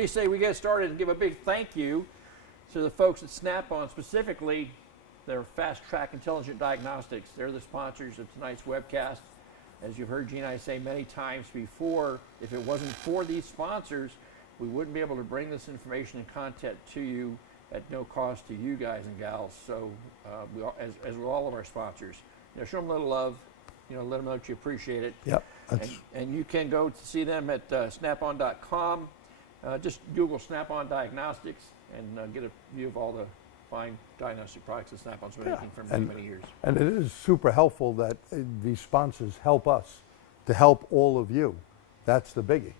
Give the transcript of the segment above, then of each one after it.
do you say we get started and give a big thank you to the folks at Snap-on, specifically their Fast Track Intelligent Diagnostics. They're the sponsors of tonight's webcast. As you've heard Gene and I say many times before, if it wasn't for these sponsors, we wouldn't be able to bring this information and content to you at no cost to you guys and gals. So as with all of our sponsors, show them a little love, let them know that you appreciate it. Yep. And you can go to see them at snapon.com. Just Google Snap-on Diagnostics and get a view of all the fine diagnostic products that Snap-on's been making for many, many years. And it is super helpful that these sponsors help us to help all of you. That's the biggie.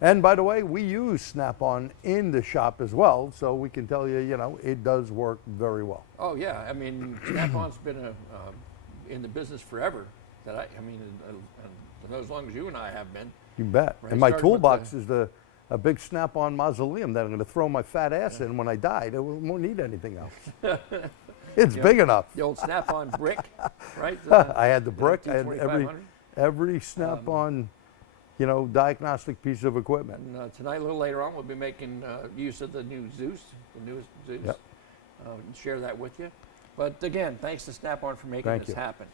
And by the way, we use Snap-on in the shop as well, so we can tell you, it does work very well. Oh yeah, I mean, Snap-on's been in the business forever. As long as you and I have been. You bet. Right, and my toolbox is a big Snap-on mausoleum that I'm going to throw my fat ass in when I die. I won't need anything else. It's big enough. The old Snap-on brick, right? I had the brick. I had every Snap-on, diagnostic piece of equipment. And, tonight, a little later on, we'll be making use of the new Zeus, the newest Zeus. Yep. Share that with you. But again, thanks to Snap-on for making this happen.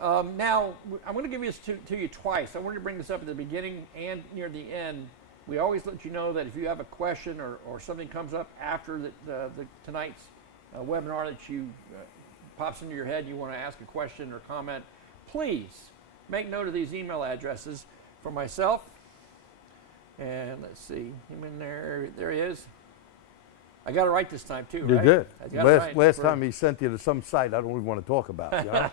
Now, I'm going to give this to you twice. I wanted to bring this up at the beginning and near the end. We always let you know that if you have a question or something comes up after tonight's webinar that pops into your head, you want to ask a question or comment, please make note of these email addresses for myself. And let's see, him in there. There he is. I got it right this time too, right? You did. Last time he sent you to some site I don't even want to talk about.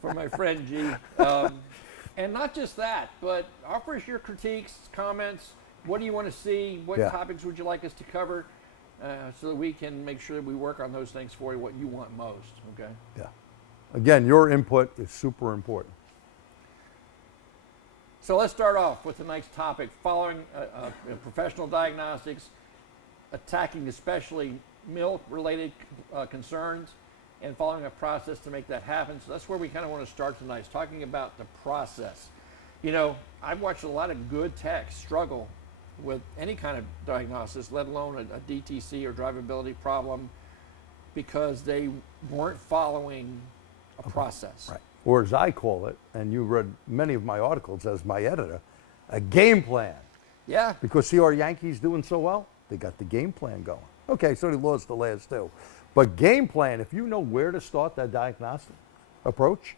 For my friend G. And not just that, but offer us your critiques, comments. What do you want to see? What topics would you like us to cover? So that we can make sure that we work on those things for you, what you want most, okay? Yeah. Again, your input is super important. So let's start off with tonight's topic, following professional diagnostics, attacking especially milk-related concerns, and following a process to make that happen. So that's where we kind of want to start tonight, is talking about the process. I've watched a lot of good techs struggle with any kind of diagnosis, let alone a DTC or drivability problem, because they weren't following a process. Right. Or as I call it, and you read many of my articles as my editor, a game plan. Yeah. Because see our Yankees doing so well? They got the game plan going. Okay, so they lost the last two. But game plan, if you know where to start that diagnostic approach,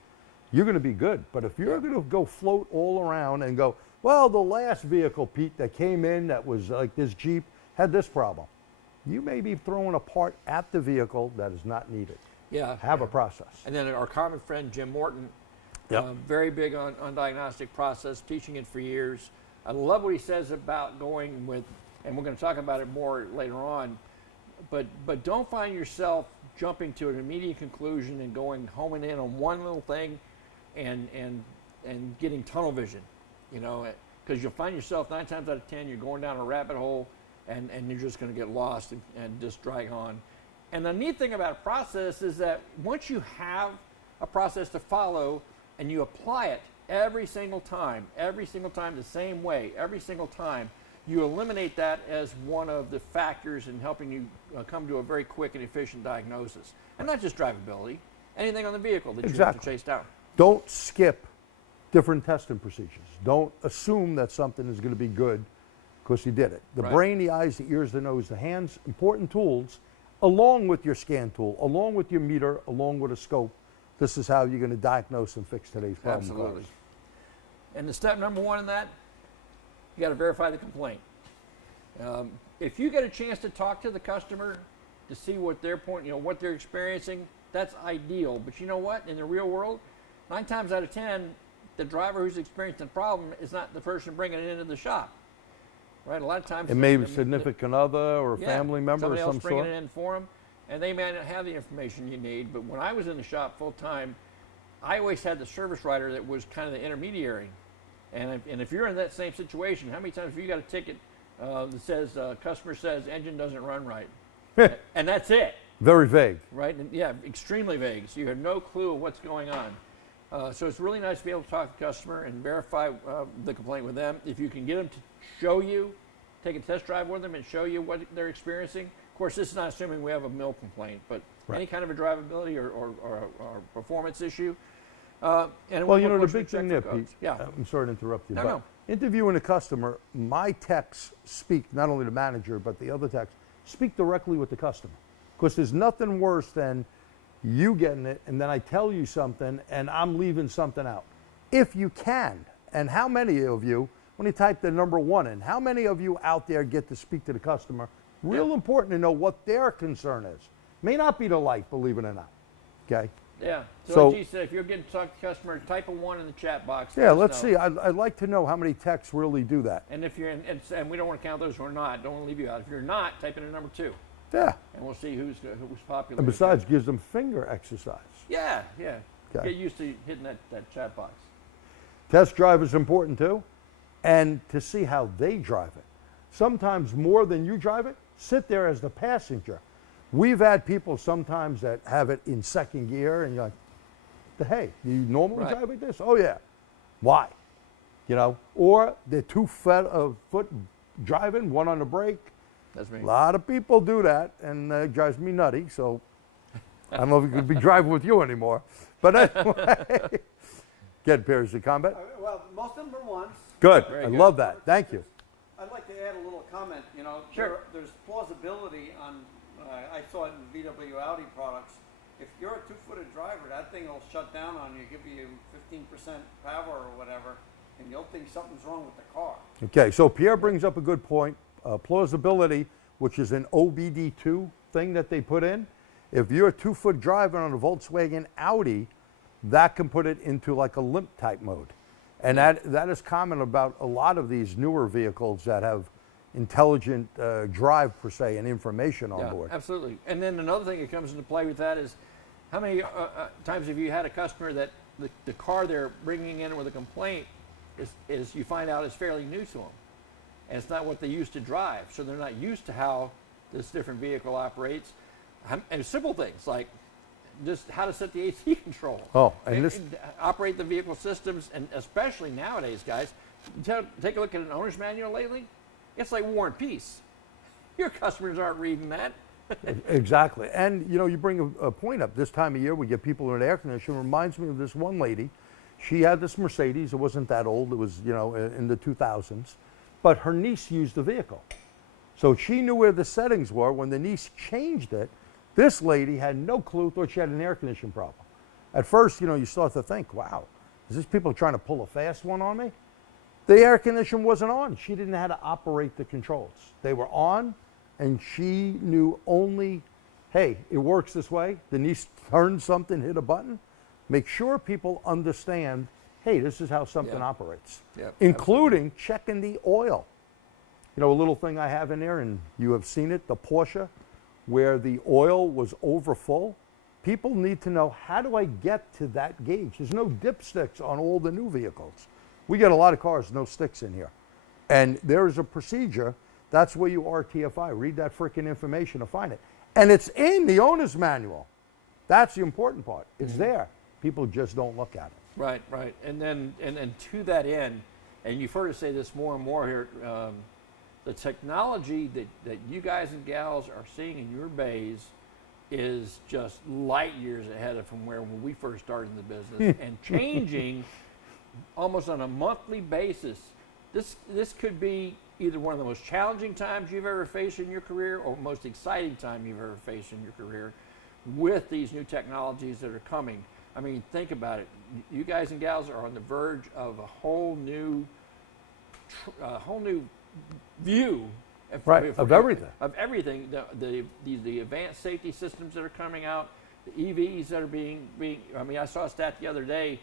you're going to be good. But if you're going to go float all around and go, well, the last vehicle, Pete, that came in that was like this Jeep had this problem, you may be throwing a part at the vehicle that is not needed. Yeah. Have a process. And then our common friend, Jim Morton, very big on diagnostic process, teaching it for years. I love what he says about going with, and we're going to talk about it more later on, but don't find yourself jumping to an immediate conclusion and going homing in on one little thing and getting tunnel vision, because you'll find yourself 9 times out of 10 you're going down a rabbit hole and you're just going to get lost and just drag on. And the neat thing about a process is that once you have a process to follow and you apply it every single time the same way, every single time, you eliminate that as one of the factors in helping you come to a very quick and efficient diagnosis. And not just drivability, anything on the vehicle that you have to chase down. Don't skip different testing procedures. Don't assume that something is going to be good because you did it. The brain, the eyes, the ears, the nose, the hands, important tools, along with your scan tool, along with your meter, along with a scope. This is how you're going to diagnose and fix today's problem. Absolutely. And the step number 1 in that, you got to verify the complaint. If you get a chance to talk to the customer to see what their point, what they're experiencing, that's ideal. But you know what? In the real world, 9 times out of 10, the driver who's experiencing the problem is not the person bringing it into the shop. Right? A lot of times it may be a significant other or a family member of some sort. Somebody else bringing it in for them, and they may not have the information you need. But when I was in the shop full time, I always had the service writer that was kind of the intermediary. And if you're in that same situation, how many times have you got a ticket that says, customer says engine doesn't run right? And that's it. Very vague. Right? And yeah, extremely vague. So you have no clue of what's going on. So it's really nice to be able to talk to the customer and verify the complaint with them. If you can get them to show you take a test drive with them and show you what they're experiencing. Of course, this is not assuming we have a mill complaint, but any kind of a drivability or performance issue. Well, the big thing there, Pete, yeah. I'm sorry to interrupt you, No, but no. interviewing a customer, my techs speak, not only the manager, but the other techs, speak directly with the customer. Because there's nothing worse than you getting it and then I tell you something and I'm leaving something out. If you can, and how many of you, when you type the number 1 in, how many of you out there get to speak to the customer? Real important to know what their concern is. May not be the light, believe it or not. Okay? Yeah. So, G said, if you're getting to talk to the customer, type a 1 in the chat box. Yeah, let's see. I'd like to know how many techs really do that. And if you're in, and we don't want to count those who are not. Don't want to leave you out. If you're not, type in a number 2. Yeah. And we'll see who's popular. And besides, gives them finger exercise. Yeah, yeah. Okay. Get used to hitting that chat box. Test drive is important too, and to see how they drive it. Sometimes more than you drive it, sit there as the passenger. We've had people sometimes that have it in second gear, and you're like, hey, do you normally drive like this? Oh, yeah. Why? Or they're 2 foot driving, 1 on the brake. That's me. A lot of people do that, and it drives me nutty, so I don't know if we could be driving with you anymore. But anyway, get pairs of combat. Well, most of them are 1s. Good. Very I good. love that. Thank you. I'd like to add a little comment. Sure. There's plausibility on, I saw it in VW Audi products. If you're a 2-footed driver, that thing will shut down on you, give you 15% power or whatever, and you'll think something's wrong with the car. Okay, so Pierre brings up a good point. Plausibility, which is an OBD2 thing that they put in. If you're a 2-foot driver on a Volkswagen Audi, that can put it into like a limp type mode. And that is common about a lot of these newer vehicles that have intelligent drive, per se, and information on board. Absolutely. And then another thing that comes into play with that is how many times have you had a customer that the car they're bringing in with a complaint is you find out is fairly new to them. And it's not what they used to drive. So they're not used to how this different vehicle operates. And simple things like just how to set the AC control. Oh, and operate the vehicle systems, and especially nowadays, guys, take a look at an owner's manual lately. It's like War and Peace. Your customers aren't reading that. Exactly. And, you bring a point up. This time of year, we get people in air conditioning. Reminds me of this one lady. She had this Mercedes. It wasn't that old. It was, in the 2000s. But her niece used the vehicle. So she knew where the settings were. When the niece changed it, this lady had no clue, thought she had an air conditioning problem. At first, you start to think, wow, is this people trying to pull a fast one on me? The air conditioning wasn't on. She didn't know how to operate the controls. They were on, and she knew only, hey, it works this way. The niece turned something, hit a button. Make sure people understand, hey, this is how something operates, including checking the oil. A little thing I have in there, and you have seen it, the Porsche, where the oil was over full. People need to know, how do I get to that gauge? There's no dipsticks on all the new vehicles. We get a lot of cars, no sticks in here. And there is a procedure. That's where you RTFI. Read that freaking information to find it. And it's in the owner's manual. That's the important part. It's there. People just don't look at it. Right, right. And then to that end, and you've heard us say this more and more here, the technology that you guys and gals are seeing in your bays is just light years ahead of from where when we first started in the business and changing almost on a monthly basis. This could be either one of the most challenging times you've ever faced in your career or most exciting time you've ever faced in your career with these new technologies that are coming. I mean, think about it. You guys and gals are on the verge of a whole new view of everything. Of everything. The advanced safety systems that are coming out, the EVs that are being. I mean, I saw a stat the other day.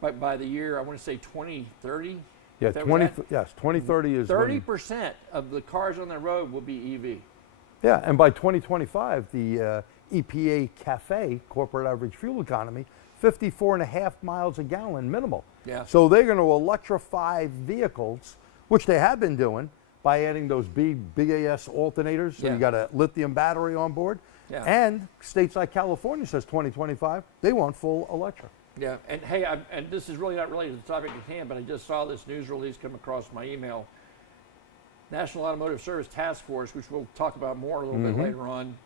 By the year, I want to say 2030. Yeah, 2030 is 30% of the cars on the road will be EV. Yeah, and by 2025, the EPA CAFE, corporate average fuel economy, 54.5 miles a gallon minimal. Yeah. So they're going to electrify vehicles, which they have been doing by adding those big AS alternators. So you got a lithium battery on board. Yeah. And states like California says 2025, they want full electric. Yeah, and hey, and this is really not related to the topic at hand, but I just saw this news release come across my email. National Automotive Service Task Force, which we'll talk about more a little bit later on,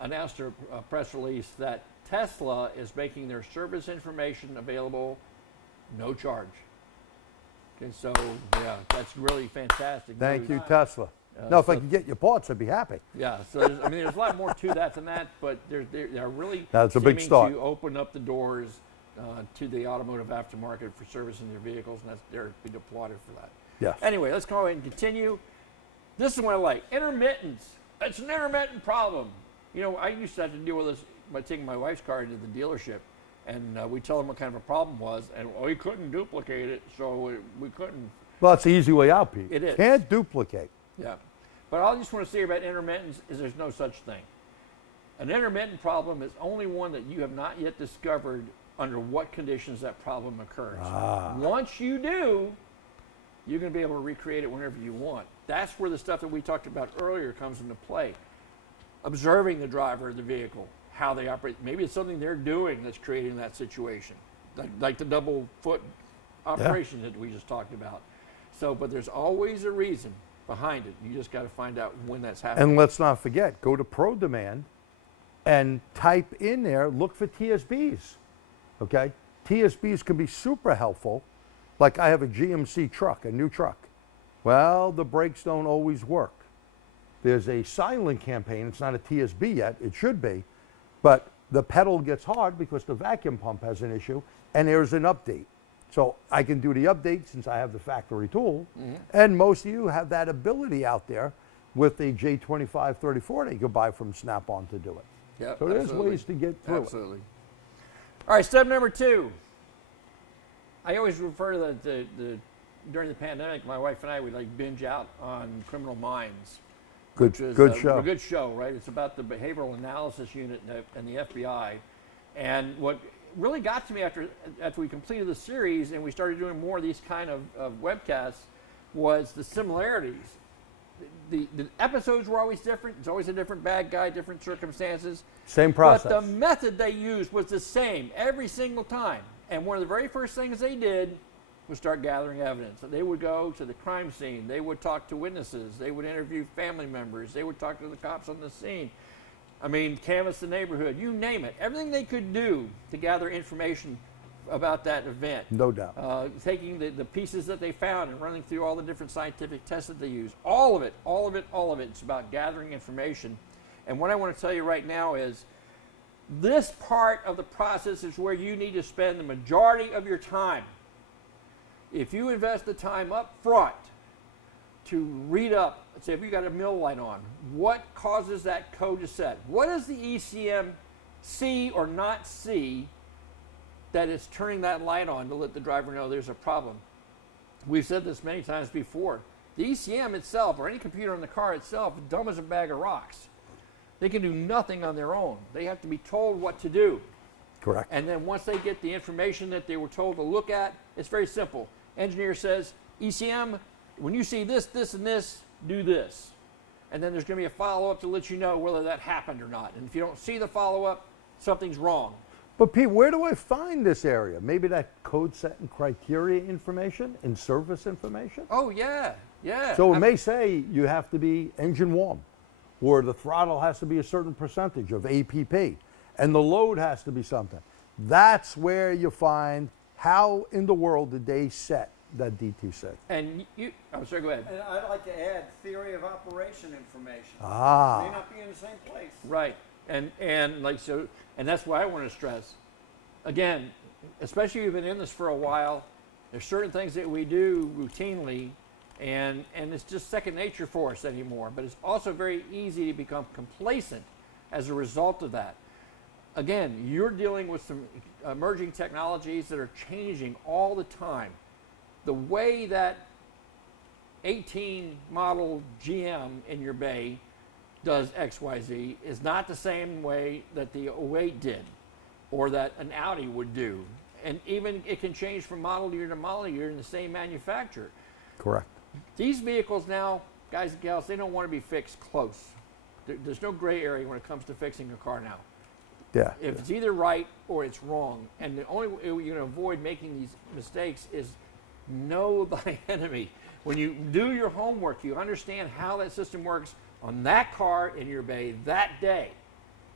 announced a press release that Tesla is making their service information available no charge. Okay, so yeah, that's really fantastic. Thank news. you, Tesla. No, if I so- could get your parts, I'd be happy. Yeah, so there's a lot more to that than that, but they're really That's a big seeming start. to open up the doors to the automotive aftermarket for servicing their vehicles, and they're being applauded for that. Yes. Anyway, let's go ahead and continue. This is what I like. Intermittence. It's an intermittent problem. You know, I used to have to deal with this by taking my wife's car into the dealership, and we tell them what kind of a problem was, and we couldn't duplicate it, so we couldn't. Well, that's the easy way out, Pete. It is. Can't duplicate. Yeah. But all I just want to say about intermittence is there's no such thing. An intermittent problem is only one that you have not yet discovered under what conditions that problem occurs. Once you do, you're going to be able to recreate it whenever you want. That's where the stuff that we talked about earlier comes into play. Observing the driver of the vehicle, how they operate. Maybe it's something they're doing that's creating that situation, like the double foot operation that we just talked about. So, but there's always a reason behind it. You just got to find out when that's happening. And let's not forget, go to Pro Demand and type in there, look for TSBs. Okay? TSBs can be super helpful. Like I have a GMC truck, a new truck. Well, the brakes don't always work. There's a silent campaign. It's not a TSB yet. It should be. But the pedal gets hard because the vacuum pump has an issue, and there's an update. So I can do the update since I have the factory tool. And most of you have that ability out there with a J2534 that you can buy from Snap-on to do it. Yep, So there's absolutely. ways to get through Absolutely. All right, step number 2. I always refer to the during the pandemic, my wife and I would like binge out on Criminal Minds. Good, Which is good show. A good show, right? It's about the behavioral analysis unit and the FBI. And what really got to me after we completed the series and we started doing more of these kind of webcasts was the similarities. The episodes were always different. It's always a different bad guy, different circumstances. Same process. But the method they used was the same every single time. And one of the very first things they did was start gathering evidence. So they would go to the crime scene. They would talk to witnesses. They would interview family members. They would talk to the cops on the scene. I mean, canvass the neighborhood. You name it. Everything they could do to gather information about that event. No doubt. Taking the pieces that they found and running through all the different scientific tests that they use. All of it. It's about gathering information. And what I want to tell you right now is this part of the process is where you need to spend the majority of your time. If you invest the time up front to read up, say if you got a mill light on, what causes that code to set? What does the ECM see or not see that it's turning that light on to let the driver know there's a problem? We've said this many times before. The ECM itself, or any computer in the car itself, is dumb as a bag of rocks. They can do nothing on their own. They have to be told what to do. Correct. And then once they get the information that they were told to look at, it's very simple. Engineer says, ECM, when you see this, this, and this, do this. And then there's going to be a follow-up to let you know whether that happened or not. And if you don't see the follow-up, something's wrong. But Pete, where do I find this area? Maybe that code set and criteria information and service information? Oh, yeah, yeah. So it may say you have to be engine warm, or the throttle has to be a certain percentage of APP, and the load has to be something. That's where you find how in the world did they set that DT6. And you, oh, sorry, go ahead. And I'd like to add theory of operation information. May Ah, not be in the same place. Right, and like so, and that's why I want to stress. Again, especially if you've been in this for a while, there's certain things that we do routinely, and it's just second nature for us anymore. But it's also very easy to become complacent as a result of that. Again, you're dealing with some emerging technologies that are changing all the time. The way that 18 model GM in your bay does XYZ is not the same way that the 08 did or that an Audi would do. And even it can change from model year to model year in the same manufacturer. correct. These vehicles now, guys and gals, they don't want to be fixed close. There's no gray area when it comes to fixing a car now. Yeah. If it's either right or it's wrong. And the only way you're going to avoid making these mistakes is know thy enemy. When you do your homework, you understand how that system works on that car in your bay that day.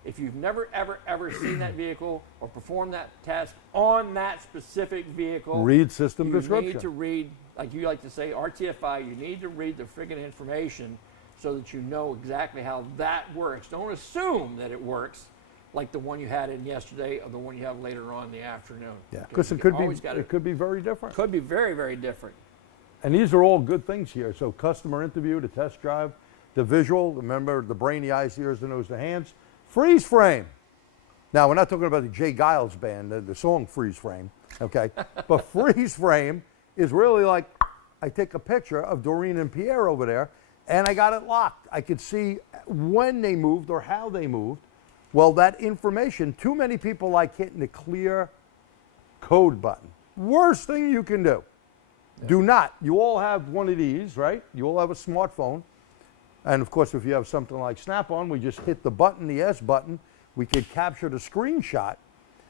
If you've never, ever seen that vehicle or performed that task on that specific vehicle, Read system you description. need to read, like you like to say, RTFI, you need to read the friggin' information so that you know exactly how that works. Don't assume that it works like the one you had in yesterday or the one you have later on in the afternoon. Yeah, because it could be very different. Could be very, very different. And these are all good things here. So customer interview, the test drive, the visual, remember the brain, the eyes, the ears, the nose, the hands. Freeze frame. Now, we're not talking about the Jay Giles band, the song Freeze Frame, okay? But freeze frame is really like, I take a picture of Doreen and Pierre over there, and I got it locked. I could see when they moved or how they moved. Well, that information, too many people like hitting the clear code button. Worst thing you can do. Yeah. Do not. You all have one of these, right? You all have a smartphone. And of course, if you have something like Snap-on, we just hit the button, the S button. We could capture the screenshot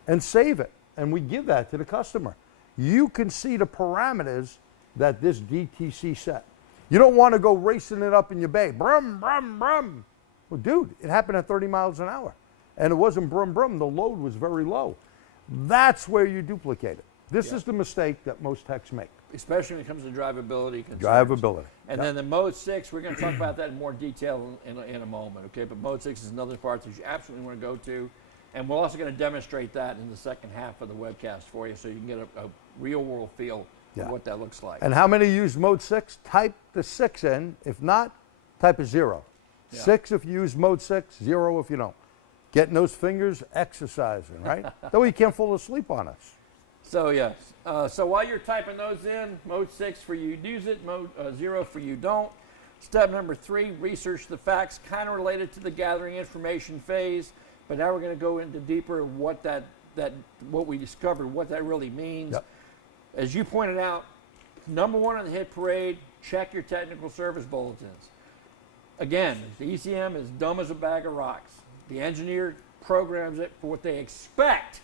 and save it. And we give that to the customer. You can see the parameters that this DTC set. You don't want to go racing it up in your bay. Brum, brum, brum. Well, dude, it happened at 30 miles an hour. And it wasn't brum, brum. The load was very low. That's where you duplicate it. This is the mistake that most techs make. Especially when it comes to drivability concerns. Drivability. And then the Mode 6, we're going to talk about that in more detail in a moment, okay? But Mode 6 is another part that you absolutely want to go to. And we're also going to demonstrate that in the second half of the webcast for you so you can get a real-world feel of what that looks like. And how many use Mode 6? Type the 6 in. If not, type a 0. Yeah. 6 if you use Mode 6, 0 if you don't. Getting those fingers exercising, right? That way you can't fall asleep on us. So, yes. So while you're typing those in, Mode 6 for you use it, Mode 0 for you don't. Step number 3, research the facts, kind of related to the gathering information phase. But now we're going to go into deeper what what we discovered, what that really means. Yep. As you pointed out, number 1 on the hit parade, check your technical service bulletins. Again, the ECM is dumb as a bag of rocks. The engineer programs it for what they expect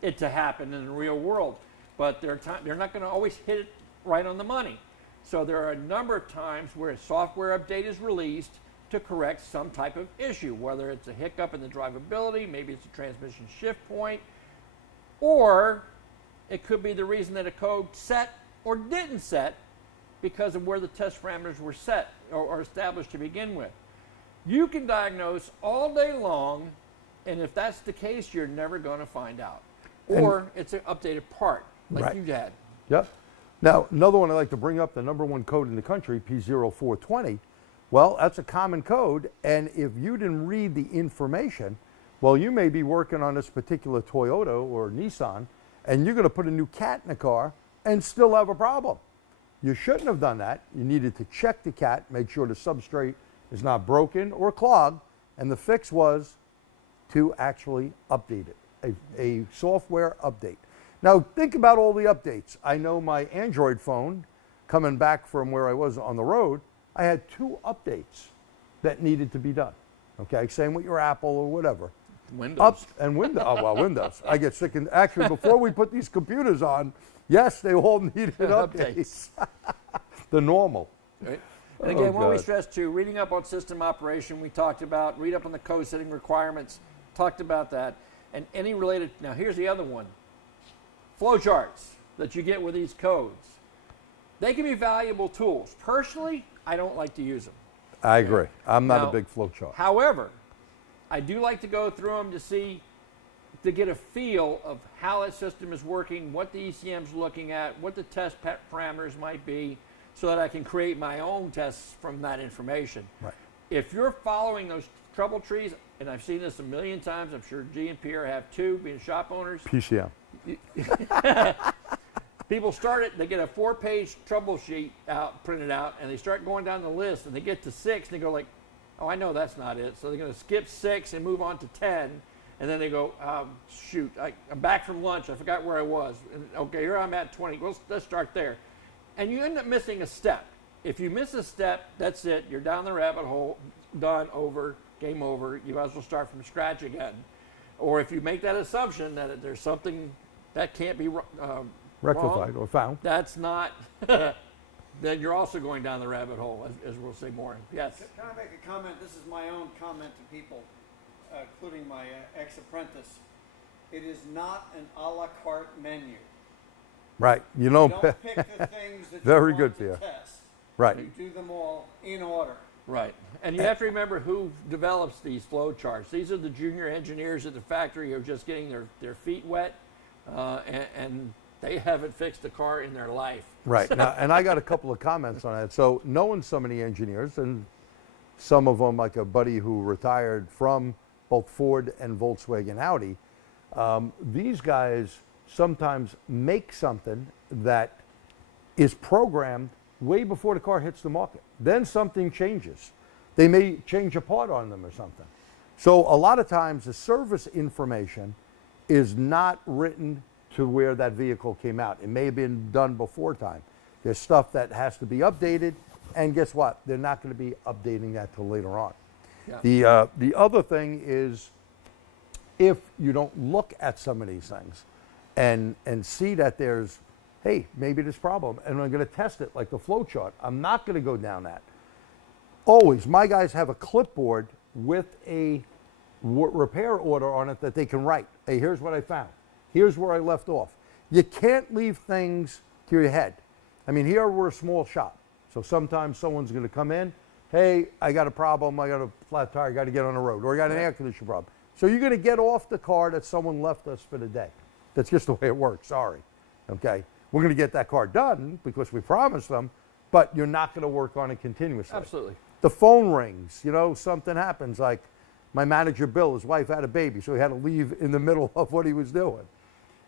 it to happen in the real world, but they're not going to always hit it right on the money. So there are a number of times where a software update is released to correct some type of issue, whether it's a hiccup in the drivability, maybe it's a transmission shift point, or it could be the reason that a code set or didn't set because of where the test parameters were set or established to begin with. You can diagnose all day long, and if that's the case, you're never going to find out. Or it's an updated part, like you had. Yep. Now, another one I like to bring up, the number 1 code in the country, P0420. Well, that's a common code, and if you didn't read the information, well, you may be working on this particular Toyota or Nissan, and you're going to put a new cat in the car and still have a problem. You shouldn't have done that. You needed to check the cat, make sure the substrate is not broken or clogged, and the fix was to actually update it. A software update. Now, think about all the updates. I know my Android phone, coming back from where I was on the road, I had 2 updates that needed to be done. Okay, same with your Apple or whatever. Windows. Windows. I get sick. And actually, before we put these computers on, yes, they all needed updates. The normal. Right. And again, when we stress too, reading up on system operation, we talked about, read up on the code setting requirements, talked about that. And any related, now here's the other one, flowcharts that you get with these codes. They can be valuable tools. Personally, I don't like to use them. I agree. I'm not a big flowchart. However, I do like to go through them to get a feel of how that system is working, what the ECM's looking at, what the test parameters might be, so that I can create my own tests from that information. Right. If you're following those trouble trees, and I've seen this a million times, I'm sure G and Pierre have too, being shop owners. PCM. People start it, they get a 4-page trouble sheet printed out, and they start going down the list, and they get to 6, and they go like, oh, I know that's not it. So they're going to skip 6 and move on to 10, and then they go, shoot, I'm back from lunch, I forgot where I was. And, okay, here I'm at 20, let's start there. And you end up missing a step. If you miss a step, that's it. You're down the rabbit hole, done, over, game over. You might as well start from scratch again. Or if you make that assumption that there's something that can't be rectified or found. That's not, then you're also going down the rabbit hole, as we'll say more. Yes. Can I make a comment? This is my own comment to people, including my ex-apprentice. It is not an a la carte menu. Right. You You know, don't pick the things that Very you good, want to Pierre. test. right. You do them all in order. Right. And you have to remember who develops these flow charts. These are the junior engineers at the factory who are just getting their feet wet, and they haven't fixed a car in their life. Right. Now, and I got a couple of comments on that. So knowing so many engineers, and some of them, like a buddy who retired from both Ford and Volkswagen Audi, these guys sometimes make something that is programmed way before the car hits the market. Then something changes. They may change a part on them or something. So a lot of times the service information is not written to where that vehicle came out. It may have been done before time. There's stuff that has to be updated, and guess what? They're not going to be updating that till later on. Yeah. The other thing is, if you don't look at some of these things and see that there's, hey, maybe this problem, and I'm going to test it like the flow chart. I'm not going to go down that. Always, my guys have a clipboard with a repair order on it that they can write. Hey, here's what I found. Here's where I left off. You can't leave things to your head. I mean, here we're a small shop, so sometimes someone's going to come in. Hey, I got a problem. I got a flat tire. I got to get on the road, or I got an air conditioner problem. So you're going to get off the car that someone left us for the day. That's just the way it works. Sorry. Okay. We're going to get that car done because we promised them, but you're not going to work on it continuously. Absolutely. The phone rings, you know, something happens, like my manager Bill, his wife had a baby, so he had to leave in the middle of what he was doing.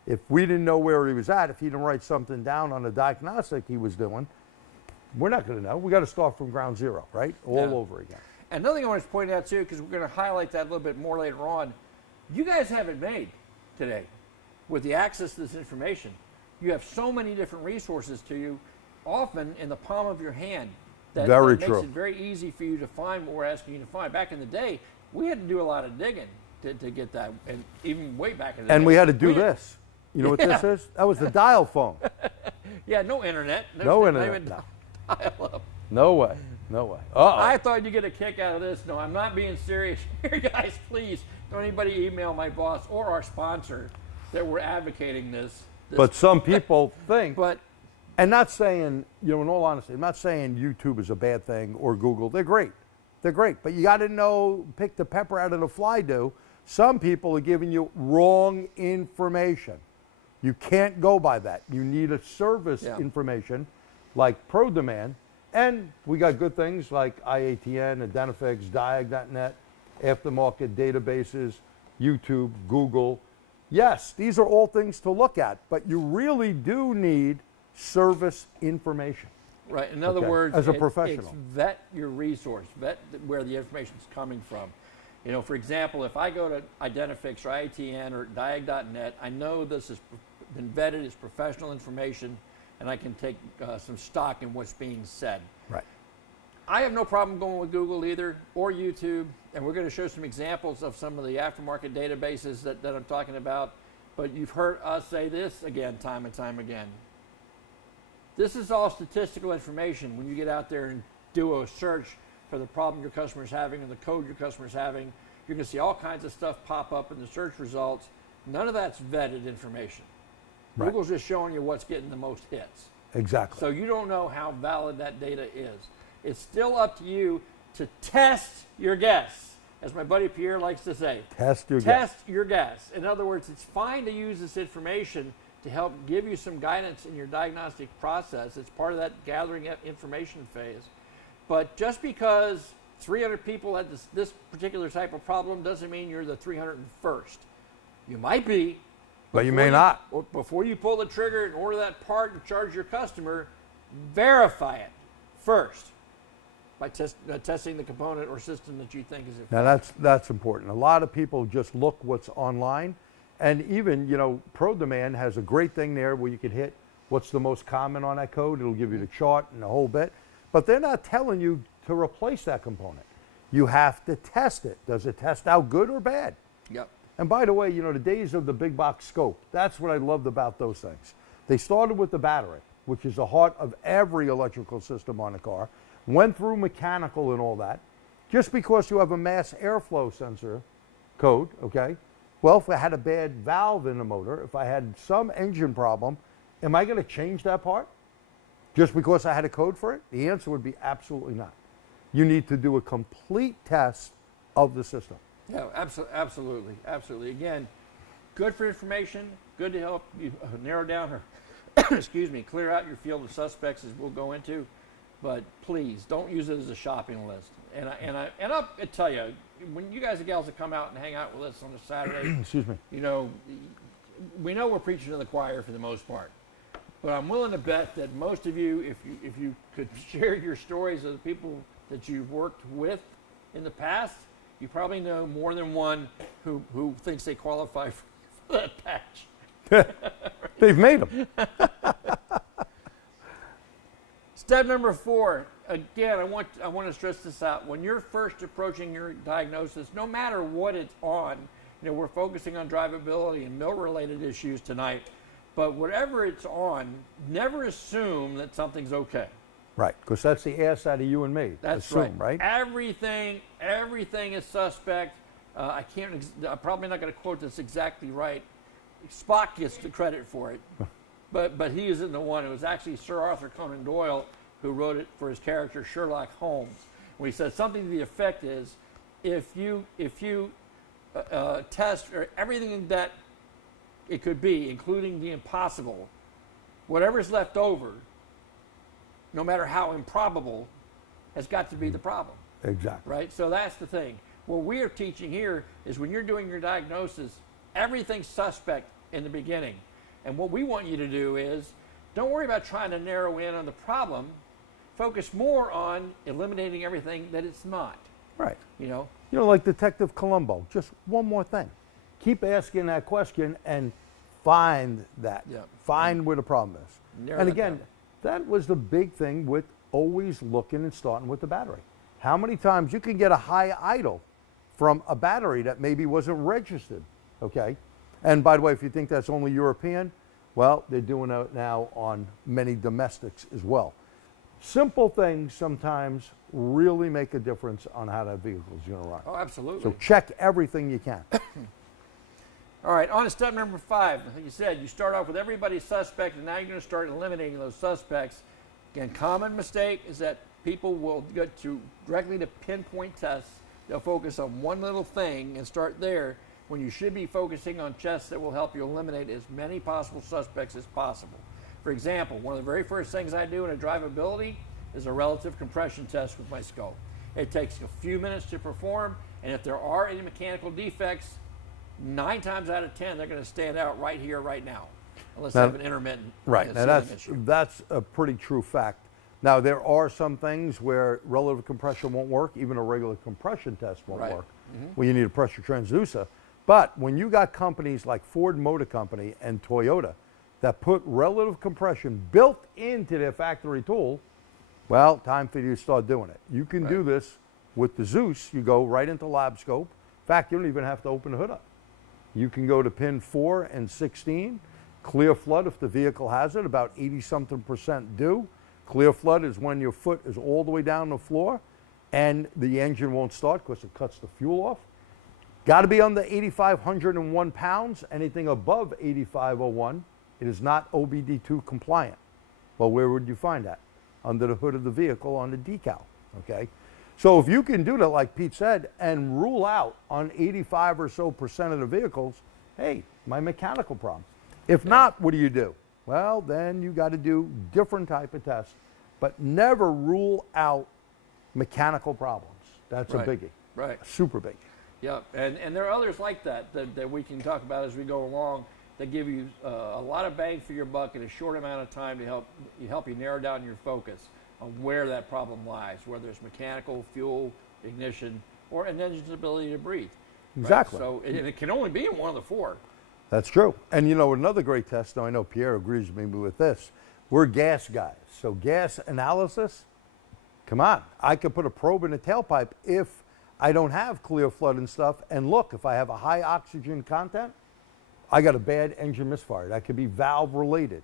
If we didn't know where he was at, if he didn't write something down on a diagnostic he was doing, we're not going to know. We got to start from ground zero, right? All over again. Another thing I want to point out too, because we're going to highlight that a little bit more later on, you guys have it made today with the access to this information. You have so many different resources to you, often in the palm of your hand. That Very makes true. it very easy for you to find what we're asking you to find. Back in the day, we had to do a lot of digging to get that, and even way back in the day. And we had to do this. You know what this is? That was the dial phone. Yeah, no internet. No internet. Even No. dial-up. No way. No way. Uh-oh. I thought you'd get a kick out of this. No, I'm not being serious here, guys. Please don't anybody email my boss or our sponsor that we're advocating this. But some people think, But and not saying, you know, in all honesty, I'm not saying YouTube is a bad thing or Google. They're great. They're great. But you got to know, pick the pepper out of the fly do. Some people are giving you wrong information. You can't go by that. You need a service information like ProDemand. And we got good things like IATN, Identifix, Diag.net, aftermarket databases, YouTube, Google. Yes, these are all things to look at, but you really do need service information. right, in other Okay. words, As a it's professional. vet your resource, vet where the information is coming from. You know, for example, if I go to Identifix or IATN or Diag.net, I know this has been vetted, it's professional information, and I can take some stock in what's being said. Right. I have no problem going with Google either, or YouTube, and we're going to show some examples of some of the aftermarket databases that I'm talking about, but you've heard us say this again, time and time again. This is all statistical information. When you get out there and do a search for the problem your customer's having and the code your customer's having, you're going to see all kinds of stuff pop up in the search results. None of that's vetted information. Right. Google's just showing you what's getting the most hits. Exactly. So you don't know how valid that data is. It's still up to you to test your guess, as my buddy Pierre likes to say. Test your guess. Test your guess. In other words, it's fine to use this information to help give you some guidance in your diagnostic process. It's part of that gathering information phase. But just because 300 people had this particular type of problem doesn't mean you're the 301st. You might be. But you may not. Or before you pull the trigger and order that part and charge your customer, verify it first by testing the component or system that you think is Now that's important. A lot of people just look what's online, and even, you know, ProDemand has a great thing there where you can hit what's the most common on that code. It'll give you the chart and the whole bit, but they're not telling you to replace that component. You have to test it. Does it test out good or bad? Yep. And by the way, you know, the days of the big box scope, that's what I loved about those things. They started with the battery, which is the heart of every electrical system on a car, went through mechanical and all that. Just because you have a mass airflow sensor code, okay? Well, if I had a bad valve in the motor, if I had some engine problem, am I going to change that part just because I had a code for it? The answer would be absolutely not. You need to do a complete test of the system. Yeah, absolutely, absolutely. Again, good for information, good to help you narrow down or, excuse me, clear out your field of suspects, as we'll go into. But please don't use it as a shopping list. And I'll tell you, when you guys and gals that come out and hang out with us on a Saturday, Excuse me. you know, we know we're preaching to the choir for the most part. But I'm willing to bet that most of you, if you could share your stories of the people that you've worked with in the past, you probably know more than one who thinks they qualify for that patch. They've made them. Step number 4, again, I want to stress this out. When you're first approaching your diagnosis, no matter what it's on, you know, we're focusing on drivability and mill-related issues tonight, but whatever it's on, never assume that something's okay. Right, because that's the ass out of you and me. That's Assume, right. Everything is suspect. I'm probably not going to quote this exactly right. Spock gets the credit for it, but he isn't the one. It was actually Sir Arthur Conan Doyle who wrote it for his character Sherlock Holmes. When he said something to the effect is, if you test or everything that it could be, including the impossible, whatever's left over, no matter how improbable, has got to be the problem. Exactly. Right? So that's the thing. What we are teaching here is when you're doing your diagnosis, everything's suspect in the beginning. And what we want you to do is, don't worry about trying to narrow in on the problem. Focus more on eliminating everything that it's not. Right. You know? You know, like Detective Columbo, just one more thing. Keep asking that question and find that. Yeah. Find where the problem is. Narrow And that again, down. that was the big thing with always looking and starting with the battery. How many times you can get a high idle from a battery that maybe wasn't registered, okay? And by the way, if you think that's only European, well, they're doing it now on many domestics as well. Simple things sometimes really make a difference on how that vehicle is going to run. Oh, absolutely. So check everything you can. All right, on to step number 5. Like you said, you start off with everybody suspect, and now you're going to start eliminating those suspects. Again, common mistake is that people will get directly to pinpoint tests. They'll focus on one little thing and start there, when you should be focusing on tests that will help you eliminate as many possible suspects as possible. For example, one of the very first things I do in a drivability is a relative compression test with my scope. It takes a few minutes to perform, and if there are any mechanical defects, 9 times out of 10, they're going to stand out right here, right now, unless they have an intermittent Right. Now that's a pretty true fact. Now there are some things where relative compression won't work, even a regular compression test won't Right. work. Well, you need a pressure transducer. But when you got companies like Ford Motor Company and Toyota that put relative compression built into their factory tool, well, time for you to start doing it. You can do this with the Zeus. You go right into lab scope. In fact, you don't even have to open the hood up. You can go to pin 4 and 16, clear flood if the vehicle has it, about 80-something% do. Clear flood is when your foot is all the way down the floor and the engine won't start because it cuts the fuel off. Got to be under 8,501 pounds. Anything above 8,501, it is not OBD2 compliant. Well, where would you find that? Under the hood of the vehicle on the decal, okay? So if you can do that, like Pete said, and rule out on 85 or so % of the vehicles, hey, my mechanical problem. If not, what do? Well, then you got to do different type of tests, but never rule out mechanical problems. That's a biggie. Right. Super big. Yeah, and there are others like that we can talk about as we go along that give you a lot of bang for your buck in a short amount of time to help you narrow down your focus on where that problem lies, whether it's mechanical, fuel, ignition, or an engine's ability to breathe. Exactly. Right? So it can only be in one of the 4. That's true. And you know, another great test, now I know Pierre agrees with me with this, we're gas guys. So gas analysis, come on. I could put a probe in a tailpipe if I don't have clear flood and stuff. And look, if I have a high oxygen content, I got a bad engine misfire. That could be valve related.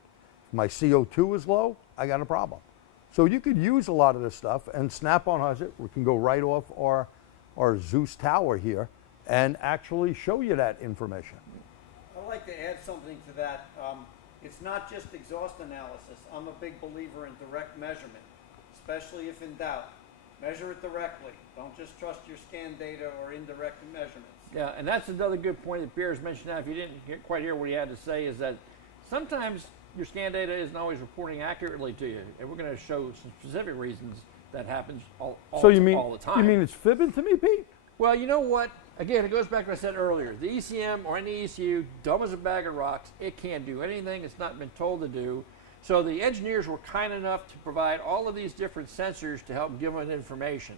my CO2 is low, I got a problem. So you could use a lot of this stuff, and Snap-on has it. We can go right off our Zeus tower here and actually show you that information. I'd like to add something to that. It's not just exhaust analysis. I'm a big believer in direct measurement, especially if in doubt. Measure it directly. Don't just trust your scan data or indirect measurements. Yeah, and that's another good point that Pierre's mentioned. Now, if you didn't quite hear what he had to say, is that sometimes your scan data isn't always reporting accurately to you, and we're going to show some specific reasons that happens all the time. You mean it's fibbing to me, Pete? Well, you know what? Again, it goes back to what I said earlier. The ECM or any ECU, dumb as a bag of rocks. It can't do anything it's not been told to do. So the engineers were kind enough to provide all of these different sensors to help give them information.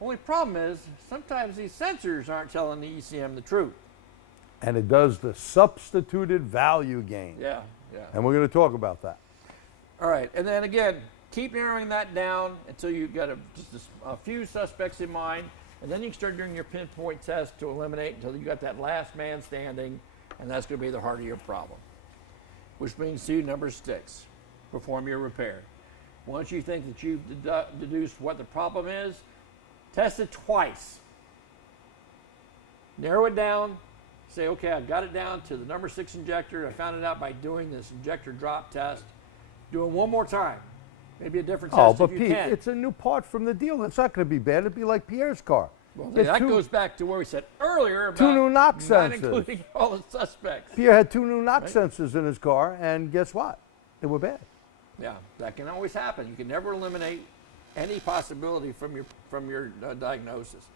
Only problem is sometimes these sensors aren't telling the ECM the truth. And it does the substituted value gain. Yeah, yeah. And we're going to talk about that. All right, and then again, keep narrowing that down until you've got just a few suspects in mind, and then you can start doing your pinpoint test to eliminate until you got that last man standing, and that's going to be the heart of your problem. Which brings to number 6, perform your repair. Once you think that you've deduced what the problem is, test it twice. Narrow it down. Say, okay, I've got it down to the number 6 injector. I found it out by doing this injector drop test. Do it one more time. Maybe a different test but if you Pete, can. it's a new part from the deal. It's not going to be bad. It'd be like Pierre's car. Well, that goes back to where we said earlier about 2 new knock not sensors. including all the suspects. Pierre had 2 new knock Right. sensors in his car, and guess what? They were bad. Yeah, that can always happen. You can never eliminate any possibility from your diagnosis.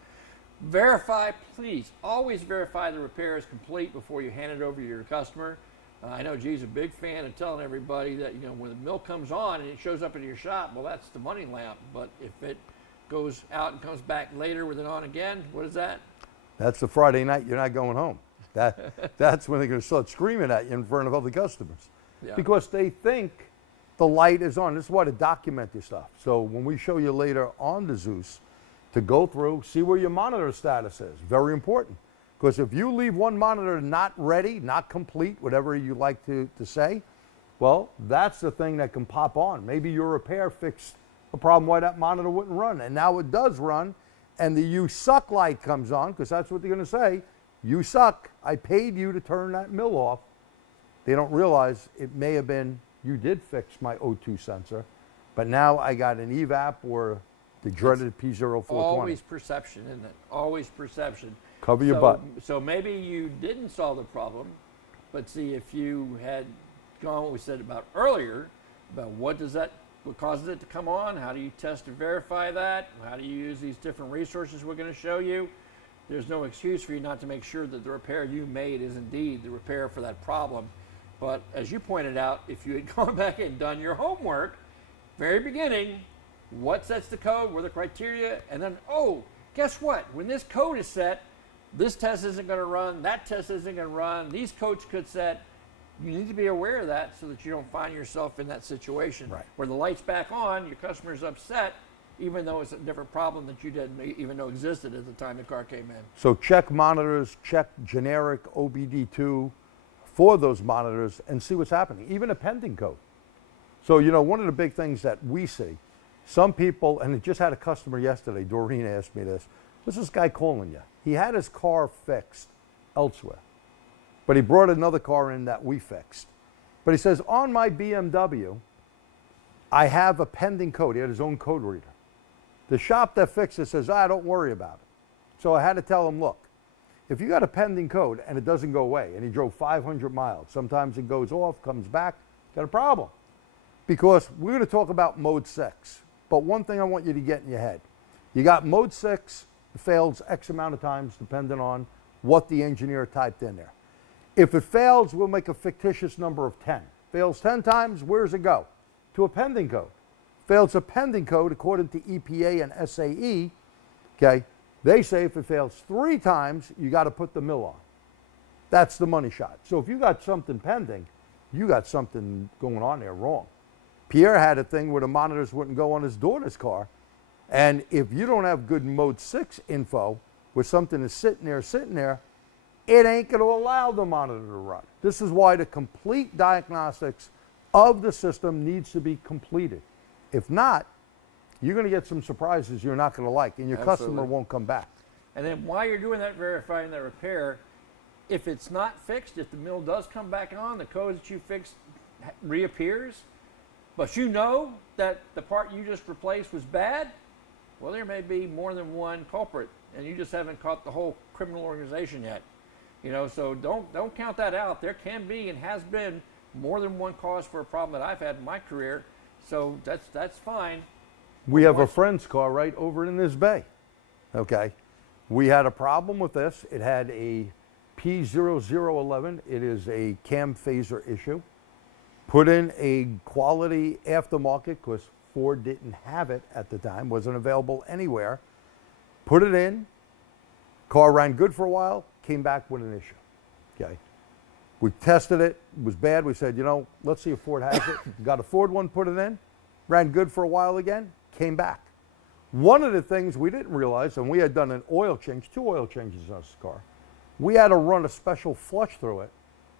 Verify, please, always verify the repair is complete before you hand it over to your customer. I know G's a big fan of telling everybody that, when the milk comes on and it shows up in your shop, well, that's the money lamp. But if it goes out and comes back later with it on again, what is that? That's the Friday night you're not going home. That's when they're going to start screaming at you in front of other customers. Yeah. Because they think the light is on. This is why to document your stuff. So when we show you later on the Zeus, to go through, see where your monitor status is. Very important. Because if you leave one monitor not ready, not complete, whatever you like to say, well, that's the thing that can pop on. Maybe your repair fixed a problem why that monitor wouldn't run. And now it does run, and the you suck light comes on, because that's what they're going to say. You suck. I paid you to turn that mill off. They don't realize it may have been you did fix my O2 sensor, but now I got an evap or the dreaded P0420. Always perception, isn't it? Always perception. Cover your butt. So maybe you didn't solve the problem, but see, if you had gone what we said about earlier, about what causes it to come on, how do you test and verify that, how do you use these different resources we're going to show you, there's no excuse for you not to make sure that the repair you made is indeed the repair for that problem. But as you pointed out, if you had gone back and done your homework, very beginning, what sets the code, what are the criteria, and then, oh, guess what? When this code is set, this test isn't going to run, that test isn't going to run, these codes could set. You need to be aware of that so that you don't find yourself in that situation where the light's back on, your customer's upset, even though it's a different problem that you didn't even know existed at the time the car came in. So check monitors, check generic OBD2 for those monitors and see what's happening, even a pending code. So, one of the big things that we see, some people, and it just had a customer yesterday, Doreen asked me this, what's this guy calling you? He had his car fixed elsewhere, but he brought another car in that we fixed. But he says, on my BMW, I have a pending code. He had his own code reader. The shop that fixed it says, don't worry about it. So I had to tell him, look, if you got a pending code and it doesn't go away, and he drove 500 miles, sometimes it goes off, comes back, got a problem. Because we're going to talk about mode 6. But one thing I want you to get in your head. You got mode 6, it fails X amount of times depending on what the engineer typed in there. If it fails, we'll make a fictitious number of 10. Fails 10 times, where does it go? To a pending code. Fails a pending code according to EPA and SAE, okay, they say if it fails 3 times, you got to put the mill on. That's the money shot. So if you got something pending, you got something going on there wrong. Pierre had a thing where the monitors wouldn't go on his daughter's car. And if you don't have good mode 6 info, where something is sitting there, it ain't going to allow the monitor to run. This is why the complete diagnostics of the system needs to be completed. If not, you're going to get some surprises you're not going to like, and your customer won't come back. And then while you're doing that, verifying that repair, if it's not fixed, if the mill does come back on, the code that you fixed reappears, but you know that the part you just replaced was bad, well, there may be more than one culprit, and you just haven't caught the whole criminal organization yet. You know, so don't count that out. There can be and has been more than one cause for a problem that I've had in my career, so that's fine. We have a friend's car right over in this bay. Okay, we had a problem with this. It had a P0011. It is a cam phaser issue. Put in a quality aftermarket because Ford didn't have it at the time, wasn't available anywhere. Put it in. Car ran good for a while, came back with an issue. Okay, we tested it. It was bad. We said, you know, let's see if Ford has it. Got a Ford one, put it in. Ran good for a while again, came back. One of the things we didn't realize, and we had done an oil change, 2 oil changes on this car, we had to run a special flush through it.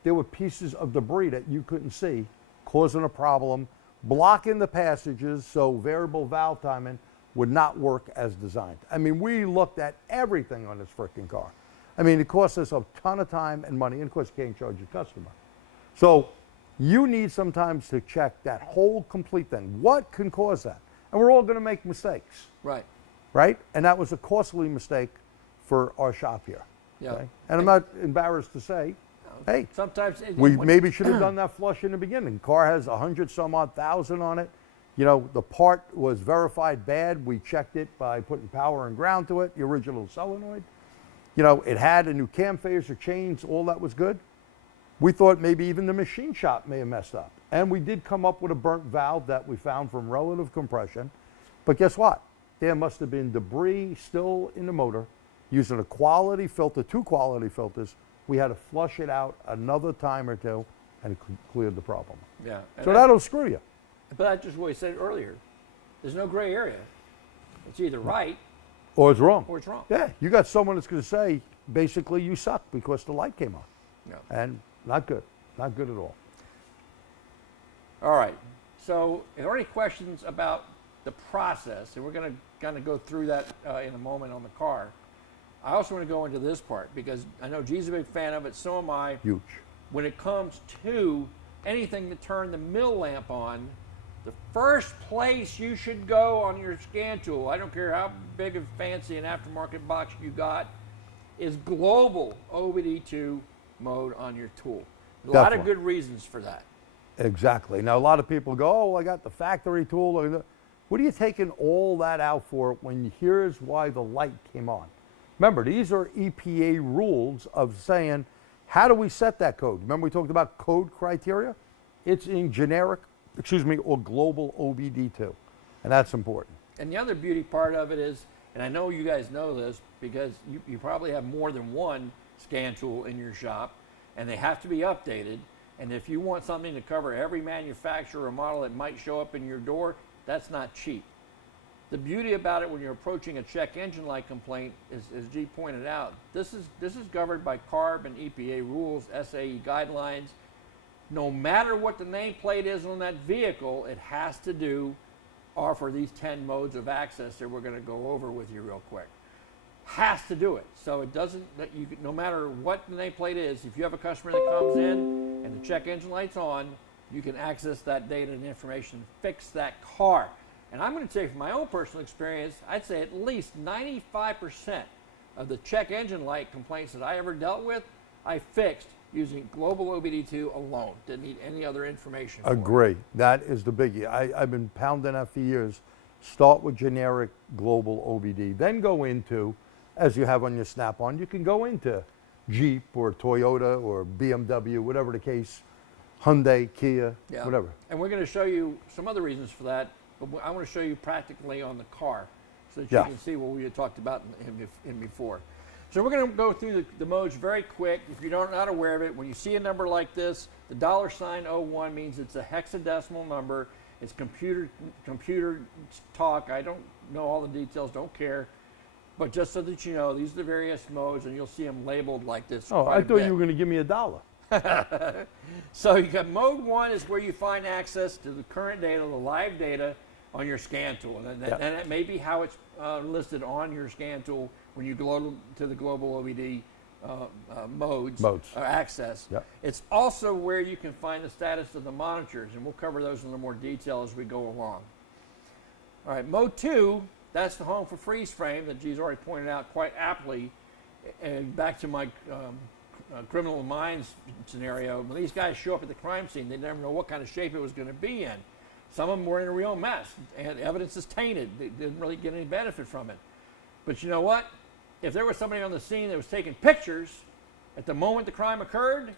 There were pieces of debris that you couldn't see, causing a problem, blocking the passages so variable valve timing would not work as designed. I mean, we looked at everything on this freaking car. I mean, it cost us a ton of time and money, and of course, you can't charge your customer. So you need sometimes to check that whole complete thing. What can cause that? And we're all going to make mistakes. Right. Right? And that was a costly mistake for our shop here. Yeah. Okay? And I'm not embarrassed to say, hey, sometimes we maybe should have done that flush in the beginning. Car has 100 some odd thousand on it. You know, the part was verified bad. We checked it by putting power and ground to it, the original solenoid. You know, it had a new cam phaser, chains, all that was good. We thought maybe even the machine shop may have messed up. And we did come up with a burnt valve that we found from relative compression. But guess what? There must have been debris still in the motor. Using a quality filter, 2 quality filters, we had to flush it out another time or 2 and cleared the problem. Yeah. So that'll screw you. But that's just what we said earlier. There's no gray area. It's either right Or it's wrong. or it's wrong. Yeah, you got someone that's going to say, basically, you suck because the light came on. No. And not good. Not good at all. All right. So, are there any questions about the process? And we're going to kind of go through that in a moment on the car. I also want to go into this part because I know G's a big fan of it. So am I. Huge. When it comes to anything to turn the mill lamp on, the first place you should go on your scan tool, I don't care how big and fancy an aftermarket box you got, is global OBD2 mode on your tool. A lot of good reasons for that. Exactly. Now, a lot of people go, oh, I got the factory tool. What are you taking all that out for when here's why the light came on? Remember, these are EPA rules of saying, how do we set that code? Remember we talked about code criteria? It's in generic, or global OBD2, and that's important. And the other beauty part of it is, and I know you guys know this because you probably have more than one scan tool in your shop, and they have to be updated. And if you want something to cover every manufacturer or model that might show up in your door, that's not cheap. The beauty about it when you're approaching a check engine light complaint is, as G pointed out, this is governed by CARB and EPA rules, SAE guidelines. No matter what the nameplate is on that vehicle, it has to offer these 10 modes of access that we're going to go over with you real quick. Has to do it. So it doesn't, no matter what the nameplate is, if you have a customer that comes in and the check engine light's on, you can access that data and information, fix that car. And I'm going to tell you from my own personal experience, I'd say at least 95% of the check engine light complaints that I ever dealt with, I fixed using global OBD2 alone. Didn't need any other information. Agree. That is the biggie. I've been pounding that for years. Start with generic global OBD. Then go into, as you have on your Snap-on, you can go into Jeep or Toyota or BMW, whatever the case, Hyundai, Kia, whatever. And we're going to show you some other reasons for that, but I want to show you practically on the car so that you can see what we had talked about in before. So we're going to go through the modes very quick. If you're not aware of it, when you see a number like this, the $01 means it's a hexadecimal number. It's computer talk. I don't know all the details, don't care. But just so that you know, these are the various modes, and you'll see them labeled like this. Oh, I thought you were going to give me $1. So you got mode 1 is where you find access to the current data, the live data on your scan tool. And that may be how it's listed on your scan tool when you go to the global OBD modes. Access. Yep. It's also where you can find the status of the monitors, and we'll cover those in a little more detail as we go along. All right, mode 2, that's the home for freeze frame that G's already pointed out quite aptly. And back to my criminal minds scenario, when these guys show up at the crime scene, they never know what kind of shape it was going to be in. Some of them were in a real mess, and evidence is tainted. They didn't really get any benefit from it. But you know what? If there was somebody on the scene that was taking pictures at the moment the crime occurred,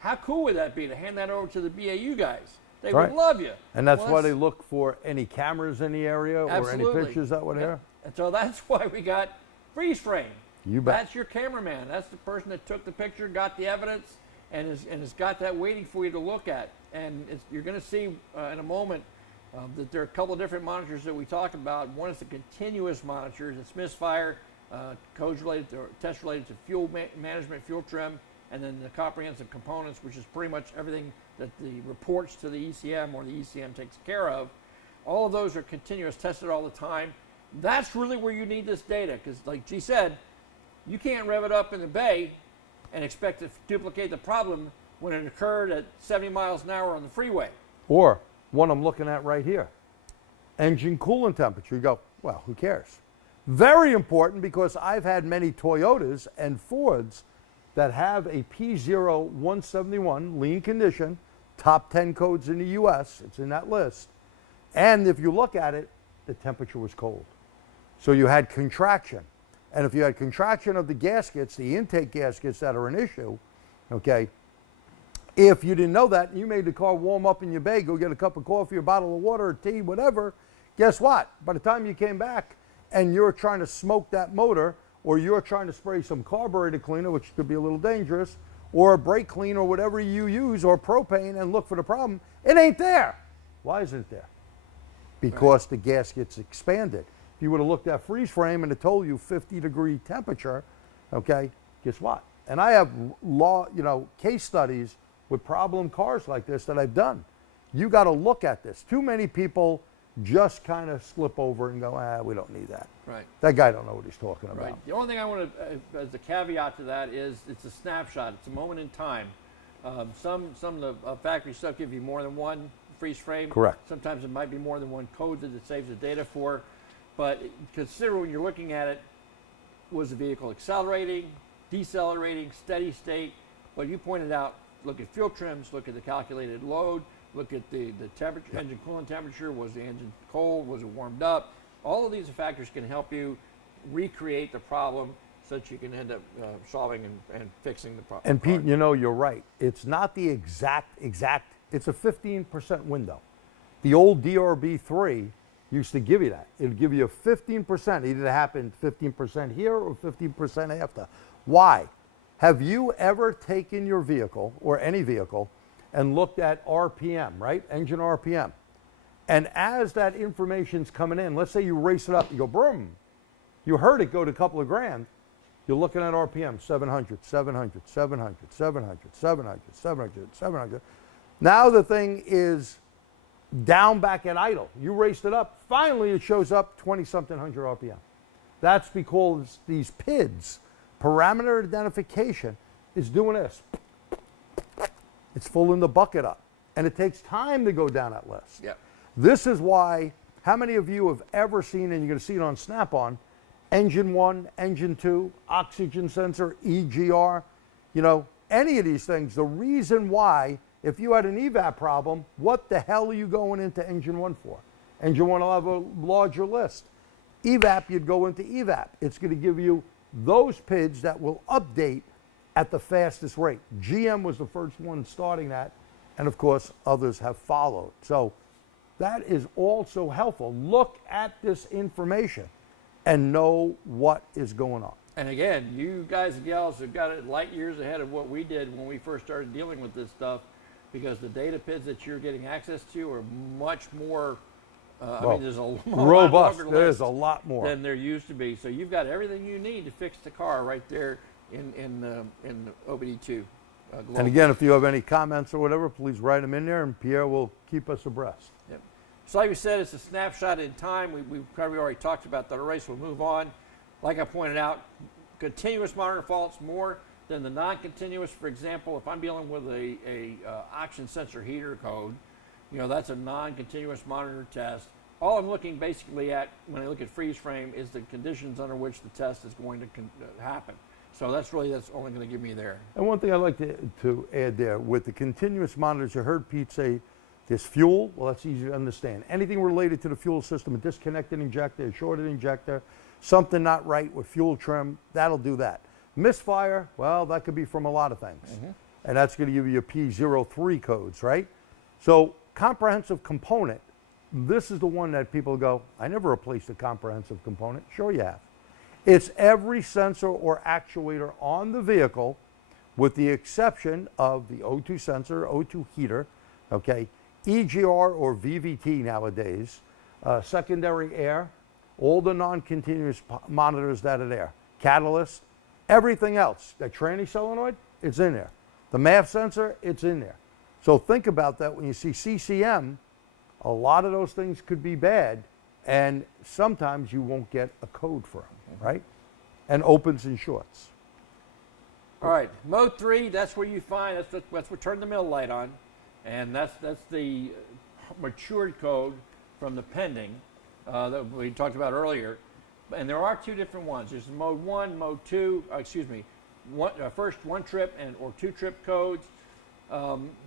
how cool would that be to hand that over to the BAU guys? They would love you. And that's why they look for any cameras in the area or any pictures that were there. And so that's why we got freeze frame. You bet. That's your cameraman. That's the person that took the picture, got the evidence, and has got that waiting for you to look at. And you're going to see in a moment that there are a couple of different monitors that we talk about. One is the continuous monitors. It's misfire, codes related to, or tests related to fuel management, fuel trim, and then the comprehensive components, which is pretty much everything that the reports to the ECM or the ECM takes care of. All of those are continuous, tested all the time. That's really where you need this data, because like G said, you can't rev it up in the bay and expect to duplicate the problem when it occurred at 70 miles an hour on the freeway. Or one I'm looking at right here, engine coolant temperature. You go, well, who cares? Very important, because I've had many Toyotas and Fords that have a P0171 lean condition, top 10 codes in the US, it's in that list. And if you look at it, the temperature was cold. So you had contraction. And if you had contraction of the gaskets, the intake gaskets that are an issue, okay, if you didn't know that, and you made the car warm up in your bay, go get a cup of coffee, a bottle of water, or tea, whatever, guess what? By the time you came back and you're trying to smoke that motor, or you're trying to spray some carburetor cleaner, which could be a little dangerous, or a brake clean, or whatever you use, or propane, and look for the problem, it ain't there. Why isn't it there? Because the gasket's expanded. If you would have looked at freeze frame and it told you 50-degree temperature, okay, guess what? And I have case studies with problem cars like this that I've done. You got to look at this. Too many people just kind of slip over and go, we don't need that. Right. That guy don't know what he's talking about. Right. The only thing I want to, as a caveat to that, is it's a snapshot. It's a moment in time. Some of the factory stuff give you more than one freeze frame. Correct. Sometimes it might be more than one code that it saves the data for. But consider when you're looking at it, was the vehicle accelerating, decelerating, steady state? Well, you pointed out, look at fuel trims, look at the calculated load, look at the temperature, engine coolant temperature. Was the engine cold? Was it warmed up? All of these factors can help you recreate the problem so that you can end up solving and fixing the problem. And Pete, you know, you're right. It's not the exact, it's a 15% window. The old DRB3 used to give you that. It would give you a 15%. Either it happened 15% here or 15% after. Why? Have you ever taken your vehicle, or any vehicle, and looked at RPM, right? Engine RPM. And as that information's coming in, let's say you race it up, you go, boom. You heard it go to a couple of grand. You're looking at RPM, 700, 700, 700, 700, 700, 700, 700. Now the thing is down back at idle. You raced it up. Finally, it shows up 20-something hundred RPM. That's because these PIDs, parameter identification, is doing this. It's filling the bucket up. And it takes time to go down that list. Yep. This is why, how many of you have ever seen, and you're going to see it on Snap-on, engine 1, engine 2, oxygen sensor, EGR, you know, any of these things, the reason why, if you had an evap problem, what the hell are you going into engine 1 for? Engine 1 will have a larger list. Evap, you'd go into evap. It's going to give you those PIDs that will update at the fastest rate. GM was the first one starting that, and of course, others have followed. So that is also helpful. Look at this information and know what is going on. And again, you guys and gals have got it light years ahead of what we did when we first started dealing with this stuff, because the data PIDs that you're getting access to are much more, I mean, there's a robust. lot There's a lot more than there used to be. So you've got everything you need to fix the car right there in OBD2. globally. And again, if you have any comments or whatever, please write them in there, and Pierre will keep us abreast. Yep. So like we said, it's a snapshot in time. We probably already talked about that already, so we'll move on. Like I pointed out, continuous monitor faults more than the non-continuous. For example, if I'm dealing with a oxygen sensor heater code, that's a non-continuous monitor test. All I'm looking basically at when I look at freeze frame is the conditions under which the test is going to happen. So that's only going to give me there. And one thing I'd like to add there, with the continuous monitors, you heard Pete say there's fuel. Well, that's easy to understand. Anything related to the fuel system, a disconnected injector, a shorted injector, something not right with fuel trim, that'll do that. Misfire, well, that could be from a lot of things. Mm-hmm. And that's going to give you your P03 codes, right? So comprehensive component, this is the one that people go, I never replaced a comprehensive component. Sure you have. It's every sensor or actuator on the vehicle, with the exception of the O2 sensor, O2 heater, okay, EGR or VVT nowadays, secondary air, all the non-continuous monitors that are there, catalyst, everything else. That tranny solenoid, it's in there. The MAF sensor, it's in there. So think about that when you see CCM. A lot of those things could be bad, and sometimes you won't get a code for them, right? And opens and shorts. All right, mode 3, that's where you find, that's what turned the mill light on, and that's the matured code from the pending that we talked about earlier. And there are two different ones. There's mode 1, mode 2, first one trip or two trip codes.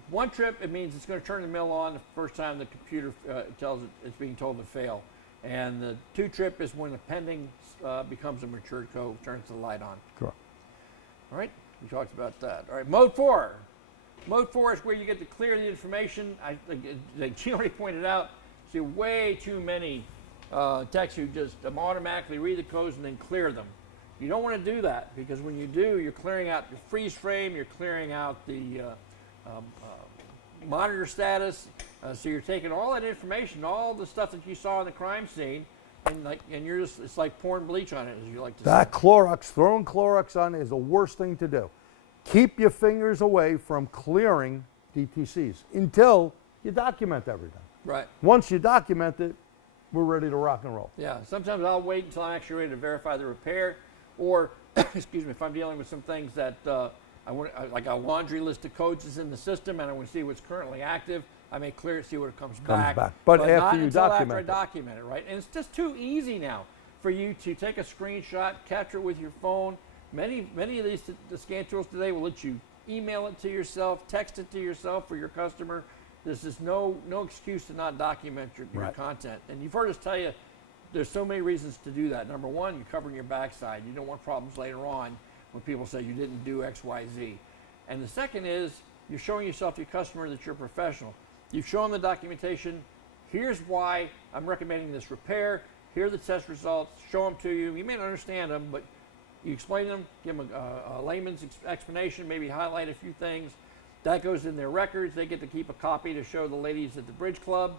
One trip, it means it's going to turn the mill on the first time the computer tells it it's being told to fail. And the two trip is when the pending becomes a matured code, turns the light on. Correct. All right, we talked about that. All right, mode 4. Mode 4 is where you get to clear the information. Like she already pointed out, see way too many techs who just automatically read the codes and then clear them. You don't want to do that, because when you do, you're clearing out your freeze frame, you're clearing out the monitor status. So you're taking all that information, all the stuff that you saw in the crime scene, and you're just, it's like pouring bleach on it, as you like to say. That Clorox, throwing Clorox on is the worst thing to do. Keep your fingers away from clearing DTCs until you document everything. Right. Once you document it, we're ready to rock and roll. Yeah, sometimes I'll wait until I'm actually ready to verify the repair, or, excuse me, if I'm dealing with some things that like a laundry list of codes is in the system and I want to see what's currently active, I may clear it, see what it comes back. But not after you until after I document document it, right? And it's just too easy now for you to take a screenshot, capture it with your phone. Many of these the scan tools today will let you email it to yourself, text it to yourself or your customer. There's just no excuse to not document your Right. content. And you've heard us tell you there's so many reasons to do that. Number one, you're covering your backside. You don't want problems later on when people say you didn't do X, Y, Z. And the second is you're showing yourself to your customer that you're a professional. You've shown the documentation. Here's why I'm recommending this repair. Here are the test results. Show them to you. You may not understand them, but you explain them, give them a layman's explanation, maybe highlight a few things. That goes in their records. They get to keep a copy to show the ladies at the bridge club.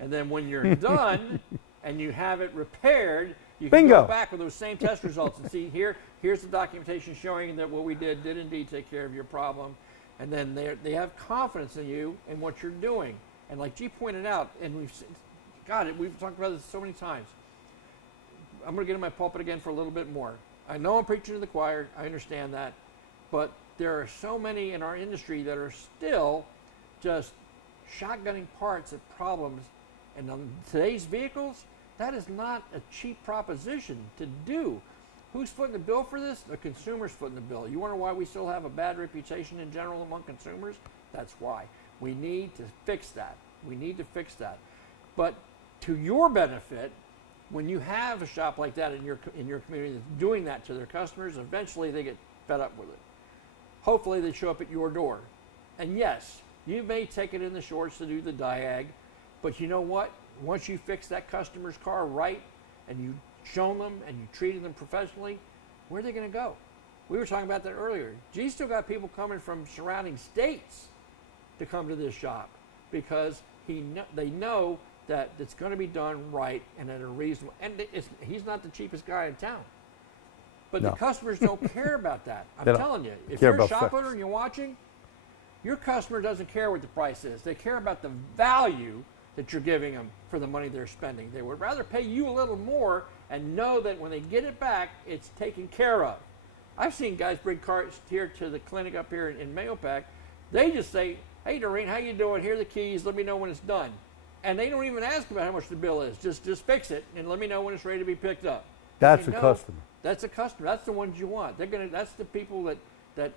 And then when you're done and you have it repaired, you can Bingo. go back with those same test results and see here's the documentation showing that what we did indeed take care of your problem. And then they have confidence in you and what you're doing. And like G pointed out, and we've talked about this so many times. I'm going to get in my pulpit again for a little bit more. I know I'm preaching to the choir. I understand that. But there are so many in our industry that are still just shotgunning parts at problems. And on today's vehicles, that is not a cheap proposition to do. Who's footing the bill for this? The consumer's footing the bill. You wonder why we still have a bad reputation in general among consumers? That's why. We need to fix that. We need to fix that. But to your benefit, when you have a shop like that in your community that's doing that to their customers, eventually they get fed up with it. Hopefully they show up at your door. And yes, you may take it in the shorts to do the diag, but you know what? Once you fix that customer's car right and you shown them and you treated them professionally, where are they going to go? We were talking about that earlier. G's still got people coming from surrounding states to come to this shop because they know that it's going to be done right and at a reasonable. And he's not the cheapest guy in town, but No. the customers don't care about that. I'm They don't telling you, if care you're a about shop fix. owner and you're watching, Your customer doesn't care what the price is. They care about the value that you're giving them for the money they're spending. They would rather pay you a little more and know that when they get it back, it's taken care of. I've seen guys bring carts here to the clinic up here in Mahopac. They just say, hey, Doreen, how you doing? Here are the keys. Let me know when it's done. And they don't even ask about how much the bill is. Just fix it and let me know when it's ready to be picked up. That's a customer. That's a customer. That's the ones you want. That's the people that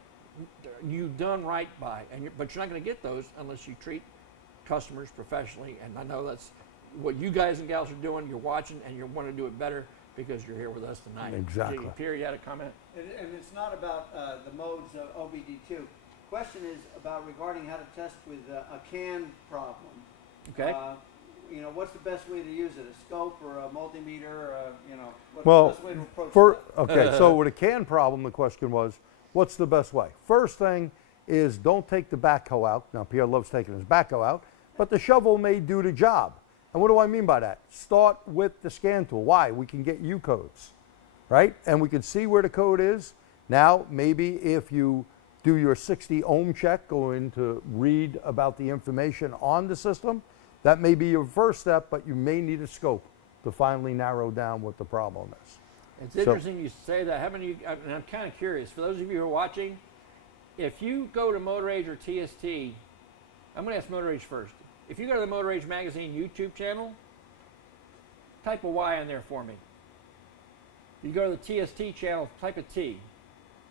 you've done right by. But you're not going to get those unless you treat customers professionally. And I know that's what you guys and gals are doing. You're watching and you want to do it better because you're here with us tonight. Exactly. Pierre, you had a comment? And it's not about the modes of OBD2. Question is about regarding how to test with a CAN problem. Okay. What's the best way to use it? A scope or a multimeter? What's Well, the best way to approach that? okay, so with a CAN problem, the question was, what's the best way? First thing is don't take the backhoe out. Now, Pierre loves taking his backhoe out, but the shovel may do the job. And what do I mean by that? Start with the scan tool. Why? We can get U codes, right? And we can see where the code is. Now, maybe if you do your 60 ohm check, go in to read about the information on the system, that may be your first step, but you may need a scope to finally narrow down what the problem is. It's interesting you say that. How many? And I'm kind of curious. For those of you who are watching, if you go to Motor Age or TST, I'm going to ask Motor Age first. If you go to the Motor Age Magazine YouTube channel, type a Y in there for me. If you go to the TST channel, type a T.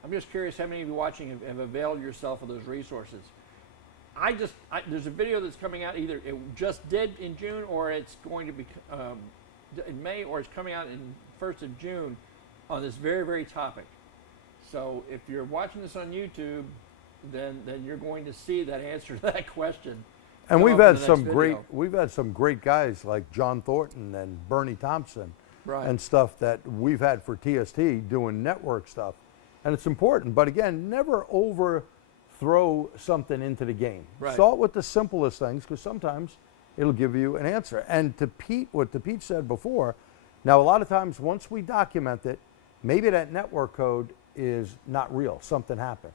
I'm just curious how many of you watching have availed yourself of those resources. There's a video that's coming out, either it just did in June or it's going to be in May, or it's coming out in 1st of June on this very, very topic. So if you're watching this on YouTube, then you're going to see that answer to that question. And we've had some great guys like John Thornton and Bernie Thompson and stuff that we've had for TST doing network stuff. And it's important, but again, never overthrow something into the game. Right. Start with the simplest things, because sometimes it'll give you an answer. And to Pete, what Pete said before, now a lot of times once we document it, maybe that network code is not real. Something happened.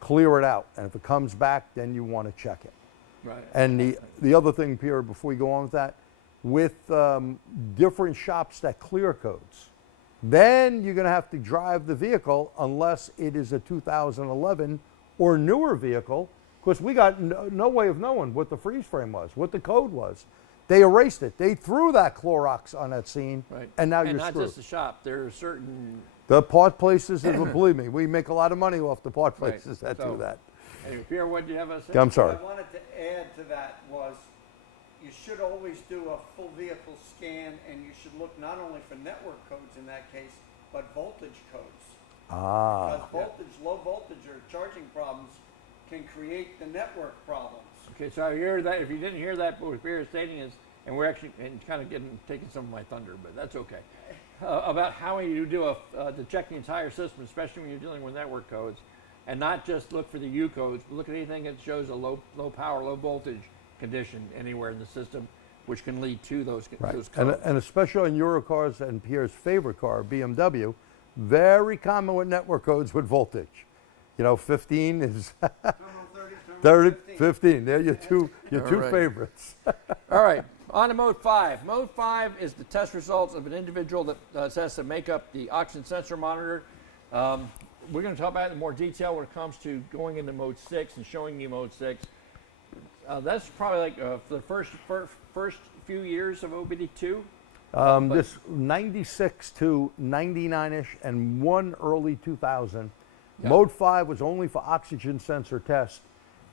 Clear it out, and if it comes back, then you want to check it. Right. And the other thing, Pierre, before we go on with that, with different shops that clear codes, then you're going to have to drive the vehicle unless it is a 2011 or newer vehicle, because we got no way of knowing what the freeze frame was, what the code was. They erased it. They threw that Clorox on that scene, and now you're screwed. And not just the shop. There are certain... The part places, believe me, we make a lot of money off the part places that do that. Anyway, Pierre, what did you have to say? I'm sorry. What I wanted to add to that was you should always do a full vehicle scan, and you should look not only for network codes in that case, but voltage codes. Because voltage, low voltage or charging problems can create the network problems. Okay, so I hear that. If you didn't hear that, what Pierre is stating is, and we're actually kind of taking some of my thunder, but that's okay. About how you do to check the entire system, especially when you're dealing with network codes, and not just look for the U codes, but look at anything that shows a low power, low voltage condition anywhere in the system, which can lead to those codes. And especially on Eurocars and Pierre's favorite car, BMW, very common with network codes with voltage. 15 is 30, 15. They're your two favorites. All right, on to mode 5. Mode 5 is the test results of an individual that has to make up the oxygen sensor monitor. We're going to talk about it in more detail when it comes to going into mode 6 and showing you mode 6. That's probably like for the first few years of OBD2. This 96 to 99-ish and one early 2000. Yep. Mode 5 was only for oxygen sensor test,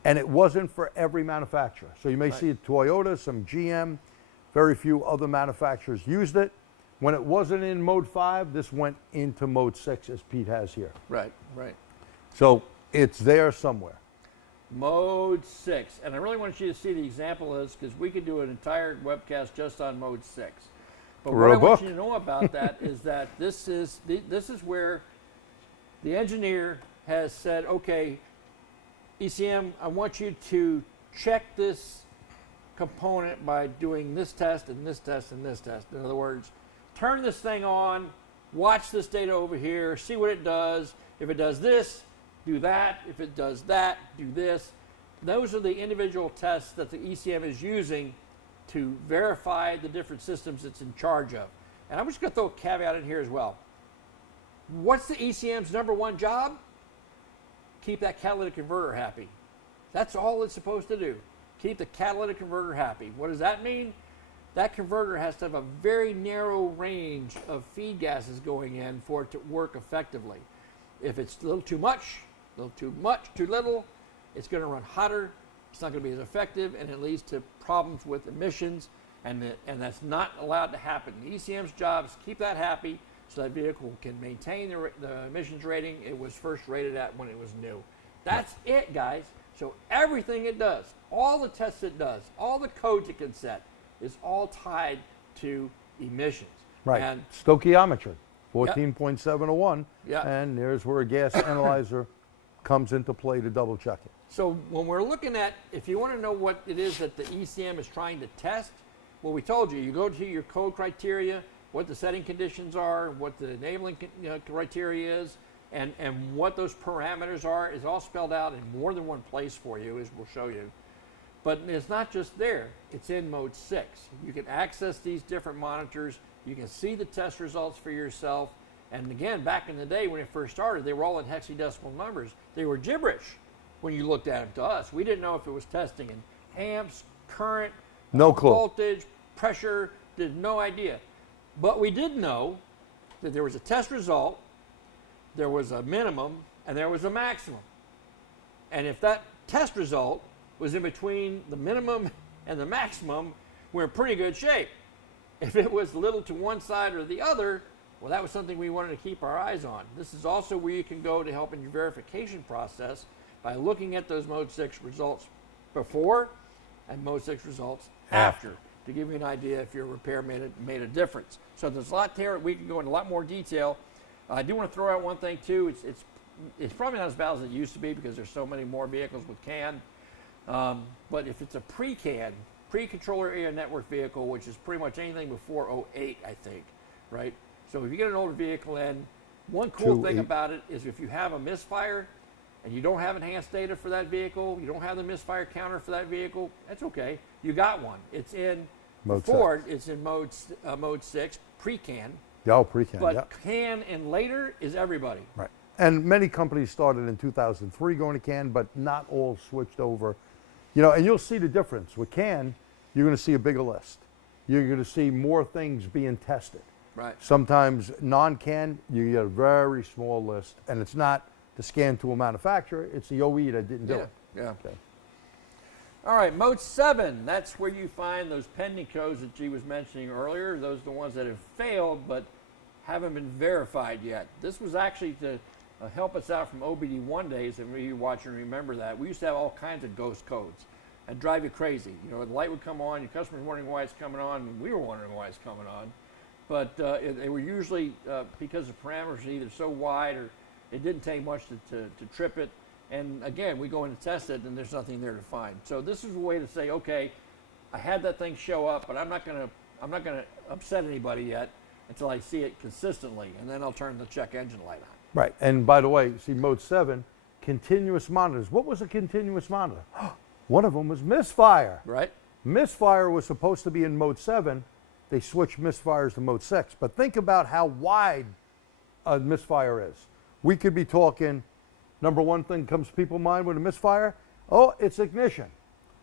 and it wasn't for every manufacturer. So you may see Toyota, some GM, very few other manufacturers used it. When it wasn't in mode 5, this went into mode 6, as Pete has here. Right. So it's there somewhere. Mode 6, and I really want you to see the example of this, because we could do an entire webcast just on mode 6. But what I want you to know about that is that this is where the engineer has said, okay, ECM, I want you to check this component by doing this test and this test and this test. In other words, turn this thing on, watch this data over here, see what it does. If it does this, do that. If it does that, do this. those are the individual tests that the ECM is using to verify the different systems it's in charge of. And I'm just going to throw a caveat in here as well. What's the ECM's number one job? Keep that catalytic converter happy. That's all it's supposed to do. Keep the catalytic converter happy. What does that mean? That converter has to have a very narrow range of feed gases going in for it to work effectively. If it's a little too much, too little, it's going to run hotter, it's not going to be as effective, and it leads to problems with emissions, and that's not allowed to happen. The ECM's job is to keep that happy so that vehicle can maintain the emissions rating it was first rated at when it was new. That's it, guys. So everything it does, all the tests it does, all the codes it can set, is all tied to emissions. Right. And stoichiometry, 14.701. Yep. And there's where a gas analyzer comes into play to double check it. so when we're looking at, if you want to know what it is that the ECM is trying to test, well, we told you, you go to your code criteria, what the setting conditions are, what the enabling criteria is, and what those parameters are is all spelled out in more than one place for you, as we'll show you. But it's not just there, it's in mode 6. You can access these different monitors, you can see the test results for yourself, and again, back in the day when it first started, they were all in hexadecimal numbers. They were gibberish when you looked at them to us. We didn't know if it was testing in amps, current, No clue. voltage, pressure, did no idea. But we did know that there was a test result, there was a minimum, and there was a maximum. And if that test result was in between the minimum and the maximum, we're in pretty good shape. If it was a little to one side or the other, well, that was something we wanted to keep our eyes on. This is also where you can go to help in your verification process by looking at those mode 6 results before and mode 6 results after, to give you an idea if your repair made a difference. So there's a lot there. We can go into a lot more detail. I do want to throw out one thing too. It's probably not as bad as it used to be because there's so many more vehicles with CAN. But if it's a pre-CAN, pre-controller area network vehicle, which is pretty much anything before 08, I think, right? So if you get an older vehicle in, one cool thing about it is if you have a misfire and you don't have enhanced data for that vehicle, you don't have the misfire counter for that vehicle, that's okay. You got one. It's in Mode Ford. It's in mode 6, pre-CAN. Yeah, pre-CAN, But yeah. CAN and later is everybody. Right. And many companies started in 2003 going to CAN, but not all switched over. You know, and you'll see the difference. With CAN, you're going to see a bigger list. You're going to see more things being tested. Right. Sometimes non-CAN, you get a very small list, and it's not the scan to a manufacturer, it's the OE that didn't do it. Yeah. Okay. All right, mode 7, that's where you find those pending codes that G was mentioning earlier. Those are the ones that have failed but haven't been verified yet. This was actually to help us out from OBD1 days, and you watch and remember that. We used to have all kinds of ghost codes and drive you crazy. You know, the light would come on, your customer's wondering why it's coming on, and we were wondering why it's coming on. But they were usually, because the parameters were either so wide or it didn't take much to trip it. And again, we go in to test it, and there's nothing there to find. So this is a way to say, okay, I had that thing show up, but I'm not gonna upset anybody yet until I see it consistently, and then I'll turn the check engine light on. Right. And by the way, see mode 7, continuous monitors. What was a continuous monitor? One of them was misfire. Right? Misfire was supposed to be in mode 7. They switched misfires to mode 6. But think about how wide a misfire is. We could be talking, number one thing comes to people's mind with a misfire, oh, it's ignition.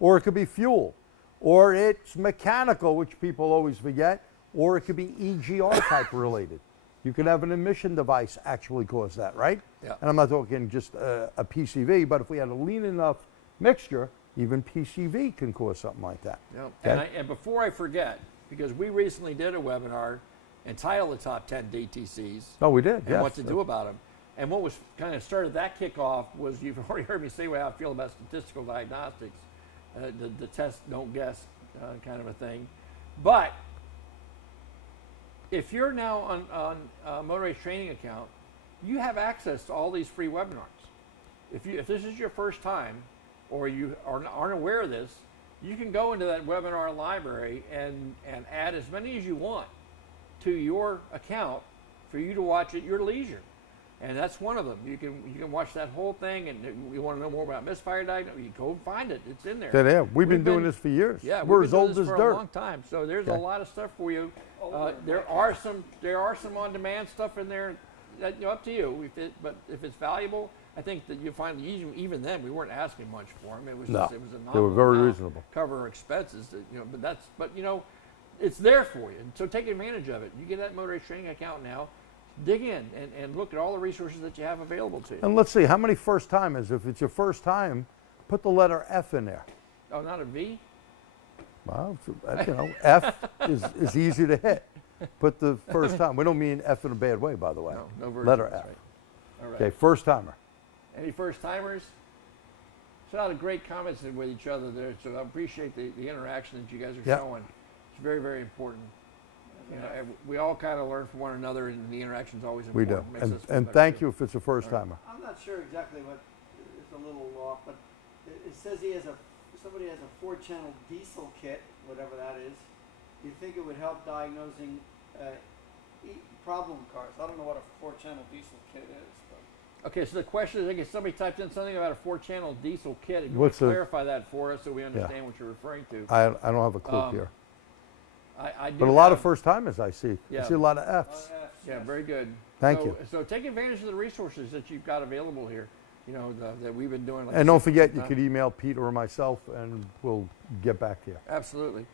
Or it could be fuel. Or it's mechanical, which people always forget. Or it could be EGR type related. You could have an emission device actually cause that, right? Yeah. And I'm not talking just a PCV, but if we had a lean enough mixture, even PCV can cause something like that. Yep. Okay? And before I forget, because we recently did a webinar entitled The Top 10 DTCs. Oh, we did, And yes. what to do about them. And what was kind of started that kickoff was, you've already heard me say how I feel about statistical diagnostics, the test, don't guess kind of a thing. But if you're now on Motor Race Training account, you have access to all these free webinars. If this is your first time, or you aren't aware of this, you can go into that webinar library and add as many as you want to your account for you to watch at your leisure. And that's one of them. You can watch that whole thing, and you want to know more about misfire diagnosis, you go find it. It's in there. They're there. We've been doing this for years. Yeah, we're we've as been doing old this as for dirt. a long time. So there's a lot of stuff for you. Older There are some on-demand stuff in there. That, up to you. But if it's valuable, I think that you find even then we weren't asking much for them. It was No, just, it was a they were nominal very amount, reasonable. cover our expenses. But it's there for you. And so take advantage of it. You get that motor race training account now. Dig in and look at all the resources that you have available to you. And let's see, how many first timers? If it's your first time, put the letter F in there. Oh, not a V? Well, F is easy to hit. Put the first time. We don't mean F in a bad way, by the way. No version. Letter That's F. right. All right. Okay, first timer. Any first timers? So a lot of great comments with each other there. So I appreciate the interaction that you guys are showing. It's very, very important. We all kind of learn from one another, and the interaction is always We important. do. Makes us feel And better, thank too. you if it's a first timer. I'm not sure exactly what is a little off, but it says somebody has a 4-channel diesel kit, whatever that is. Do you think it would help diagnosing problem cars? I don't know what a 4-channel diesel kit is. But. Okay, so the question is, I guess somebody typed in something about a 4-channel diesel kit. If you What's want the- to clarify that for us so we understand what you're referring to. I don't have a clue here. I do But a lot of have- first timers I see. I Yeah. see a lot of Fs. Yeah, very good. Thank so, you. So take advantage of the resources that you've got available here. That we've been doing. Like And don't forget, you time. could email Peter or myself, and we'll get back to you. Absolutely.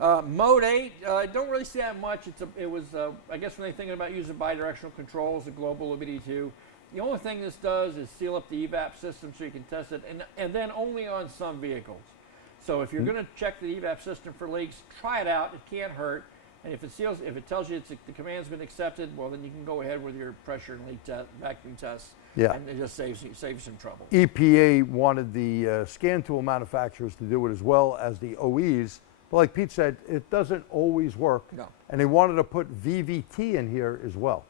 Mode 8, I don't really see that much. It was, I guess when they're thinking about using bidirectional controls, the global OBD2, the only thing this does is seal up the evap system so you can test it, and then only on some vehicles. So if you're going to check the evap system for leaks, try it out. It can't hurt. And if it tells you the command's been accepted, well, then you can go ahead with your pressure and leak vacuum tests. Yeah. And it just saves you some trouble. EPA wanted the scan tool manufacturers to do it as well as the OEs. But like Pete said, it doesn't always work. No. And they wanted to put VVT in here as well.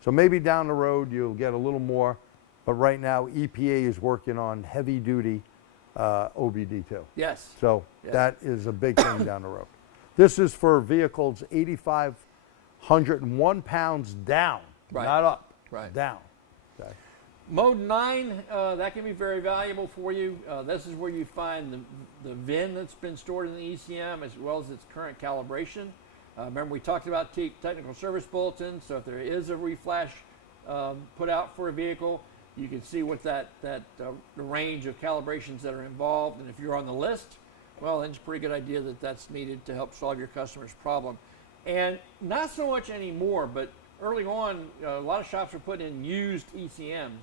So maybe down the road you'll get a little more. But right now, EPA is working on heavy duty OBD2. Yes. So Yes. that is a big thing down the road. This is for vehicles 8,501 pounds down, Right. not up, Right. down. Okay. Mode 9, that can be very valuable for you. This is where you find the VIN that's been stored in the ECM as well as its current calibration. Remember, we talked about technical service bulletins, so if there is a reflash put out for a vehicle, you can see what the range of calibrations that are involved. And if you're on the list, well, then it's a pretty good idea that that's needed to help solve your customer's problem. And not so much anymore, but early on, a lot of shops were putting in used ECMs,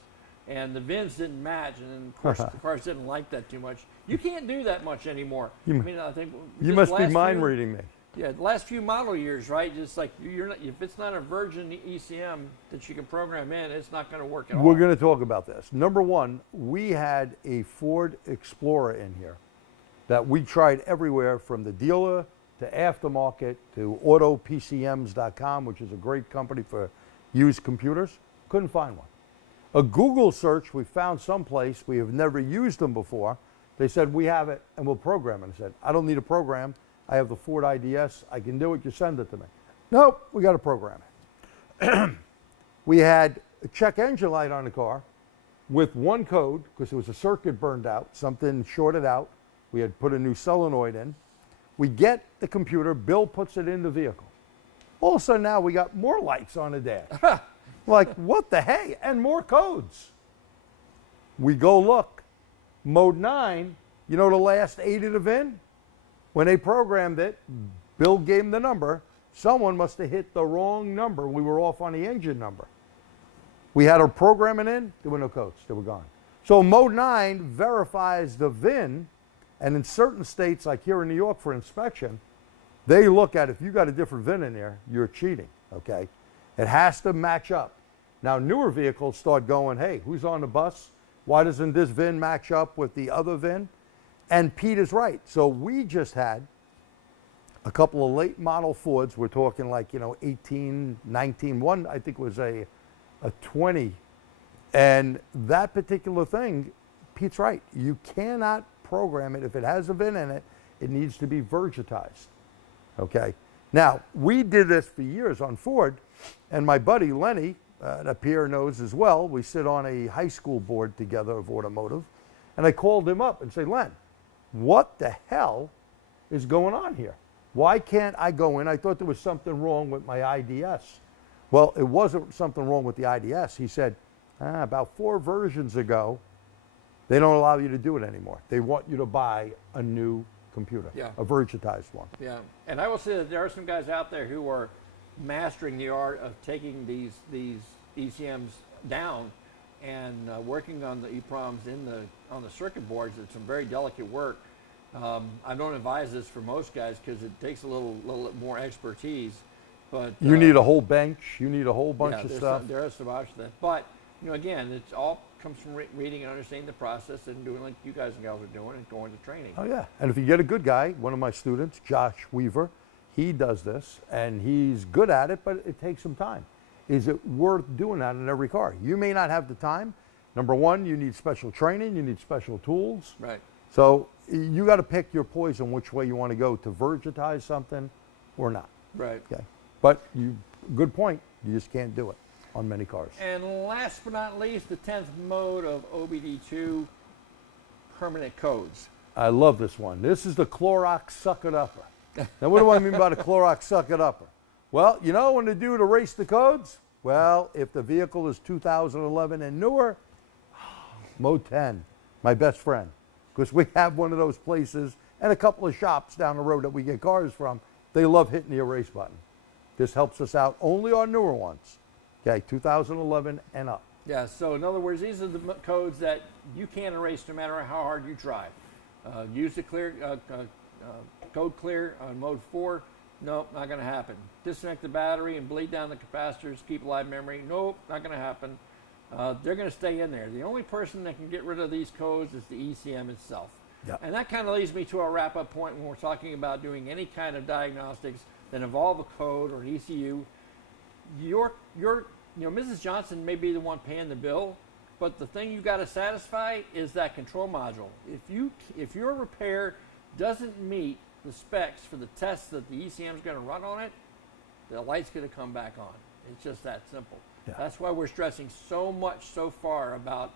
and the VINs didn't match, and then, of course, the cars didn't like that too much. You can't do that much anymore. I think You just must the be last mind few- reading me. Yeah, the last few model years, right? Just like if it's not a virgin ECM that you can program in, it's not going to work at all. We're going to talk about this. Number one, we had a Ford Explorer in here that we tried everywhere from the dealer to aftermarket to autopcms.com, which is a great company for used computers. Couldn't find one. A Google search, we found someplace, we have never used them before. They said, we have it and we'll program it. I said, I don't need a program. I have the Ford IDS. I can do it. You send it to me. Nope, we got to program it. We had a check engine light on the car with one code because there was a circuit burned out, something shorted out. We had put a new solenoid in. We get the computer. Bill puts it in the vehicle. All of a sudden now we got more lights on the dash. Like, what the hey? And more codes. We go look. Mode 9, you know the last 8 of the VIN? When they programmed it, Bill gave him the number. Someone must have hit the wrong number. We were off on the engine number. We had to program it in. There were no codes. They were gone. So Mode 9 verifies the VIN, and in certain states, like here in New York for inspection, they look at if you got a different VIN in there, you're cheating, okay? It has to match up. Now, newer vehicles start going, hey, who's on the bus? Why doesn't this VIN match up with the other VIN? And Pete is right. So we just had a couple of late model Fords. We're talking like, 18, 19. One, I think, was a 20. And that particular thing, Pete's right. You cannot program it. If it has a VIN in it, it needs to be virgitized. Okay? Now, we did this for years on Ford, and my buddy Lenny, a peer knows as well, we sit on a high school board together of automotive, and I called him up and said, Len, what the hell is going on here? Why can't I go in? I thought there was something wrong with my IDS. Well, it wasn't something wrong with the IDS. He said, about 4 versions ago, they don't allow you to do it anymore. They want you to buy a new computer, a virtualized one. Yeah, and I will say that there are some guys out there who are mastering the art of taking these ECMs down and working on the EPROMs on the circuit boards. It's some very delicate work. I don't advise this for most guys because it takes a little more expertise. But you need a whole bench. You need a whole bunch of stuff. There are some options that, but again, it's all comes from reading and understanding the process and doing like you guys and gals are doing and going to training. Oh yeah, and if you get a good guy, one of my students, Josh Weaver, he does this and he's good at it, but it takes some time. Is it worth doing that in every car? You may not have the time. Number one, you need special training, you need special tools. Right. So you got to pick your poison which way you want to go, to virtualize something or not. Right. Okay. But good point. You just can't do it on many cars. And last but not least, the 10th mode of OBD2 permanent codes. I love this one. This is the Clorox Suck It Upper. Now, what do I mean by the Clorox Suck It Upper? Well, you know when they do to erase the codes? Well, if the vehicle is 2011 and newer, Mode 10, my best friend. Because we have one of those places and a couple of shops down the road that we get cars from. They love hitting the erase button. This helps us out only on newer ones. Okay, 2011 and up. Yeah, so in other words, these are the codes that you can't erase no matter how hard you try. Use the code clear on mode 4. Nope, not going to happen. Disconnect the battery and bleed down the capacitors, keep live memory. Nope, not going to happen. They're going to stay in there. The only person that can get rid of these codes is the ECM itself. Yep. And that kind of leads me to our wrap-up point when we're talking about doing any kind of diagnostics that involve a code or an ECU. Mrs. Johnson may be the one paying the bill, but the thing you got to satisfy is that control module. If your repair doesn't meet the specs for the tests that the ECM is going to run on it, the light's going to come back on. It's just that simple. Yeah. That's why we're stressing so much so far about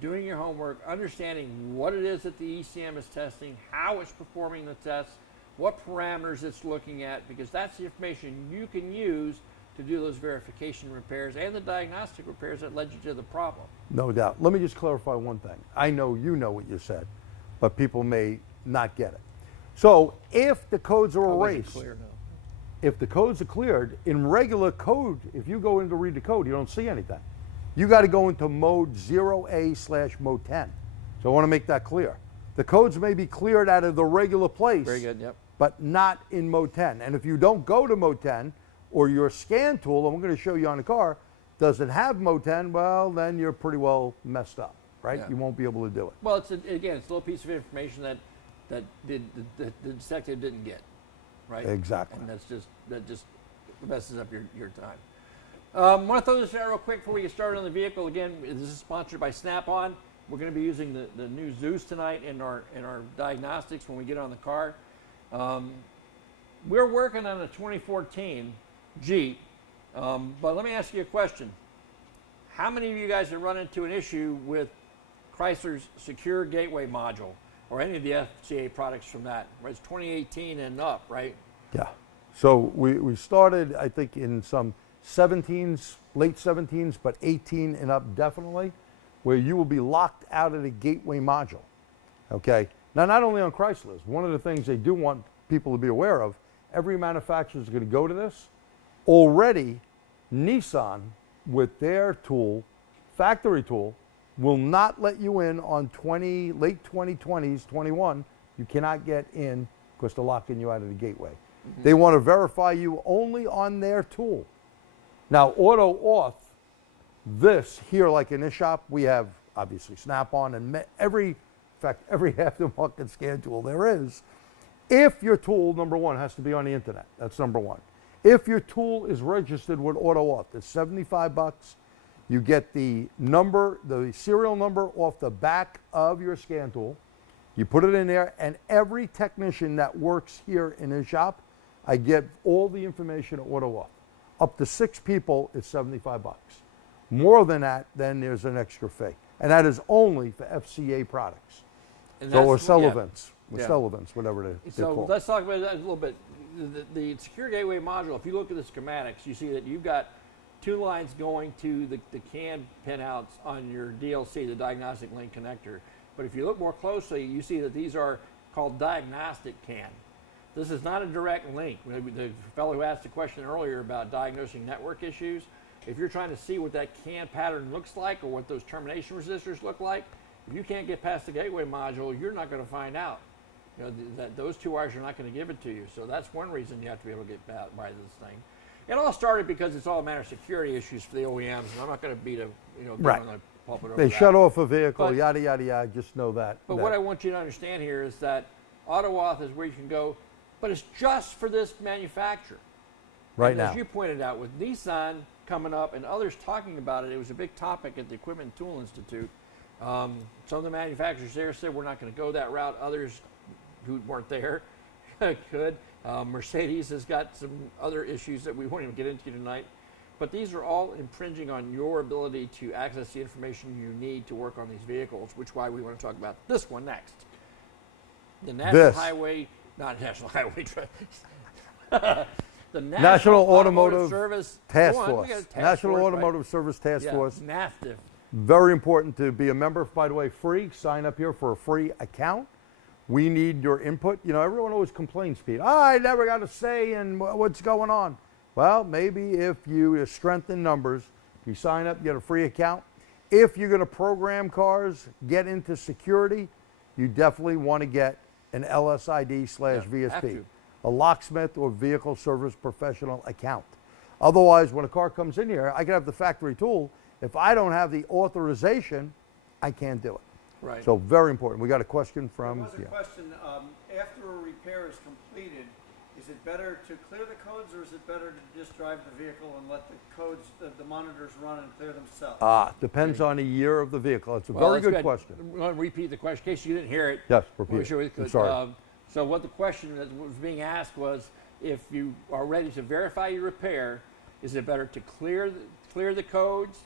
doing your homework, understanding what it is that the ECM is testing, how it's performing the tests, what parameters it's looking at, because that's the information you can use to do those verification repairs and the diagnostic repairs that led you to the problem. No doubt. Let me just clarify one thing. I know you know what you said, but people may not get it. So if the codes are erased, if the codes are cleared, in regular code, if you go in to read the code, you don't see anything. You got to go into mode 0A/mode 10. So I want to make that clear. The codes may be cleared out of the regular place, very good, yep, but not in mode 10. And if you don't go to mode 10, or your scan tool, and we're going to show you on the car, doesn't have mode 10, well, then you're pretty well messed up, right? Yeah. You won't be able to do it. Well, it's a little piece of information that the detective didn't get, right? Exactly. And that just messes up your time. I want to throw this out real quick before we get started on the vehicle. Again, this is sponsored by Snap-on. We're going to be using the new Zeus tonight in our diagnostics when we get on the car. We're working on a 2014 Jeep, but let me ask you a question. How many of you guys have run into an issue with Chrysler's Secure Gateway module or any of the FCA products from that? It's 2018 and up, right? Yeah. So we started, I think, in some 17s, late 17s, but 18 and up definitely, where you will be locked out of the gateway module. Okay. Now, not only on Chrysler's, one of the things they do want people to be aware of, every manufacturer is going to go to this. Already, Nissan, with their tool, factory tool, will not let you in on late 2020s, 21. You cannot get in because they're locking you out of the gateway. Mm-hmm. They want to verify you only on their tool. Now, auto auth, this here, like in this shop, we have obviously Snap-on and every aftermarket scan tool there is. If your tool, number one, has to be on the internet, that's number one. If your tool is registered with AutoAuth, it's $75. You get the number, the serial number off the back of your scan tool. You put it in there, and every technician that works here in his shop, I get all the information at AutoAuth. Up to 6 people, it's $75. More than that, then there's an extra fee. And that is only for FCA products. And So, or that's- Sullivan's, yeah. Sullivan's, whatever they're So called. let's talk about that a little bit. The secure gateway module, if you look at the schematics, you see that you've got 2 lines going to the CAN pinouts on your DLC, the diagnostic link connector. But if you look more closely, you see that these are called diagnostic CAN. This is not a direct link. The fellow who asked the question earlier about diagnosing network issues, if you're trying to see what that CAN pattern looks like or what those termination resistors look like, if you can't get past the gateway module, you're not going to find out. You know, that those 2 wires are not going to give it to you. So that's one reason you have to be able to get by this thing. It all started because it's all a matter of security issues for the OEMs, and I'm not going to beat a Right. on the pulpit over They that. shut off a vehicle, But- yada, yada, yada, just know that. But what I want you to understand here is that AutoAuth is where you can go, but it's just for this manufacturer. right And now. as you pointed out, with Nissan coming up and others talking about it, it was a big topic at the Equipment and Tool Institute. Some of the manufacturers there said we're not going to go that route. Others who weren't there could. Mercedes has got some other issues that we won't even get into tonight. But these are all infringing on your ability to access the information you need to work on these vehicles, which is why we want to talk about this one next. The National Highway, not National Highway, the National Automotive Service Task Go on, we Force. got a task National force, right? Automotive Service Task Yeah, Force. NASTF. Very important to be a member. By the way, free. Sign up here for a free account. We need your input. You know, everyone always complains, Pete. I never got a say in what's going on. Well, maybe if you strengthen numbers, you sign up, get a free account. If you're going to program cars, get into security, you definitely want to get an LSID/VSP, to. a locksmith or vehicle service professional account. Otherwise, when a car comes in here, I can have the factory tool. If I don't have the authorization, I can't do it. Right. So very important. We got a question from. There was a question, after a repair is completed, is it better to clear the codes or is it better to just drive the vehicle and let the codes, the monitors run and clear themselves? Depends on the year of the vehicle. It's a Well, very let's good go ahead. question. We want to repeat the question in case you didn't hear it. Yes, We'll repeat make sure we it. I'm could. sorry. So what the question that was being asked was, if you are ready to verify your repair, is it better to clear the codes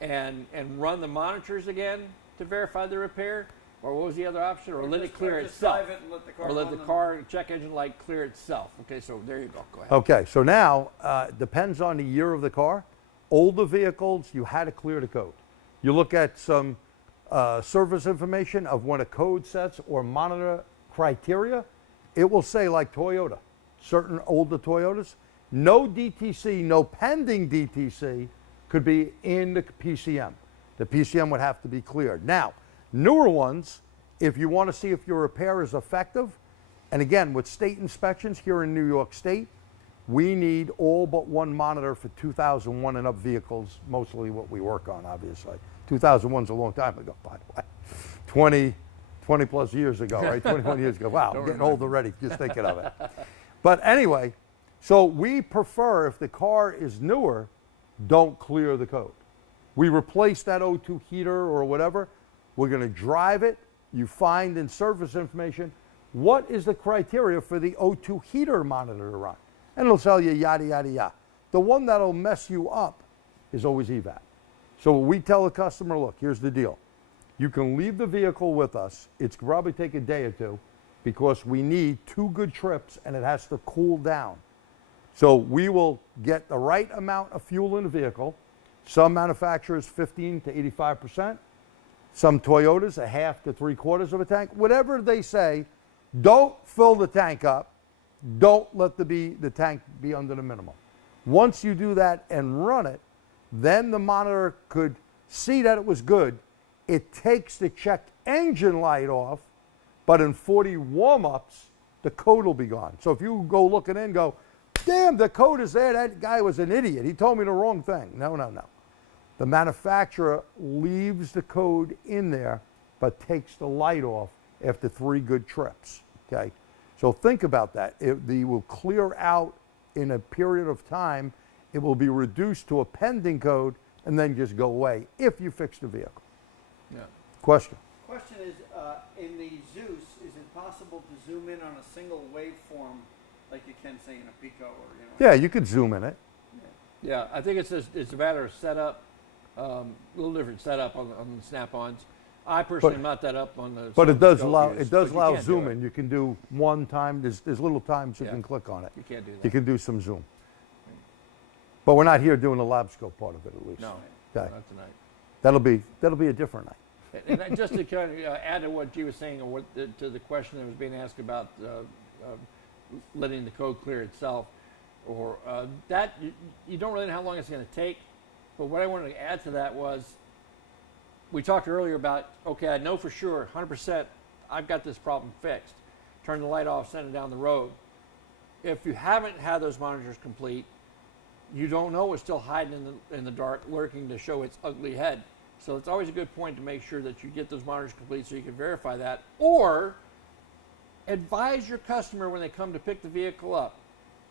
and run the monitors again to verify the repair, or what was the other option, or let it just- clear just itself, drive it and let the car or let run the them. car check engine light clear itself? Okay, so there you go. Go ahead. Okay, so now depends on the year of the car. Older vehicles, you had to clear the code. You look at some service information of when a code sets or monitor criteria, it will say like Toyota, certain older Toyotas, no DTC, no pending DTC could be in the PCM. The PCM would have to be cleared. Now, newer ones, if you want to see if your repair is effective, and again, with state inspections here in New York State, we need all but one monitor for 2001 and up vehicles, mostly what we work on, obviously. 2001's a long time ago, by the way. 20 plus years ago, right? 21 years ago. Wow, I'm getting old already just thinking of it. But anyway, so we prefer, if the car is newer, don't clear the code. We replace that O2 heater or whatever. We're going to drive it. You find in service information, what is the criteria for the O2 heater monitor to run? And it'll tell you yada, yada, yada. The one that'll mess you up is always EVAP. So we tell the customer, look, here's the deal. You can leave the vehicle with us. It's probably take a day or two because we need 2 good trips and it has to cool down. So we will get the right amount of fuel in the vehicle. Some manufacturers 15 to 85%. Some Toyotas a half to 3/4 of a tank. Whatever they say, don't fill the tank up. Don't let the tank be under the minimum. Once you do that and run it, then the monitor could see that it was good. It takes the check engine light off, but in 40 warm-ups, the code will be gone. So if you go looking in and go, damn, the code is there, that guy was an idiot. He told me the wrong thing. No, no, no. The manufacturer leaves the code in there, but takes the light off after 3 good trips, okay? So think about that. They will clear out in a period of time. It will be reduced to a pending code and then just go away if you fix the vehicle. Yeah. Question? Question is, in the Zeus, is it possible to zoom in on a single waveform like you can say in a Pico or, Yeah, you could zoom in it. Yeah, I think it's a matter of setup little different setup on the Snap-ons. I personally am not that up on the. But it does scope allow use, it does but you allow can do zoom it. in. You can do one time. There's little times you Yeah. can click on it. You can't do that. You can do some zoom. But we're not here doing the lab scope part of it, at least. No, Okay. not tonight. That'll be a different night. And just to kind of add to what G was saying, or to the question that was being asked about letting the code clear itself, or that you don't really know how long it's going to take. But what I wanted to add to that was, we talked earlier about, okay, I know for sure, 100%, I've got this problem fixed. Turn the light off, send it down the road. If you haven't had those monitors complete, you don't know what's still hiding in the dark, lurking to show its ugly head. So it's always a good point to make sure that you get those monitors complete so you can verify that. Or advise your customer when they come to pick the vehicle up.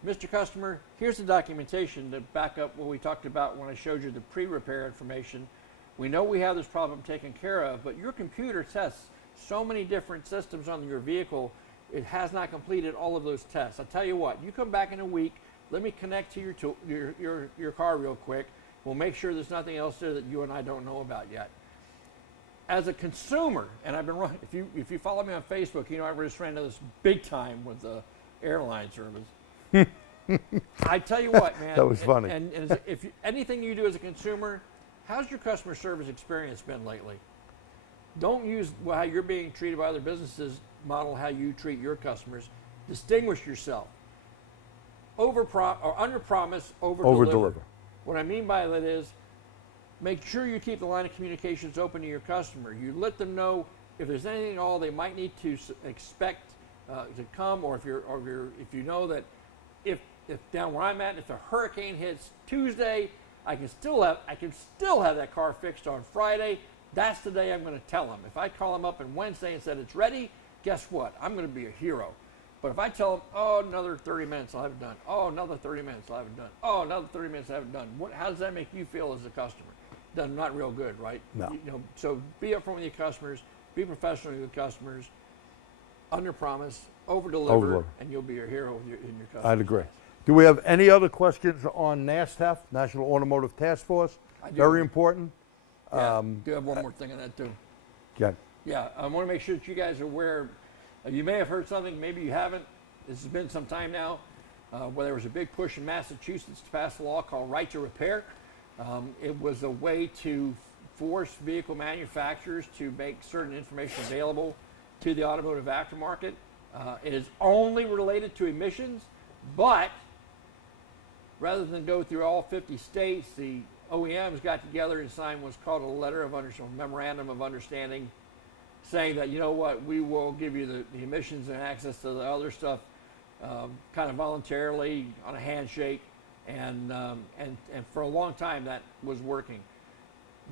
Mr. Customer, here's the documentation to back up what we talked about when I showed you the pre-repair information. We know we have this problem taken care of, but your computer tests so many different systems on your vehicle, it has not completed all of those tests. I'll tell you what, you come back in a week, let me connect to your car real quick. We'll make sure there's nothing else there that you and I don't know about yet. As a consumer, and I've been running, if you follow me on Facebook, you know I just ran into this big time with the airline service. I tell you what, man. That was funny. And if anything you do as a consumer, how's your customer service experience been lately? Don't use how you're being treated by other businesses, model how you treat your customers. Distinguish yourself. Under promise, over deliver. What I mean by that is, make sure you keep the line of communications open to your customer. You let them know if there's anything at all they might need to expect to come, or if you know that if down where I'm at, if a hurricane hits Tuesday, I can still have that car fixed on Friday. That's the day I'm going to tell them. If I call them up on Wednesday and said it's ready, guess what? I'm going to be a hero. But if I tell them, oh, another 30 minutes, I'll have it done. Oh, another 30 minutes, I'll have it done. Oh, another 30 minutes, I'll have it done. How does that make you feel as a customer? Not real good, right? No. So be upfront with your customers, be professional with your customers, under promise, over deliver, and you'll be a hero in your customers. I'd agree. Do we have any other questions on NASTF, National Automotive Task Force? I do. Very important. Yeah, do have one more thing on that too. Okay. Yeah, I want to make sure that you guys are aware. You may have heard something, maybe you haven't. This has been some time now, where there was a big push in Massachusetts to pass a law called Right to Repair. It was a way to force vehicle manufacturers to make certain information available to the automotive aftermarket. It is only related to emissions, but rather than go through all 50 states, the OEMs got together and signed what's called a memorandum of understanding, saying that, you know what, we will give you the emissions and access to the other stuff kind of voluntarily on a handshake, and for a long time that was working.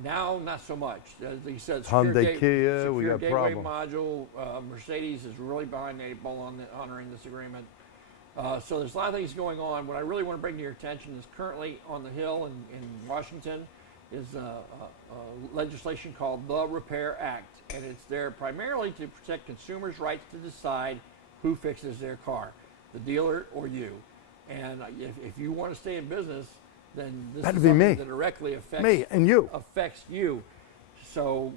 Now, not so much. As he said, Hyundai, Kia, we got gateway problem. module. Mercedes is really behind the eight ball on honoring this agreement. So there's a lot of things going on. What I really want to bring to your attention is currently on the Hill in Washington is legislation called the Repair Act, and it's there primarily to protect consumers' rights to decide who fixes their car, the dealer or you. And if you want to stay in business, then this That'd is be something me. that directly affects Me and you. affects you. So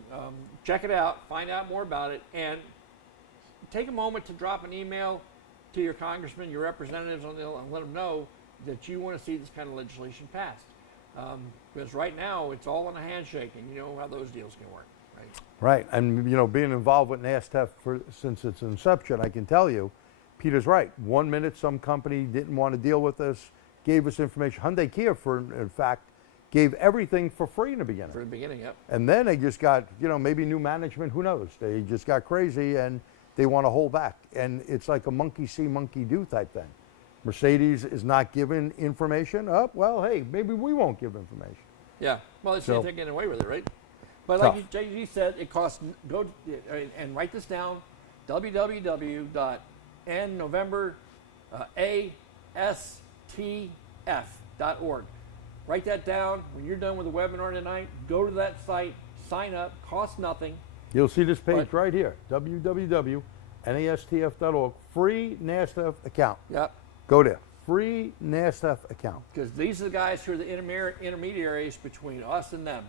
check it out, find out more about it, and take a moment to drop an email to your congressman, your representatives on the Hill, and let them know that you want to see this kind of legislation passed. Because right now it's all on a handshake, and you know how those deals can work, right? Right, and being involved with NASTF since its inception, I can tell you, Peter's right. 1 minute, some company didn't want to deal with us, gave us information. Hyundai, Kia, in fact, gave everything for free in the beginning. For the beginning, yep. And then they just got, maybe new management, who knows? They just got crazy and they want to hold back. And it's like a monkey see, monkey do type thing. Mercedes is not giving information. Oh, well, hey, maybe we won't give information. Yeah, well, it's they're getting away with it, right? But Tough. like you said, it costs, go and write this down, www.november.astf.org. Write that down. When you're done with the webinar tonight, go to that site, sign up, costs nothing. You'll see this page right here, www.nastf.org, free NASTF account. Yep. Go there, free NASTF account. Because these are the guys who are the intermediaries between us and them.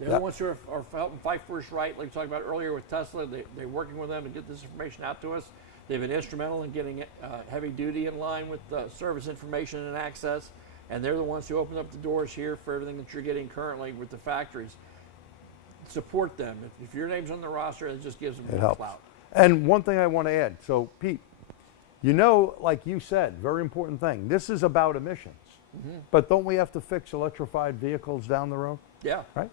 They're the ones who are helping fight for us right, like we talked about earlier with Tesla. They're working with them to get this information out to us. They've been instrumental in getting heavy duty in line with service information and access, and they're the ones who open up the doors here for everything that you're getting currently with the factories. Support them. If your name's on the roster, it just gives them more clout. And one thing I want to add, so Pete, you know, like you said, very important thing, this is about emissions. But don't we have to fix electrified vehicles down the road? Yeah. Right?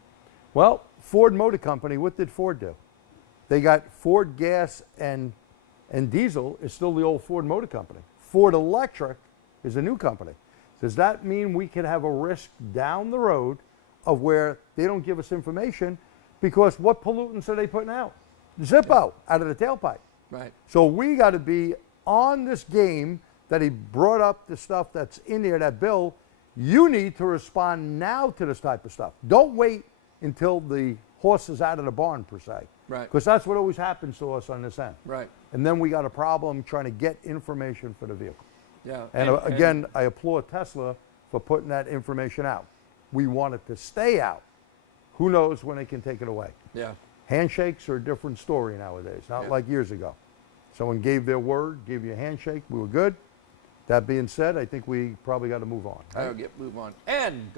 Well, Ford Motor Company, what did Ford do? They got Ford gas and diesel is still the old Ford Motor Company. Ford Electric is a new company. Does that mean we could have a risk down the road of where they don't give us information because what pollutants are they putting out? Zippo out of the tailpipe. Right. So we got to be on this game that he brought up the stuff that's in there, that bill. You need to respond now to this type of stuff. Don't wait until the horse is out of the barn, per se. Right. Because that's what always happens to us on this end. Right. And then we got a problem trying to get information for the vehicle. Yeah. And again, I applaud Tesla for putting that information out. We want it to stay out. Who knows when they can take it away? Yeah. Handshakes are a different story nowadays, not like years ago. Someone gave their word, gave you a handshake, we were good. That being said, I think we probably got to move on. I'll move on. And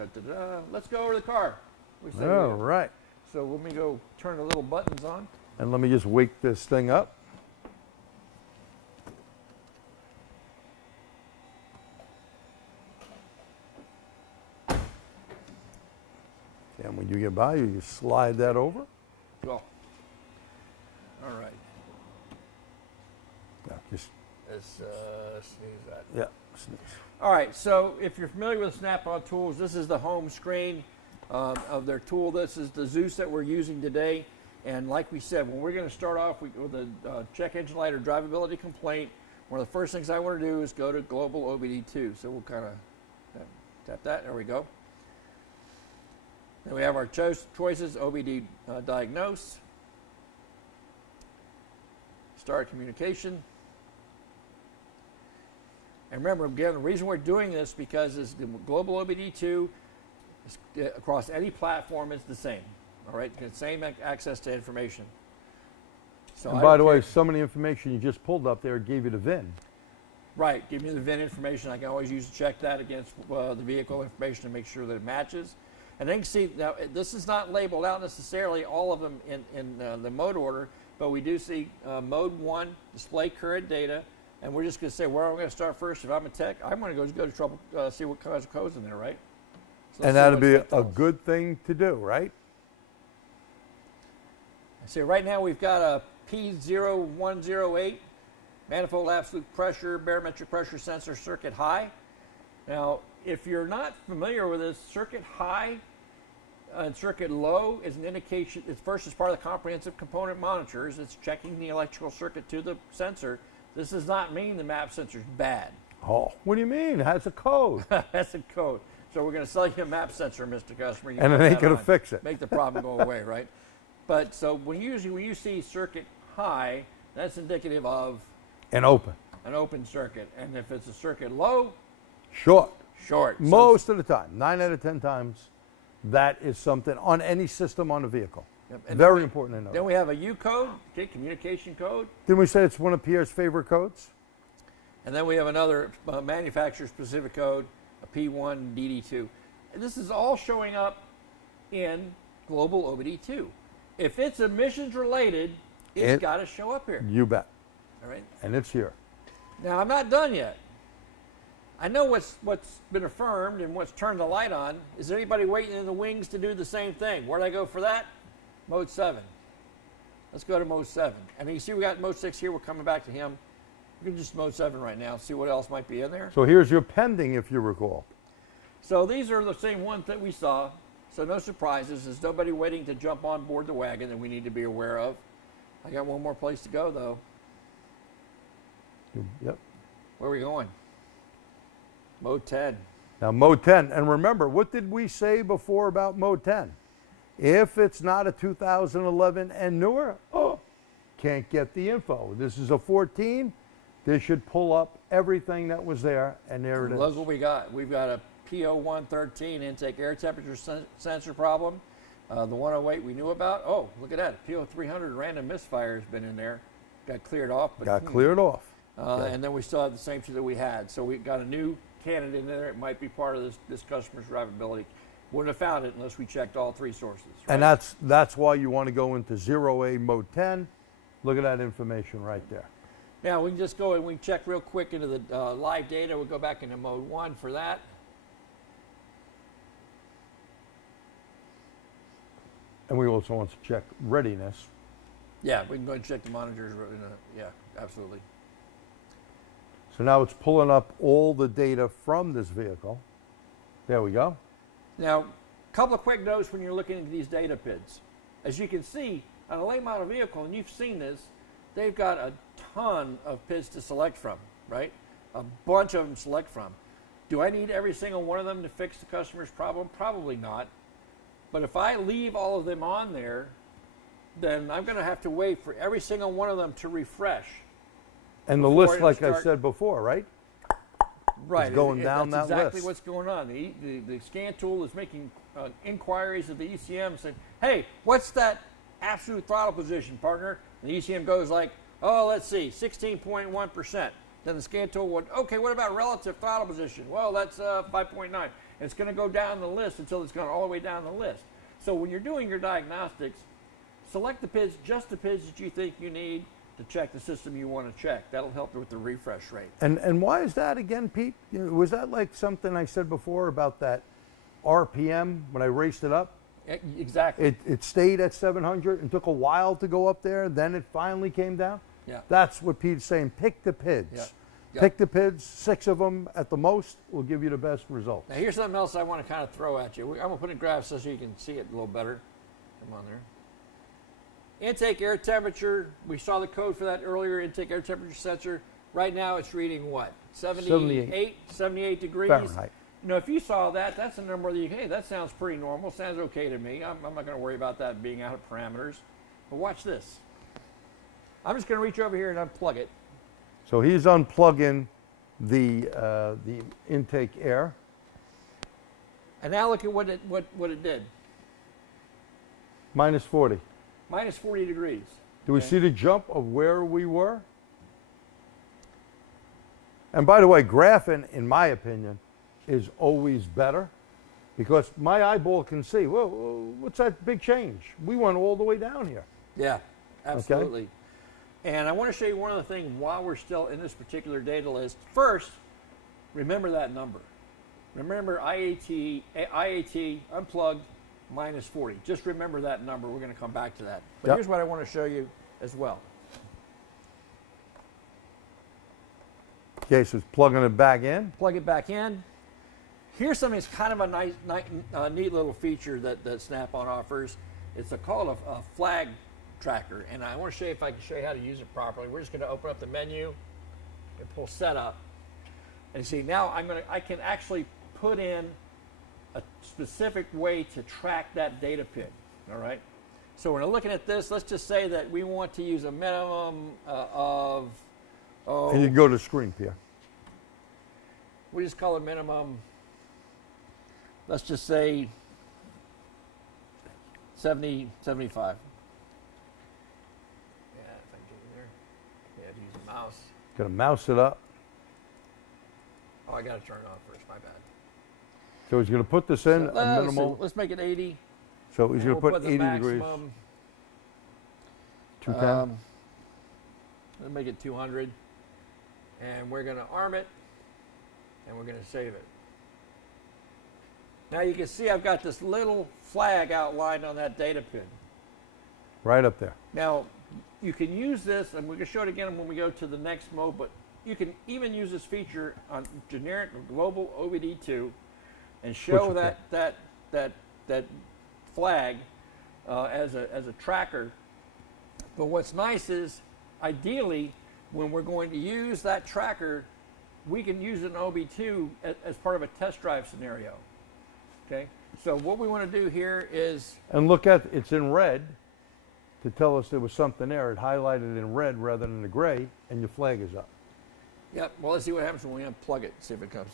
let's go over to the car. All right. So let me go turn the little buttons on. And let me just wake this thing up. And when you get by, you just slide that over. Cool. All right. Yeah, just Sneeze that. yeah, sneeze. All right, so if you're familiar with Snap-on tools, this is the home screen of their tool. This is the Zeus that we're using today. And like we said, when we're going to start off with a check engine light or drivability complaint, one of the first things I want to do is go to Global OBD2. So we'll kind of tap that. There we go. Then we have our choices, OBD diagnose, start communication. And remember, again, the reason we're doing this because is the Global OBD2 across any platform is the same. All right, the same access to information. So and by the way, some of the information you just pulled up there gave you the VIN. Right, give me the VIN information. I can always use to check that against the vehicle information to make sure that it matches. And then you can see, now this is not labeled out necessarily, all of them in the mode order, but we do see mode 1, display current data, and we're just going to say where I'm going to start first. If I'm a tech, I'm going to go to trouble, see what kinds of codes in there, right? So and that'll be a good thing to do, right? See, right now we've got a P0108, manifold absolute pressure, barometric pressure sensor, circuit high. Now, if you're not familiar with this, circuit high and circuit low is an indication. It's first as part of the comprehensive component monitors. It's checking the electrical circuit to the sensor. This does not mean the map sensor is bad. Oh, what do you mean? It has a code. That's a code. So we're going to sell you a map sensor, Mr. Customer. And it ain't going to fix it. Make the problem go away, right? But so when you see circuit high, that's indicative of an open circuit. And if it's a circuit low, short. Most of the time, 9 out of 10 times, that is something on any system on a vehicle. Yep. Very important to know. Then we have a U code, okay, communication code. Didn't we say it's one of Pierre's favorite codes? And then we have another manufacturer-specific code, a P1 DD2. And this is all showing up in Global OBD2. If it's emissions related, it's got to show up here. You bet. All right. And it's here. Now, I'm not done yet. I know what's been affirmed and what's turned the light on. Is there anybody waiting in the wings to do the same thing? Where'd I go for that? Mode 7. Let's go to mode 7. And you see we got mode 6 here. We're coming back to him. We can just mode 7 right now, see what else might be in there. So here's your pending, if you recall. So these are the same ones that we saw. So no surprises. There's nobody waiting to jump on board the wagon that we need to be aware of. I got one more place to go, though. Yep. Where are we going? Mode 10. Now, mode 10. And remember, what did we say before about mode 10? If it's not a 2011 and newer, can't get the info. This is a 14. This should pull up everything that was there, and there it is. Look what we got. We've got a PO113 intake air temperature sensor problem. The 108 we knew about. Oh, look at that. PO300 random misfire has been in there. Got cleared off. But, Got cleared off. Okay. And then we still have the same two that we had. So we got a new candidate in there. It might be part of this customer's drivability. Wouldn't have found it unless we checked all three sources. Right? And that's why you want to go into 0A mode 10. Look at that information right there. Now we can just go and we can check real quick into the live data. We'll go back into mode 1 for that. And we also want to check readiness. Yeah, we can go and check the monitors. Yeah, absolutely. So now it's pulling up all the data from this vehicle. There we go. Now, a couple of quick notes when you're looking at these data PIDs. As you can see, on a late model vehicle, and you've seen this, they've got a ton of PIDs to select from, right? A bunch of them to select from. Do I need every single one of them to fix the customer's problem? Probably not. But if I leave all of them on there, then I'm going to have to wait for every single one of them to refresh. And the list, like I said before, right? Right. It's going down that list. That's exactly what's going on. The scan tool is making inquiries of the ECM saying, hey, what's that absolute throttle position, partner? And the ECM goes like, oh, let's see, 16.1%. Then the scan tool would, okay, what about relative throttle position? Well, that's 5.9. And it's going to go down the list until it's gone all the way down the list. So when you're doing your diagnostics, select the PIDs, just the PIDs that you think you need to check the system you want to check. That'll help with the refresh rate. And why is that again, Pete? Was that like something I said before about that RPM when I raced it up? Exactly. It stayed at 700 and took a while to go up there. Then it finally came down. Yeah. That's what Pete's saying. Pick the PIDs. Yeah. Yeah. Pick the PIDs. 6 of them at the most will give you the best results. Now here's something else I want to kind of throw at you. I'm going to put in graphs so you can see it a little better. Come on there. Intake air temperature. We saw the code for that earlier. Intake air temperature sensor. Right now it's reading what? 78 degrees. Fahrenheit. You know, if you saw that, that's a number that you, hey, that sounds pretty normal. Sounds okay to me. I'm not going to worry about that being out of parameters. But watch this. I'm just going to reach over here and unplug it. So he's unplugging the intake air. And now look at what it did. Minus 40. Minus 40 degrees. Do we see the jump of where we were? And by the way, graphing, in my opinion, is always better because my eyeball can see, whoa, what's that big change? We went all the way down here. Yeah, absolutely. Okay. And I want to show you one other thing while we're still in this particular data list. First, remember that number. Remember IAT unplugged minus 40. Just remember that number. We're going to come back to that. But here's what I want to show you as well. Okay, so it's plugging it back in. Plug it back in. Here's something that's kind of a neat little feature that Snap-on offers. It's called a flag tracker, and I want to show you if I can show you how to use it properly. We're just going to open up the menu and pull setup, and see now I can actually put in a specific way to track that data PID. All right. So when we're looking at this, let's just say that we want to use a minimum of. And you can go to screen, Pierre. We just call it minimum. Let's just say 70, 75. Yeah, if I can get in there. Yeah, I have to use a mouse. Got to mouse it up. Oh, I got to turn it on first. My bad. So he's going to put this in a minimal. Let's make it 80. So he's going to put 80 degrees. 210. Let's make it 200. And we're going to arm it, and we're going to save it. Now you can see I've got this little flag outlined on that data pin. Right up there. Now, you can use this, and we're going to show it again when we go to the next mode, but you can even use this feature on generic global OBD2 and show that flag as a tracker. But what's nice is, ideally, when we're going to use that tracker, we can use an OB2 as part of a test drive scenario. Okay, so what we want to do here is... And look at, it's in red to tell us there was something there. It highlighted in red rather than the gray, and your flag is up. Yep, well, let's see what happens when we unplug it, see if it comes.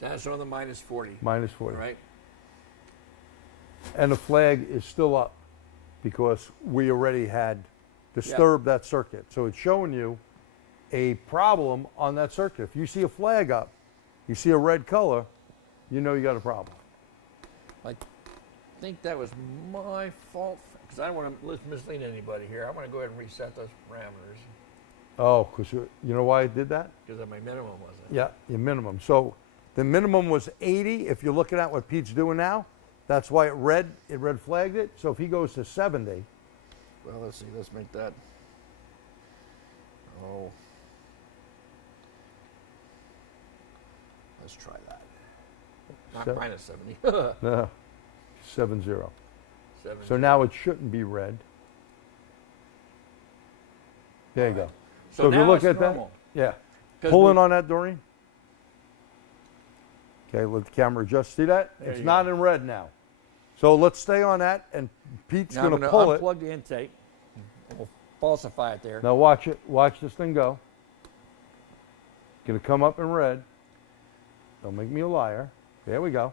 So that's on the minus 40. minus 40. Right? And the flag is still up because we already had disturbed that circuit. So it's showing you a problem on that circuit. If you see a flag up, you see a red color, you know you got a problem. I think that was my fault because I don't want to mislead anybody here. I want to go ahead and reset those parameters Oh, because you know why I did that? because my minimum wasn't. Yeah, your minimum. So the minimum was 80. If you're looking at what Pete's doing now, that's why it red flagged it. So if he goes to 70, Well, let's see. Let's make that. Oh. Let's try that. Not Se- minus 70. no, 70. 70. So now it shouldn't be red. There you go. So if you now look it's at normal. that, yeah. 'Cause Pull we- in on that, Doreen. Okay, let the camera adjust. See that? There It's you not go. in red now. So let's stay on that, and Pete's Now going I'm to going pull to it. unplug the intake. We'll falsify it there. Now watch it. Watch this thing go. Going to come up in red. Don't make me a liar. There we go.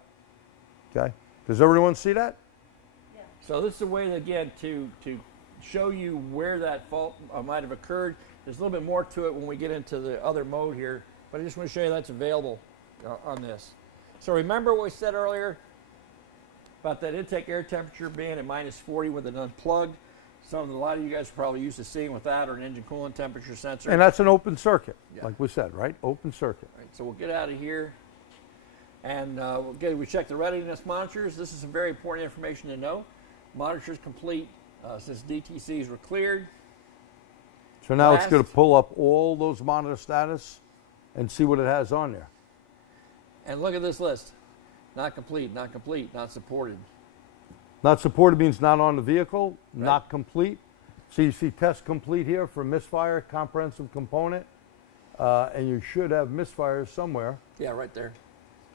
Okay. Does everyone see that? So this is a way, again, to show you where that fault might have occurred. There's a little bit more to it when we get into the other mode here, but I just want to show you that's available on this. So remember what we said earlier about that intake air temperature being at minus 40 with it unplugged. A lot of you guys are probably used to seeing with that or an engine coolant temperature sensor. And that's an open circuit, Yeah. like we said, right? Open circuit. All right, so we'll get out of here. And we check the readiness monitors. This is some very important information to know. Monitors complete since DTCs were cleared. So now it's going Last. to pull up all those monitor status and see what it has on there. And look at this list. Not complete, not complete, not supported. Not supported means not on the vehicle, Right. not complete. So you see test complete here for misfire, comprehensive component, and you should have misfires somewhere. Yeah, right there.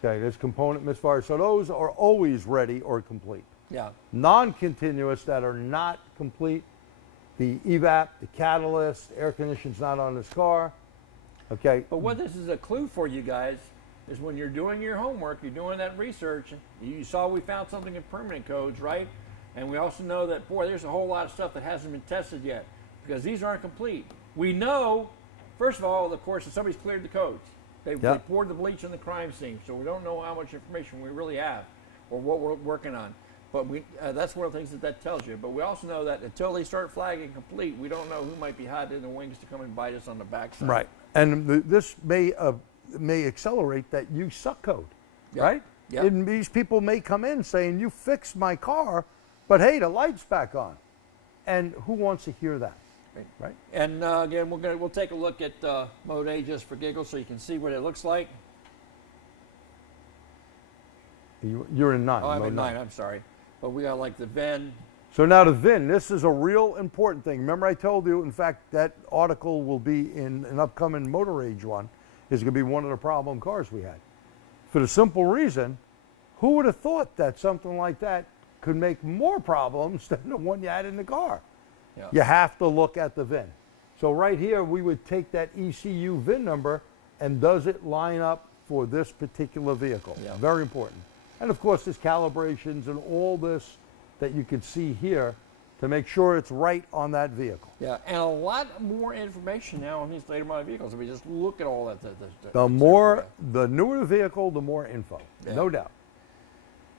Okay, there's component misfire. So those are always ready or complete. Yeah. Non-continuous that are not complete, the evap, the catalyst, air conditioning's not on this car. Okay, But what this is a clue for you guys is when you're doing your homework, you're doing that research, you saw we found something in permanent codes, right? And we also know that, boy, there's a whole lot of stuff that hasn't been tested yet because these aren't complete. We know, first of all, of course, that somebody's cleared the codes. They poured the bleach on the crime scene, so we don't know how much information we really have or what we're working on. But that's one of the things that tells you. But we also know that until they start flagging complete, we don't know who might be hiding in the wings to come and bite us on the backside. right. And this may accelerate that you suck code, Yeah. right? Yeah. And these people may come in saying, you fixed my car, but hey, the light's back on. And who wants to hear that, right? And again, we'll take a look at mode A just for giggles so you can see what it looks like. You're in 9. Oh, I'm mode in 9, I'm sorry. But we got like the VIN. So now the VIN, this is a real important thing. Remember I told you, in fact, that article will be in an upcoming Motor Age one, is going to be one of the problem cars we had. For the simple reason, who would have thought that something like that could make more problems than the one you had in the car? Yeah. You have to look at the VIN. So right here, we would take that ECU VIN number and does it line up for this particular vehicle? Yeah. Very important. And of course, there's calibrations and all this that you can see here to make sure it's right on that vehicle. Yeah, and a lot more information now on these later model vehicles. If we just look at all that. The newer the vehicle, the more info, Yeah. no doubt.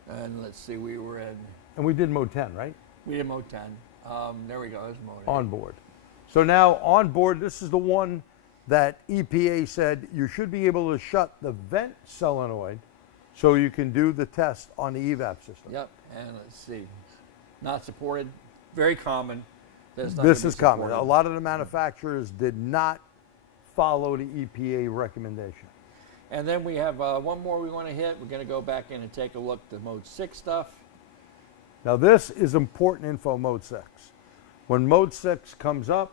And let's see, we were in, And we did mode 10, right? we did mode 10. There we go, there's mode A. On board. So now on board, this is the one that EPA said you should be able to shut the vent solenoid so you can do the test on the evap system. Yep, and let's see. Not supported, very common. This gonna is be common. supported. A lot of the manufacturers did not follow the EPA recommendation. And then we have one more we want to hit. We're going to go back in and take a look at the mode 6 stuff. Now this is important info, mode 6. When mode 6 comes up,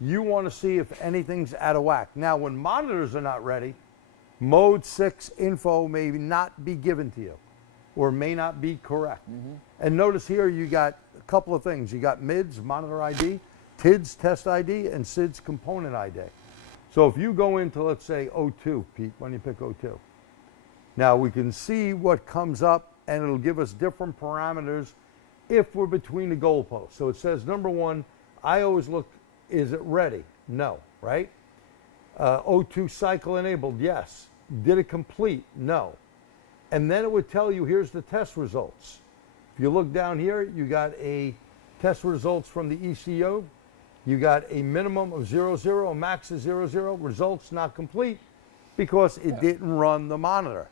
you want to see if anything's out of whack. Now when monitors are not ready, mode 6 info may not be given to you or may not be correct. And notice here you got a couple of things. You got MIDS, monitor ID, TIDS, test ID, and SIDS, component ID. So if you go into, let's say, O2, Pete, when you pick O2, Now we can see what comes up, and it'll give us different parameters if we're between the goalposts. So it says, number one, I always look, is it ready? No, right? O2 cycle enabled, yes. Did it complete? No. And then it would tell you, here's the test results. If you look down here, you got a test results from the ECO. You got a minimum of 00, a max of 00, results not complete because it didn't run the monitor.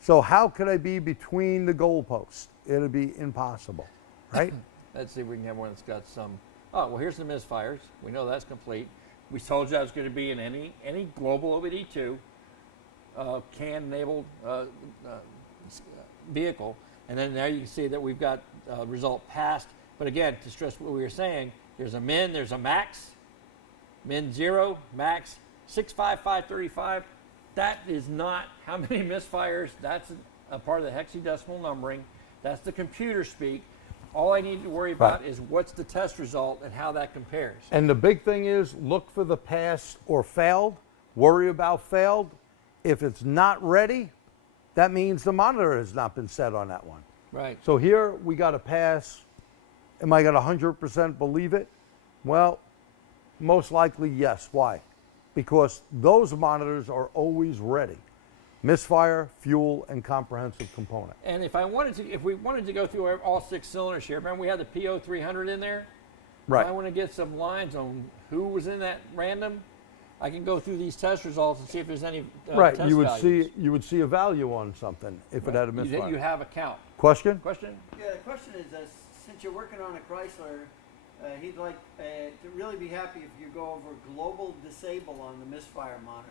So how could I be between the goalposts? It'll be impossible, right? Let's see if we can have one that's got some. Oh, well, here's the misfires. We know that's complete. We told you that was going to be in any global OBD2 CAN-enabled vehicle. And then now you can see that we've got result passed. But again, to stress what we were saying, there's a min, there's a max, min 0, max 65535. That is not how many misfires. That's a part of the hexadecimal numbering. That's the computer speak. All I need to worry about is what's the test result and how that compares. And the big thing is look for the passed or failed. Worry about failed. If it's not ready, that means the monitor has not been set on that one. Right. So here we got a pass. Am I going to 100% believe it? Well, most likely yes. Why? Because those monitors are always ready. Misfire, fuel, and comprehensive component. And if we wanted to go through all 6 cylinders here, remember we had the PO300 in there? Right. If I want to get some lines on who was in that random, I can go through these test results and see if there's any right. test You would values. see a value on something if it had a misfire. You have a count. Question? Question? Yeah, the question is, since you're working on a Chrysler, he'd like to really be happy if you go over global disable on the misfire monitor.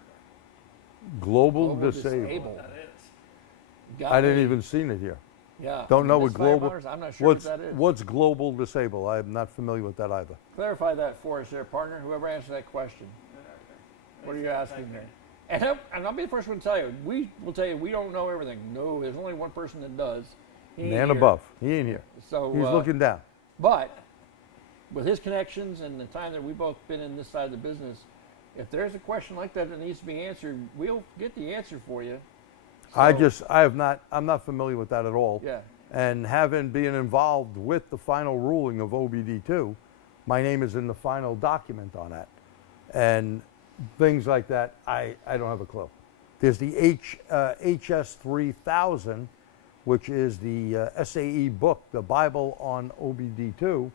Global disable. That is. I didn't even seen it here. Yeah. Don't know what Misfire global. monitors, I'm not sure what that is. What's global disable? I'm not familiar with that either. Clarify that for us there, partner, whoever answered that question. What are you asking there? And I'll be the first one to tell you, we will tell you we don't know everything. No, there's only one person that does. He ain't Man here. above. He ain't here. So He's looking down. But with his connections and the time that we've both been in this side of the business, if there's a question like that that needs to be answered, we'll get the answer for you. So, I'm not familiar with that at all. Yeah. And been involved with the final ruling of OBD2, my name is in the final document on that. And things like that, I don't have a clue. There's the HS3000, which is the SAE book, the Bible on OBD2.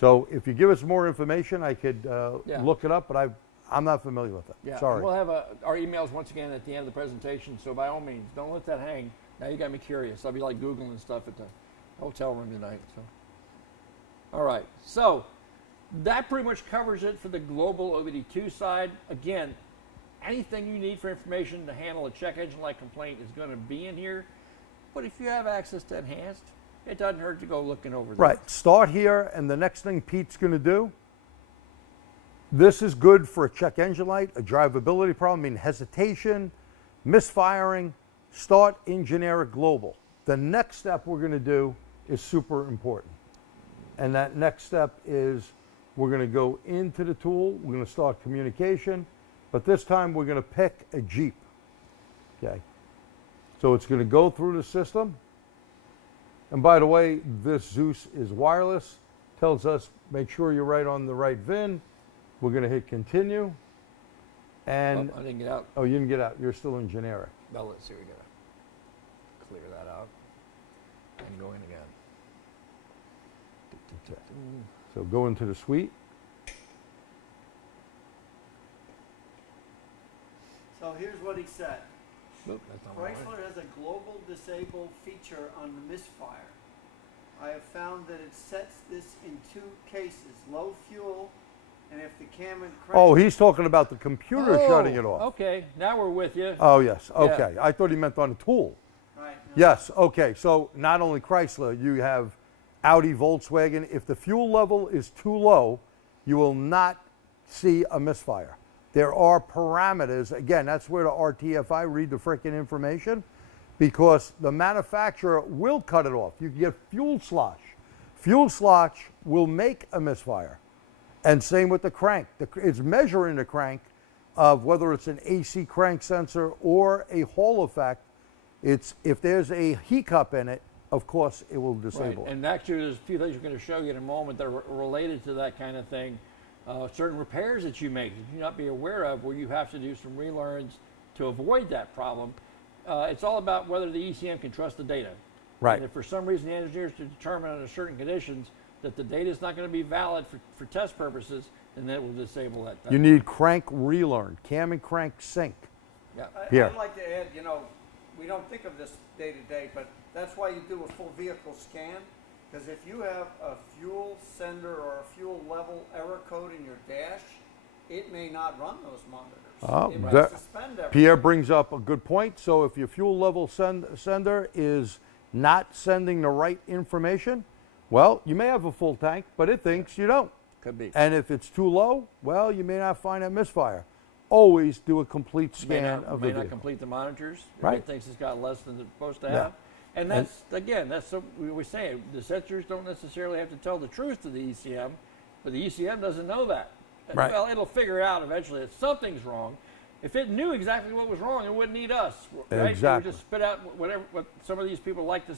So if you give us more information, I could look it up, but I'm not familiar with it. Yeah. Sorry. And we'll have our emails once again at the end of the presentation. So by all means, don't let that hang. Now you got me curious. I'll be like Googling stuff at the hotel room tonight. So, all right. So that pretty much covers it for the global OBD2 side. Again, anything you need for information to handle a check engine light complaint is going to be in here. But if you have access to enhanced, it doesn't hurt to go looking over there. Right. Start here, and the next thing Pete's going to do, this is good for a check engine light, a drivability problem, I mean hesitation, misfiring. Start in generic global. The next step we're going to do is super important. And that next step is we're going to go into the tool, we're going to start communication, but this time we're going to pick a Jeep. Okay. So it's going to go through the system. And by the way, this Zeus is wireless. Tells us make sure you're right on the right VIN. We're going to hit continue. And I didn't get out. oh, you didn't get out. You're still in generic. Well, let's see. We got to clear that out and go in again. So go into the suite. So here's what he said. Oop, that's not what I wanted. Chrysler has a global disable feature on the misfire. I have found that it sets this in 2 cases, low fuel, and if the cam and crank. Oh, he's talking about the computer shutting it off. Okay, now we're with you. Oh, yes. Okay. I thought he meant on the tool. Right, no, Yes. Okay. So not only Chrysler, you have Audi, Volkswagen. If the fuel level is too low, you will not see a misfire. There are parameters. Again, that's where the RTFI read the frickin' information, because the manufacturer will cut it off. You can get fuel slosh. Fuel slosh will make a misfire. And same with the crank. It's measuring the crank of whether it's an AC crank sensor or a Hall effect. It's if there's a hiccup in it, of course it will Right. disable it. And actually, there's a few things we're going to show you in a moment that are related to that kind of thing. Certain repairs that you make that you not be aware of, where you have to do some relearns to avoid that problem. It's all about whether the ECM can trust the data. Right. And if for some reason the engineers to determine under certain conditions that the data is not going to be valid for test purposes, then that will disable that. You need crank relearn, cam and crank sync. Yeah. Here. I'd like to add, you know, we don't think of this day to day, but that's why you do a full vehicle scan. Because if you have a fuel sender or a fuel level error code in your dash, it may not run those monitors. Oh, it might that- suspend everything. Pierre brings up a good point. So if your fuel level sender is not sending the right information, well, you may have a full tank, but it thinks you don't. Could be. And if it's too low, well, you may not find a misfire. Always do a complete scan of the may not vehicle. complete the monitors. If Right. it thinks it's got less than it's supposed to Yeah. have. And that's, again, that's so we say the sensors don't necessarily have to tell the truth to the ECM, but the ECM doesn't know that. Right. Well, it'll figure out eventually that something's wrong. If it knew exactly what was wrong, it wouldn't need us. Right? Exactly. It would just spit out what some of these people like to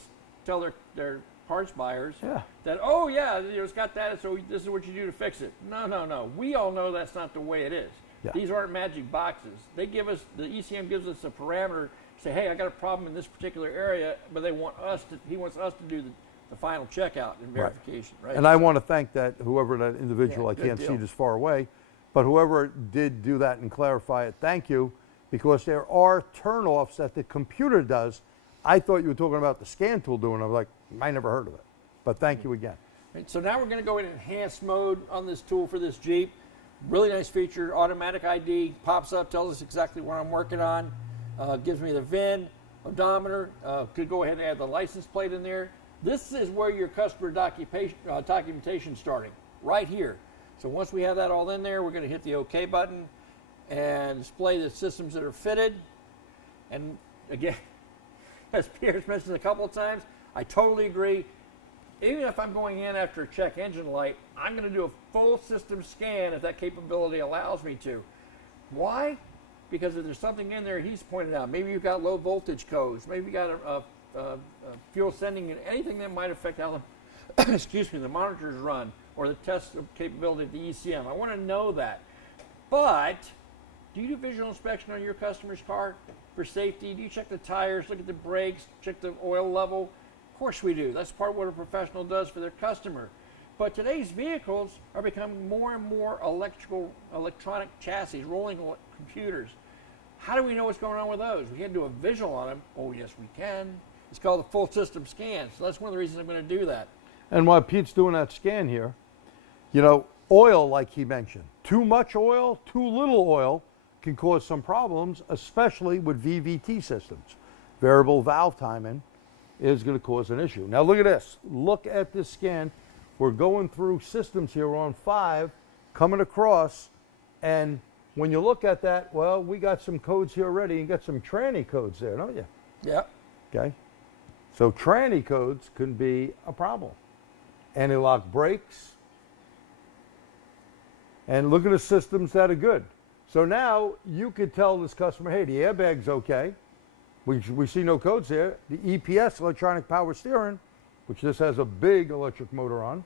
tell their parts buyers. Yeah. That, oh, yeah, it's got that, so this is what you do to fix it. No. We all know that's not the way it is. Yeah. These aren't magic boxes. They give us, the ECM gives us a parameter, say, hey, I got a problem in this particular area, but he wants us to do the final checkout and verification, right? And I want to thank that whoever that individual, Yeah, I good can't see deal. this far away, but whoever did do that and clarify it, thank you, because there are turnoffs that the computer does. I thought you were talking about the scan tool doing it. I was like, I never heard of it. But thank you again. Right, so now we're going to go in enhanced mode on this tool for this Jeep. Really nice feature, automatic ID, pops up, tells us exactly what I'm working on, gives me the VIN, odometer, could go ahead and add the license plate in there. This is where your customer documentation starting, right here. So once we have that all in there, we're going to hit the OK button and display the systems that are fitted. And again, as Pierre's mentioned a couple of times, I totally agree. Even if I'm going in after a check engine light, I'm going to do a full system scan if that capability allows me to. Why? Because if there's something in there he's pointed out, maybe you've got low voltage codes, maybe you got a fuel sending, and anything that might affect how the, excuse me, the monitors run or the test capability of the ECM. I want to know that. But do you do visual inspection on your customer's car for safety? Do you check the tires, look at the brakes, check the oil level? Of course we do. That's part of what a professional does for their customer. But today's vehicles are becoming more and more electronic chassis, rolling computers. How do we know what's going on with those? We can't do a visual on them. Oh, yes, we can. It's called a full system scan. So that's one of the reasons I'm going to do that. And while Pete's doing that scan here, you know, oil, like he mentioned, too much oil, too little oil can cause some problems, especially with VVT systems. Variable valve timing is going to cause an issue. Now look at this. Look at this scan. We're going through systems here. We're on 5, coming across, and when you look at that, well, we got some codes here already. You got some tranny codes there, don't you? Yeah. Okay. So tranny codes can be a problem. Anti-lock brakes. And look at the systems that are good. So now you could tell this customer, hey, the airbag's okay. We see no codes there. The EPS, electronic power steering, which this has a big electric motor on,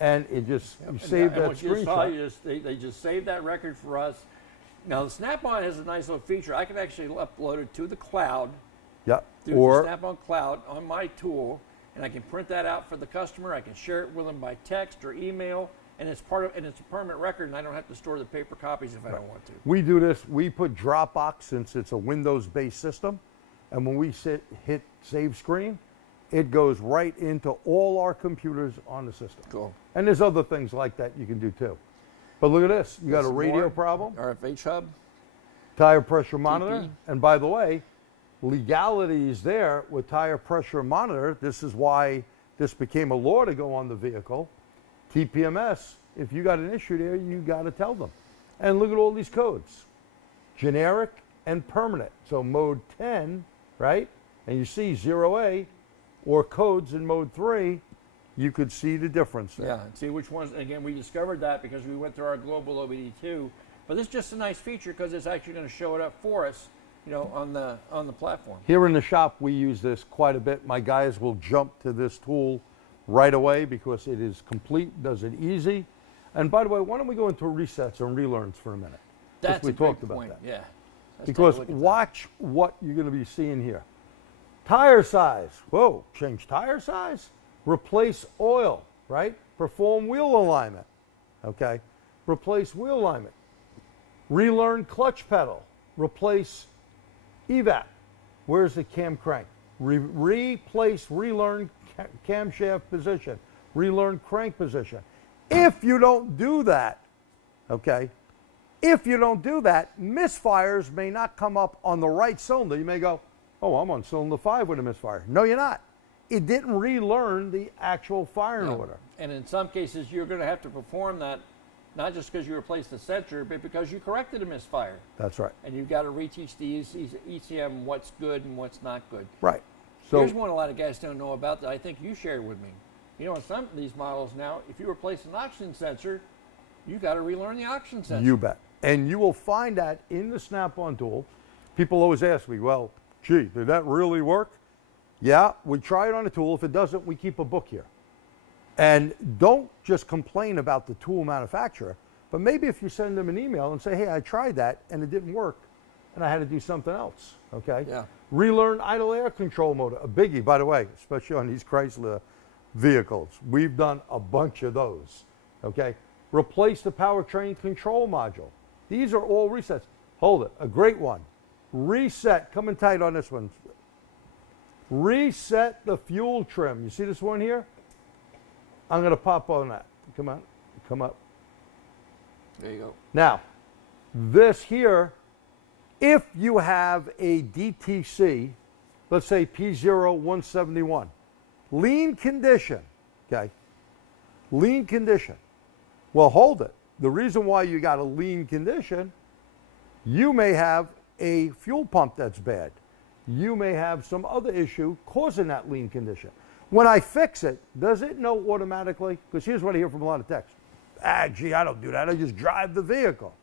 and it just, you save that what you just saw, screenshot. they just saved that record for us. Now the Snap-on has a nice little feature. I can actually upload it to the cloud, Yeah. through the Or, Snap-on cloud on my tool, and I can print that out for the customer. I can share it with them by text or email, and it's it's a permanent record, and I don't have to store the paper copies if I don't want to. we do this, we put Dropbox, since it's a Windows-based system, and when we hit save screen, it goes right into all our computers on the system. Cool. And there's other things like that you can do too. But look at this. You got a Some radio more problem, RFH hub. tire pressure monitor. TP. And by the way, legality is there with tire pressure monitor. This is why this became a law to go on the vehicle. TPMS, if you got an issue there, you got to tell them. And look at all these codes. Generic and permanent. So mode 10, right? And you see 0A or codes in mode 3, you could see the difference there. Yeah, and see which ones. Again, we discovered that because we went through our global OBD2. But this is just a nice feature because it's actually going to show it up for us on the platform. Here in the shop, we use this quite a bit. My guys will jump to this tool right away because it is complete, does it easy. And by the way, why don't we go into resets and relearns for a minute? That's we a talked big about point. that. Yeah. Let's take a Because look at that. watch what you're going to be seeing here. Tire size. Whoa, change tire size. Replace oil, right? Perform wheel alignment. Okay. Replace wheel alignment. Relearn clutch pedal. Replace evap. Where's the cam crank? Replace relearn camshaft position. Relearn crank position. If you don't do that, okay, if you don't do that, misfires may not come up on the right cylinder. You may go, oh, I'm on cylinder 5 with a misfire. No, you're not. It didn't relearn the actual firing order. And in some cases, you're going to have to perform that, not just because you replaced the sensor, but because you corrected a misfire. That's right. And you've got to reteach the ECM what's good and what's not good. Right. So Here's one a lot of guys don't know about that I think you shared with me. On some of these models now, if you replace an oxygen sensor, you got to relearn the oxygen sensor. you bet. And you will find that in the Snap-on tool. People always ask me, well, gee, did that really work? Yeah, we try it on a tool. If it doesn't, we keep a book here. And don't just complain about the tool manufacturer, but maybe if you send them an email and say, hey, I tried that and it didn't work and I had to do something else, okay? Yeah. Relearn idle air control motor, a biggie, by the way, especially on these Chrysler vehicles. We've done a bunch of those, okay? Replace the powertrain control module. These are all resets. Hold it, a great one. Reset, coming tight on this one. Reset the fuel trim. You see this one here? I'm going to pop on that. Come on, come up. There you go. Now, this here, if you have a DTC, let's say P0171, lean condition, okay? Lean condition. Well, hold it. The reason why you got a lean condition, you may have a fuel pump that's bad. You may have some other issue causing that lean condition. When I fix it, does it know automatically? Because here's what I hear from a lot of techs. Gee, I don't do that. I just drive the vehicle.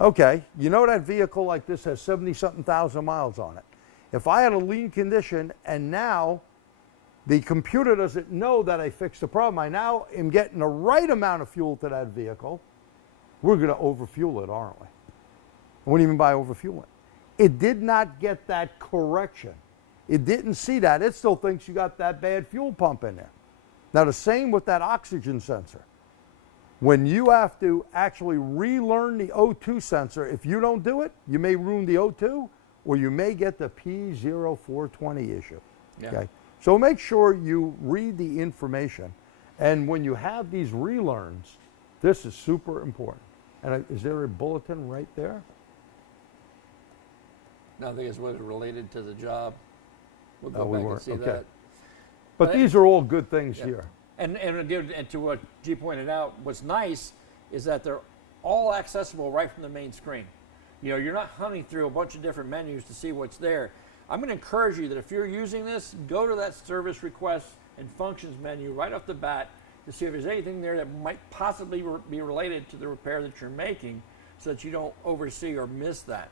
Okay, that vehicle like this has 70-something thousand miles on it. If I had a lean condition and now the computer doesn't know that I fixed the problem, I now am getting the right amount of fuel to that vehicle, we're going to overfuel it, aren't we? What do you mean by overfueling? It did not get that correction. It didn't see that. It still thinks you got that bad fuel pump in there. Now, the same with that oxygen sensor. When you have to actually relearn the O2 sensor, if you don't do it, you may ruin the O2 or you may get the P0420 issue. Yeah. Okay? So make sure you read the information. And when you have these relearns, this is super important. And is there a bulletin right there? No, I think it's what is related to the job. We'll go we back and weren't. see Okay. that. But these are all good things Yeah. here. And again, and to what G pointed out, what's nice is that they're all accessible right from the main screen. You're not hunting through a bunch of different menus to see what's there. I'm going to encourage you that if you're using this, go to that service requests and functions menu right off the bat to see if there's anything there that might possibly be related to the repair that you're making so that you don't oversee or miss that.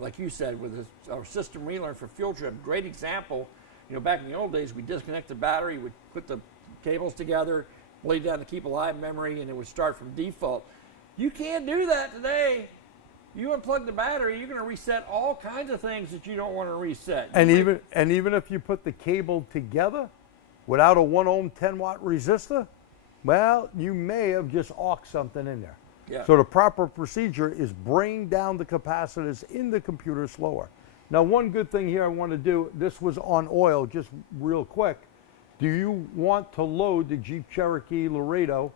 Like you said, with our system relearn for fuel trim, great example. Back in the old days, we disconnect the battery, we put the cables together, lay down to keep alive memory, and it would start from default. You can't do that today. You unplug the battery, you're going to reset all kinds of things that you don't want to reset. And even if you put the cable together without a 1 ohm 10-watt resistor, well, you may have just awked something in there. Yeah. So the proper procedure is bring down the capacitors in the computer slower. Now, one good thing here I want to do, this was on oil, just real quick. Do you want to load the Jeep Cherokee Laredo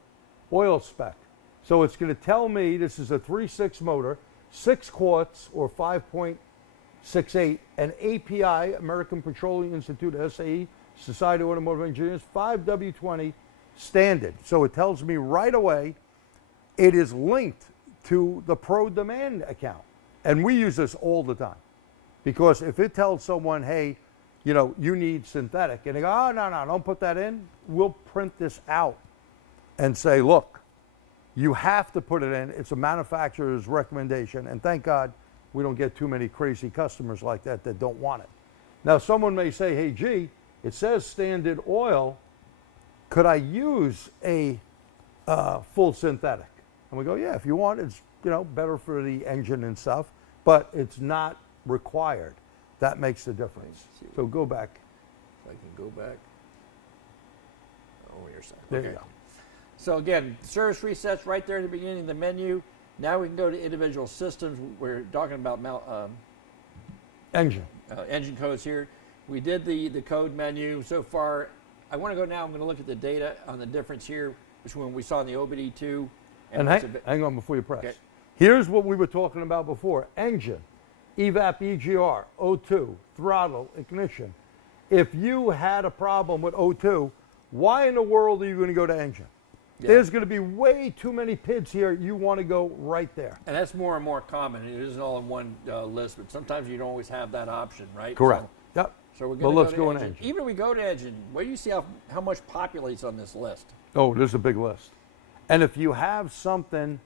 oil spec? So it's going to tell me this is a 3.6 motor, 6 quarts or 5.68, and API, American Petroleum Institute, SAE, Society of Automotive Engineers, 5W20 standard. So it tells me right away it is linked to the Pro Demand account. And we use this all the time. Because if it tells someone, hey, you need synthetic, and they go, oh, no, don't put that in, we'll print this out and say, look, you have to put it in. It's a manufacturer's recommendation. And thank God we don't get too many crazy customers like that that don't want it. Now, someone may say, hey, gee, it says standard oil. Could I use a full synthetic? And we go, yeah, if you want, it's better for the engine and stuff, but it's not required. That makes the difference. So go back. If I can go back. Oh, your side. There Okay. you go. So again, service resets right there at the beginning of the menu. Now we can go to individual systems. We're talking about Engine. engine codes here. We did the code menu so far. I want to go now. I'm going to look at the data on the difference here between what we saw in the OBD2 And hang on before you press. Okay. Here's what we were talking about before. Engine, evap EGR, O2, throttle, ignition. If you had a problem with O2, why in the world are you going to go to engine? Yeah. There's going to be way too many PIDs here. You want to go right there. And that's more and more common. It isn't all in one list, but sometimes you don't always have that option, right? Correct. Yep. So we're Well, going let's to go go in to engine. engine. Even if we go to engine, where do you see how much populates on this list? Oh, there's a big list. And if you have something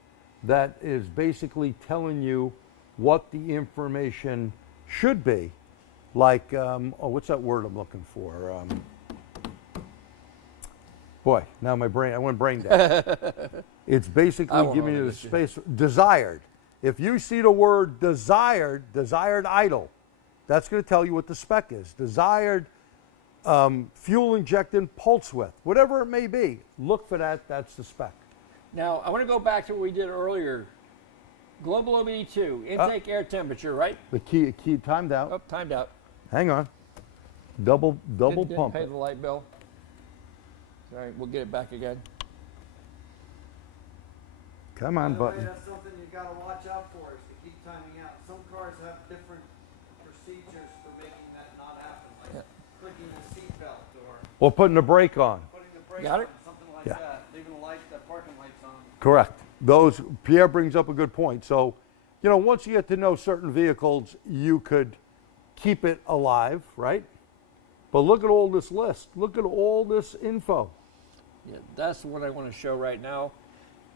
that is basically telling you what the information should be, like, what's that word I'm looking for? Boy, now my brain, I went brain dead. It's basically giving you the space, desired. If you see the word desired idle, that's going to tell you what the spec is. Desired fuel injected pulse width, whatever it may be, look for that, that's the spec. Now, I want to go back to what we did earlier. Global OBD2, intake air temperature, right? The key timed out. Oh, timed out. Hang on. Double Didn't pump pay it. the light bill. Sorry, we'll get it back again. Come on, By the way, button. that's something you gotta watch out for, is to keep timing out. Some cars have different procedures for making that not happen, like clicking the seatbelt or Or putting the brake on. putting the brake Got on, it? something like Yeah. that, leaving the parking lights on. Correct. Pierre brings up a good point. So, once you get to know certain vehicles, you could keep it alive, right? But look at all this list. Look at all this info. Yeah, that's what I want to show right now.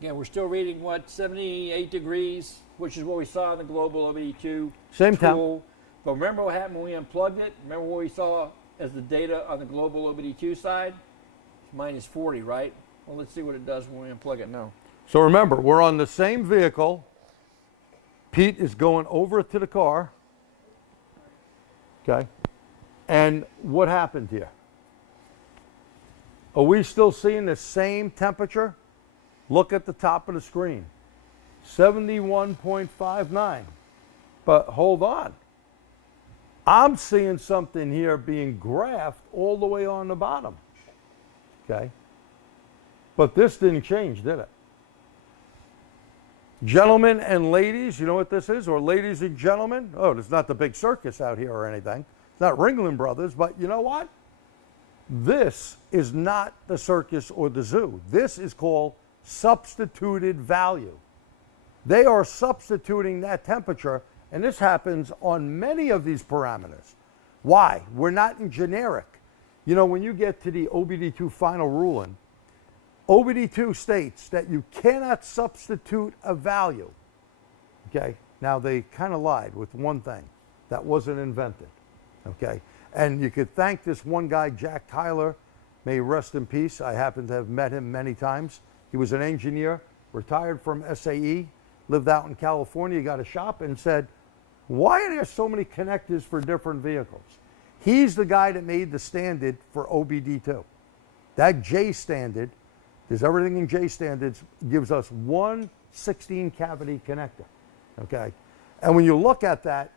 Again, we're still reading 78 degrees, which is what we saw in the global OBD2 Same time. tool. But remember what happened when we unplugged it? Remember what we saw as the data on the global OBD2 side? Minus 40, right? Well, let's see what it does when we unplug it now. So remember, we're on the same vehicle. Pete is going over to the car. Okay. And what happened here? Are we still seeing the same temperature? Look at the top of the screen. 71.59. But hold on. I'm seeing something here being graphed all the way on the bottom. Okay. But this didn't change, did it? Gentlemen and ladies, you know what this is? Or ladies and gentlemen? Oh, it's not the big circus out here or anything. It's not Ringling Brothers, but you know what? This is not the circus or the zoo. This is called substituted value. They are substituting that temperature, and this happens on many of these parameters. Why? We're not in generic. When you get to the OBD2 final ruling, OBD2 states that you cannot substitute a value. Okay? Now, they kind of lied with one thing. That wasn't invented. Okay? And you could thank this one guy, Jack Tyler, may he rest in peace. I happen to have met him many times. He was an engineer, retired from SAE, lived out in California, got a shop, and said, why are there so many connectors for different vehicles? He's the guy that made the standard for OBD2. That J standard, there's everything in J standards, gives us one 16 cavity connector. Okay? And when you look at that,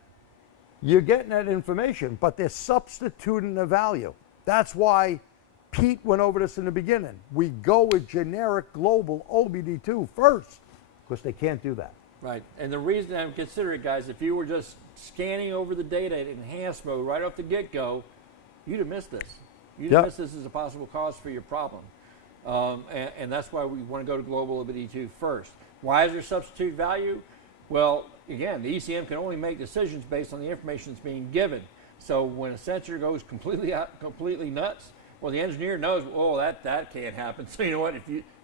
you're getting that information, but they're substituting the value. That's why Pete went over this in the beginning. We go with generic global OBD2 first, because they can't do that. Right. And the reason I'm considering it, guys, if you were just scanning over the data in enhanced mode right off the get-go, you'd have missed this. You'd have missed this as a possible cause for your problem. And that's why we want to go to global OBD2 first. Why is there substitute value? Well, again, the ECM can only make decisions based on the information that's being given. So when a sensor goes completely nuts, well, the engineer knows, oh, that can't happen. So you know what?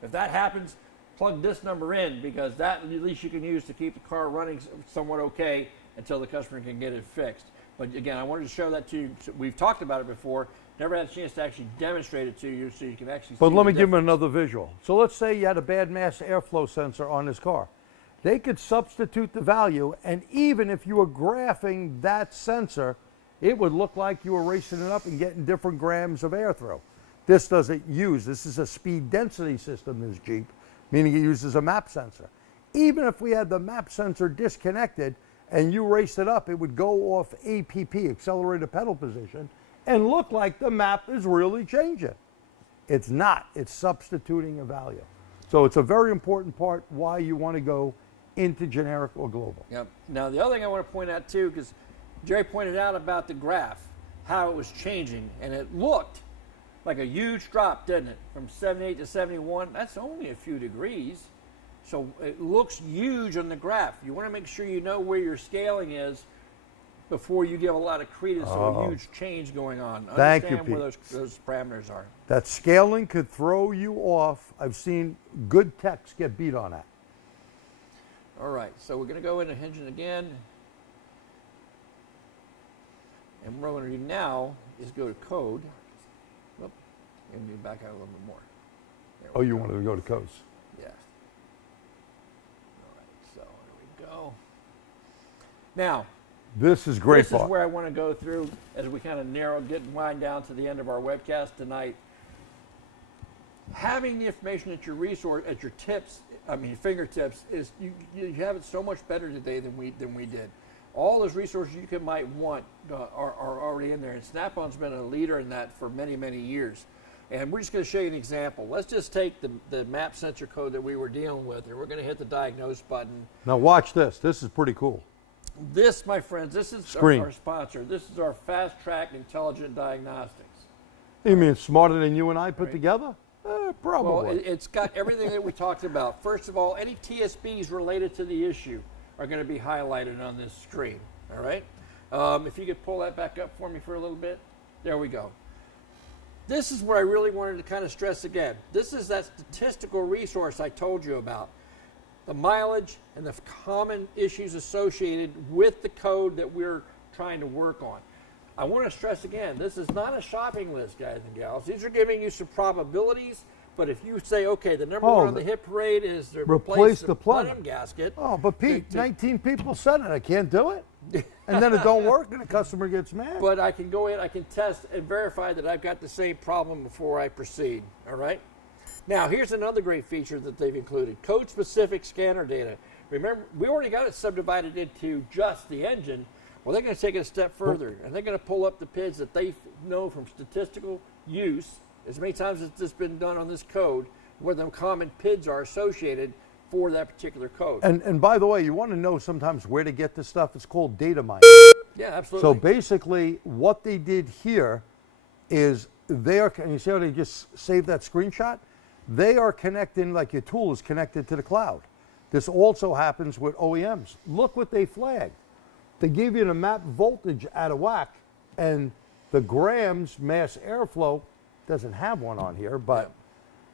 If that happens, plug this number in, because that at least you can use to keep the car running somewhat okay until the customer can get it fixed. But again, I wanted to show that to you. So we've talked about it before. Never had a chance to actually demonstrate it to you so you can actually see. But let me the give them difference. another visual. So let's say you had a bad mass airflow sensor on this car. They could substitute the value, and even if you were graphing that sensor, it would look like you were racing it up and getting different grams of air through. This doesn't use, this is a speed density system, this Jeep, meaning it uses a map sensor. Even if we had the map sensor disconnected and you raced it up, it would go off APP, accelerated pedal position, and look like the map is really changing. It's not, it's substituting a value. So it's a very important part why you want to go into generic or global. Yep. Now, the other thing I want to point out too, because Jerry pointed out about the graph, how it was changing, and it looked like a huge drop, didn't it? From 78 to 71, that's only a few degrees. So it looks huge on the graph. You want to make sure you know where your scaling is before you give a lot of credence to a huge change going on. Thank you, Understand where Pete. those parameters are. That scaling could throw you off. I've seen good techs get beat on that. All right, so we're going to go into engine again. And what we're going to do now is go to code. Whoop, and we back out a little bit more. There Oh, we you go. wanted to go to coast. Yes. All right, so there we go. Now, This is great this part. is where I want to go through as we kind of wind down to the end of our webcast tonight. Having the information at your fingertips is you have it so much better today than we did. All those resources you might want are already in there, and Snap-on's been a leader in that for many, many years. And we're just going to show you an example. Let's just take the map sensor code that we were dealing with, and we're going to hit the diagnose button. Now watch this. This is pretty cool. This, my friends, this is our sponsor. This is our Fast Track Intelligent Diagnostics. You mean smarter than you and I put Right. together? Probably. Well, it's got everything that we talked about. First of all, any TSBs related to the issue are going to be highlighted on this screen. All right. If you could pull that back up for me for a little bit. There we go. This is where I really wanted to kind of stress again. This is that statistical resource I told you about. The mileage and the common issues associated with the code that we're trying to work on. I want to stress again, this is not a shopping list, guys and gals. These are giving you some probabilities, but if you say, okay, the number one on the hit parade is to replace the plenum gasket. Oh, but Pete, 19 people said it. I can't do it. And then it don't work and the customer gets mad. But I can go in, I can test and verify that I've got the same problem before I proceed, all right? Now, here's another great feature that they've included, code-specific scanner data. Remember, we already got it subdivided into just the engine. Well, they're going to take it a step further, and they're going to pull up the PIDs that they know from statistical use, as many times as it's been done on this code, where the common PIDs are associated for that particular code. And by the way, you want to know sometimes where to get this stuff. It's called data mining. Yeah, absolutely. So basically, what they did here is and you see how they just saved that screenshot? They are connecting, like your tool is connected to the cloud. This also happens with OEMs. Look what they flagged. They gave you the map voltage out of whack, and the grams mass airflow doesn't have one on here, but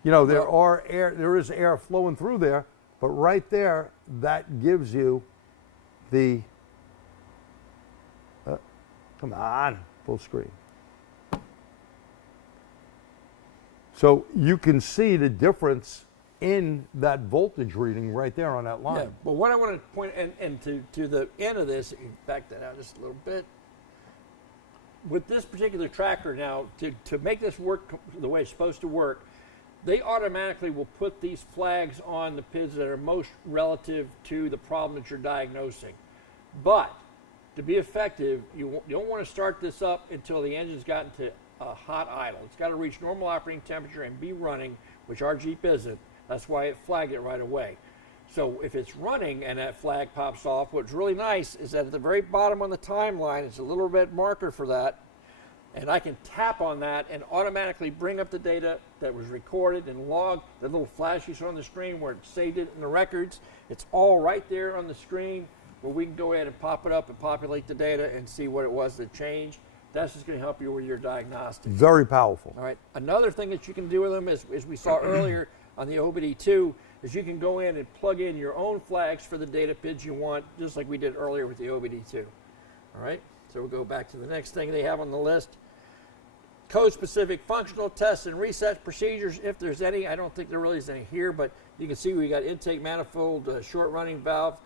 you know there is air flowing through there. But right there, that gives you the. Come on, full screen. So you can see the difference in that voltage reading right there on that line. Yeah, but what I want to point and to the end of this, you back that out just a little bit. With this particular tracker now, to make this work the way it's supposed to work, they automatically will put these flags on the PIDs that are most relative to the problem that you're diagnosing. But to be effective, you don't want to start this up until the engine's gotten to a hot idle. It's got to reach normal operating temperature and be running, which our Jeep isn't. That's why it flagged it right away. So if it's running and that flag pops off, what's really nice is that at the very bottom on the timeline, it's a little red marker for that. And I can tap on that and automatically bring up the data that was recorded and logged. The little flash you saw on the screen where it saved it in the records. It's all right there on the screen where we can go ahead and pop it up and populate the data and see what it was that changed. That's just going to help you with your diagnostics. Very powerful. All right. Another thing that you can do with them is, as we saw earlier on the OBD2, is you can go in and plug in your own flags for the data PIDs you want, just like we did earlier with the OBD2. All right, so we'll go back to the next thing they have on the list. Code-specific functional tests and reset procedures, if there's any. I don't think there really is any here, but you can see we got intake manifold, short-running valve,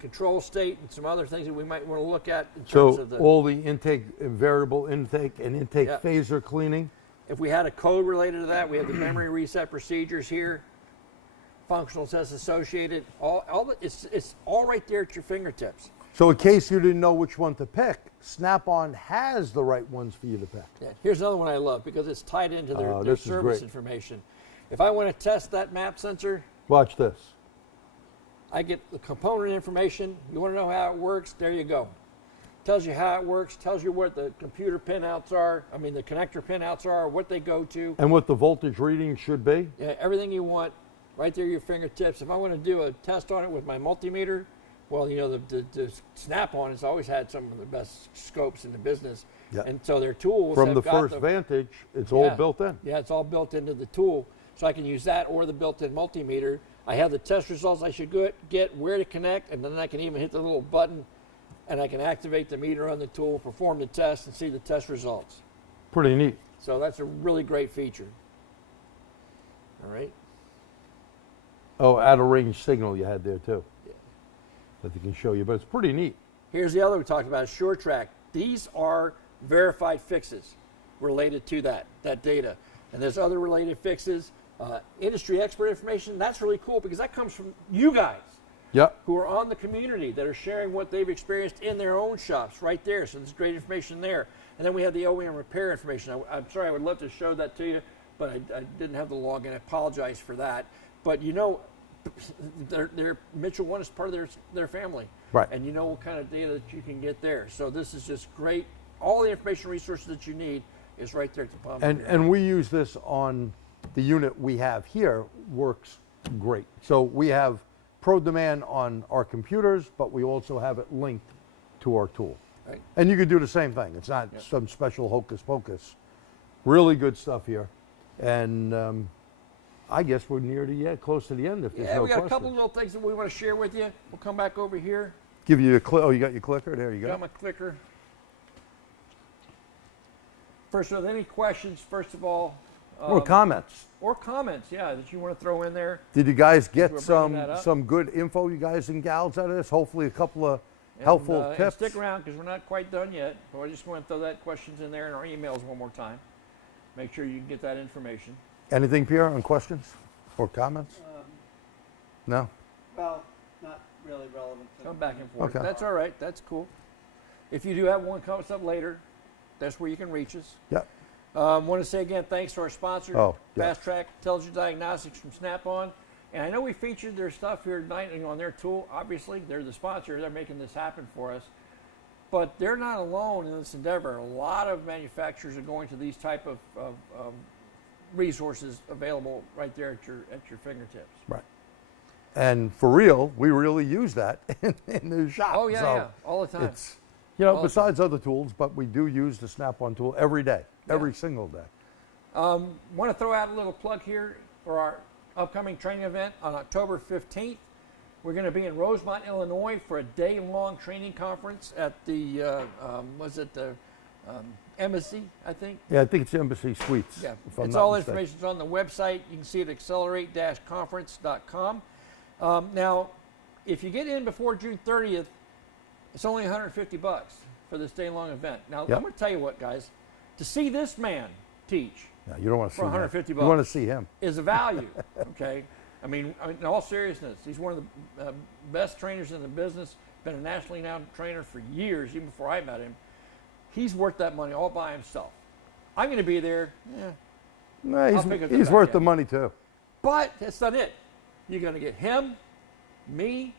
control state, and some other things that we might want to look at in terms of the... all the intake, variable intake, and intake phaser cleaning. If we had a code related to that, we have the memory reset procedures here, functional tests associated. It's all right there at your fingertips. So in case you didn't know which one to pick, Snap-on has the right ones for you to pick. Yeah, here's another one I love because it's tied into their service information. If I want to test that map sensor, watch this. I get the component information. You want to know how it works? There you go. Tells you how it works, tells you what the computer pinouts are, the connector pinouts are, what they go to. And what the voltage reading should be. Yeah, everything you want right there at your fingertips. If I want to do a test on it with my multimeter, well, the Snap-on has always had some of the best scopes in the business. Yep. And so their tools from the first Vantage, it's all built in. Yeah, it's all built into the tool. So I can use that or the built-in multimeter. I have the test results I should get, where to connect, and then I can even hit the little button and I can activate the meter on the tool, perform the test, and see the test results. Pretty neat. So that's a really great feature. All right. Oh, out of range signal you had there too. Yeah. That they can show you, but it's pretty neat. Here's the other we talked about, SureTrack. These are verified fixes related to that data. And there's other related fixes. Industry expert information, that's really cool because that comes from you guys. Yep. Who are on the community that are sharing what they've experienced in their own shops right there. So there's great information there. And then we have the OEM repair information. I'm sorry, I would love to show that to you, but I didn't have the login. I apologize for that. But Mitchell One is part of their family. Right. And you know what kind of data that you can get there. So this is just great. All the information resources that you need is right there at the palm of your hand. And we use this on the unit we have here, works great. So we have Pro Demand on our computers, but we also have it linked to our tool. Right. And you could do the same thing. It's not some special hocus pocus. Really good stuff here. And I guess we're close to the end if there's no we got question. a couple of little things that we want to share with you. We'll come back over here. Give you oh, you got your clicker? There you go. Got my clicker. First, are there any questions, first of all? Or comments. Or comments, that you want to throw in there. Did you guys get some good info, you guys and gals, out of this? Hopefully a couple of helpful tips. And stick around because we're not quite done yet. But I just want to throw that questions in there in our emails one more time. Make sure you can get that information. Anything, Pierre, on questions or comments? No? Well, not really relevant. Come back and forth. Okay. That's all right. That's cool. If you do have one coming up later, that's where you can reach us. Yep. Want to say again, thanks to our sponsor, yeah. Fast Track Intelligent Diagnostics from Snap-on. And I know we featured their stuff here tonight on their tool. Obviously, they're the sponsor. They're making this happen for us. But they're not alone in this endeavor. A lot of manufacturers are going to these type of resources available right there at your fingertips. Right. And for real, we really use that in the shop. Oh, yeah, all the time. It's, besides other tools, but we do use the Snap-on tool every day, every single day. Want to throw out a little plug here for our upcoming training event on October 15th. We're going to be in Rosemont, Illinois for a day-long training conference at the, Embassy, I think? Yeah, I think it's Embassy Suites. Yeah, it's all information's on the website. You can see it at accelerate-conference.com. Now, if you get in before June 30th, it's only $150 for this day-long event. Now, I'm going to tell you what, guys. To see this man teach you don't want to see for $150 you want to see him. Is a value, okay? I mean, in all seriousness, he's one of the best trainers in the business, been a nationally renowned trainer for years, even before I met him. He's worth that money all by himself. I'm going to be there. He's worth the money, too. But that's not it. You're going to get him, me,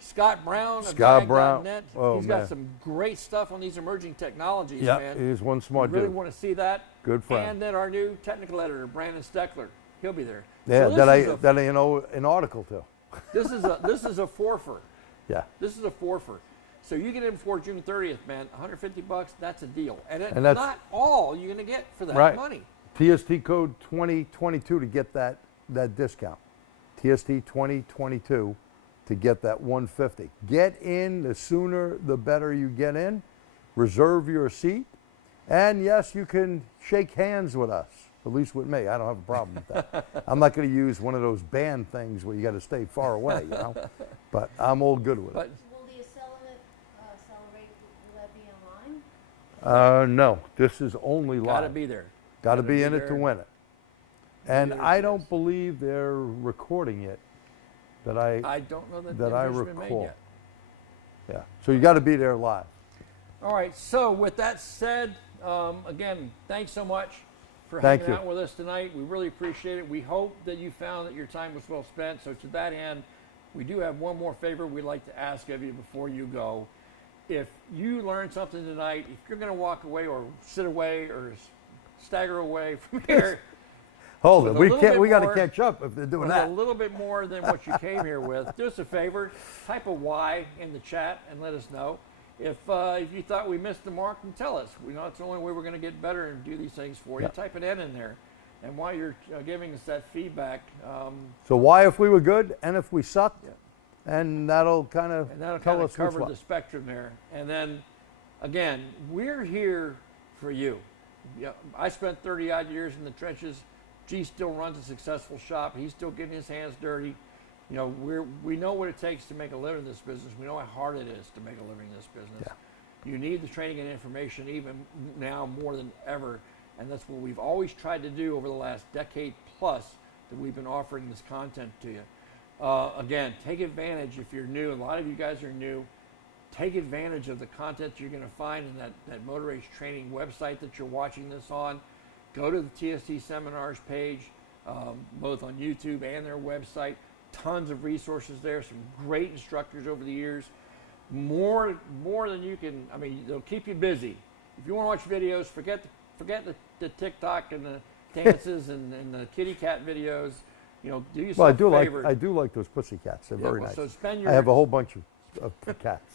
Scott Brown of Diag.net. He's got some great stuff on these emerging technologies, man. He's one smart dude. Really want to see that. Good friend. And then our new technical editor, Brandon Steckler. He'll be there. Yeah, so that I know an article to. This is a forfer. Yeah. This is a forfer. So you get in before June 30th, man. $150, that's a deal. And that's not all you're going to get for that money. TST code 2022 to get that discount. TST 2022 to get that 150. Get in, the sooner the better you get in. Reserve your seat. And yes, you can shake hands with us, at least with me. I don't have a problem with that. I'm not going to use one of those band things where you got to stay far away, you know. But I'm all good with But it. Will the accelerate, will that be online? No, this is only live. gotta be there. Got to be in it there. to win it. And Yes, I don't yes. believe they're recording it. That I don't know that that I decision's been made recall. yet. Yeah. So you got to be there live. All right. So with that said, again, thanks so much for Thank hanging you. out with us tonight. We really appreciate it. We hope that you found that your time was well spent. So to that end, we do have one more favor we'd like to ask of you before you go. If you learned something tonight, if you're going to walk away or sit away or stagger away from here, Hold with it. a We little can't. bit We got to more- catch up if they're doing with that. a little bit more than what you came here with, do us a favor, type a Y in the chat and let us know. If you thought we missed the mark, then tell us. We know it's the only way we're going to get better and do these things for you. Yeah. Type an N in there. And while you're giving us that feedback, So why if we were good and if we sucked, Yeah. and that'll kind of and that'll tell kind us of cover which the one. spectrum there. And then, again, we're here for you. Yeah, I spent 30 odd years in the trenches. G still runs a successful shop. He's still getting his hands dirty. You know, we know what it takes to make a living in this business. We know how hard it is to make a living in this business. Yeah. You need the training and information even now more than ever. And that's what we've always tried to do over the last decade plus that we've been offering this content to you. Again, take advantage if you're new. A lot of you guys are new. Take advantage of the content you're going to find in that motor race training website that you're watching this on. Go to the TST seminars page, both on YouTube and their website. Tons of resources there, some great instructors over the years. More than you can, I mean, they'll keep you busy. If you want to watch videos, forget the TikTok and the dances and the kitty cat videos. You know, do yourself Well, a favor. I do like those pussy cats. They're Yeah, very well, nice. so spend I have a whole bunch of cats.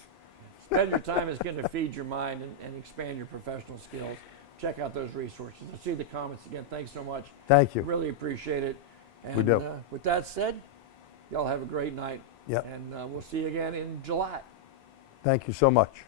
Spend your time is going to feed your mind and expand your professional skills. Check out those resources. I see the comments again. Thanks so much. Thank you. Really appreciate it. And, We do. With that said, y'all have a great night. Yep. And we'll see you again in July. Thank you so much.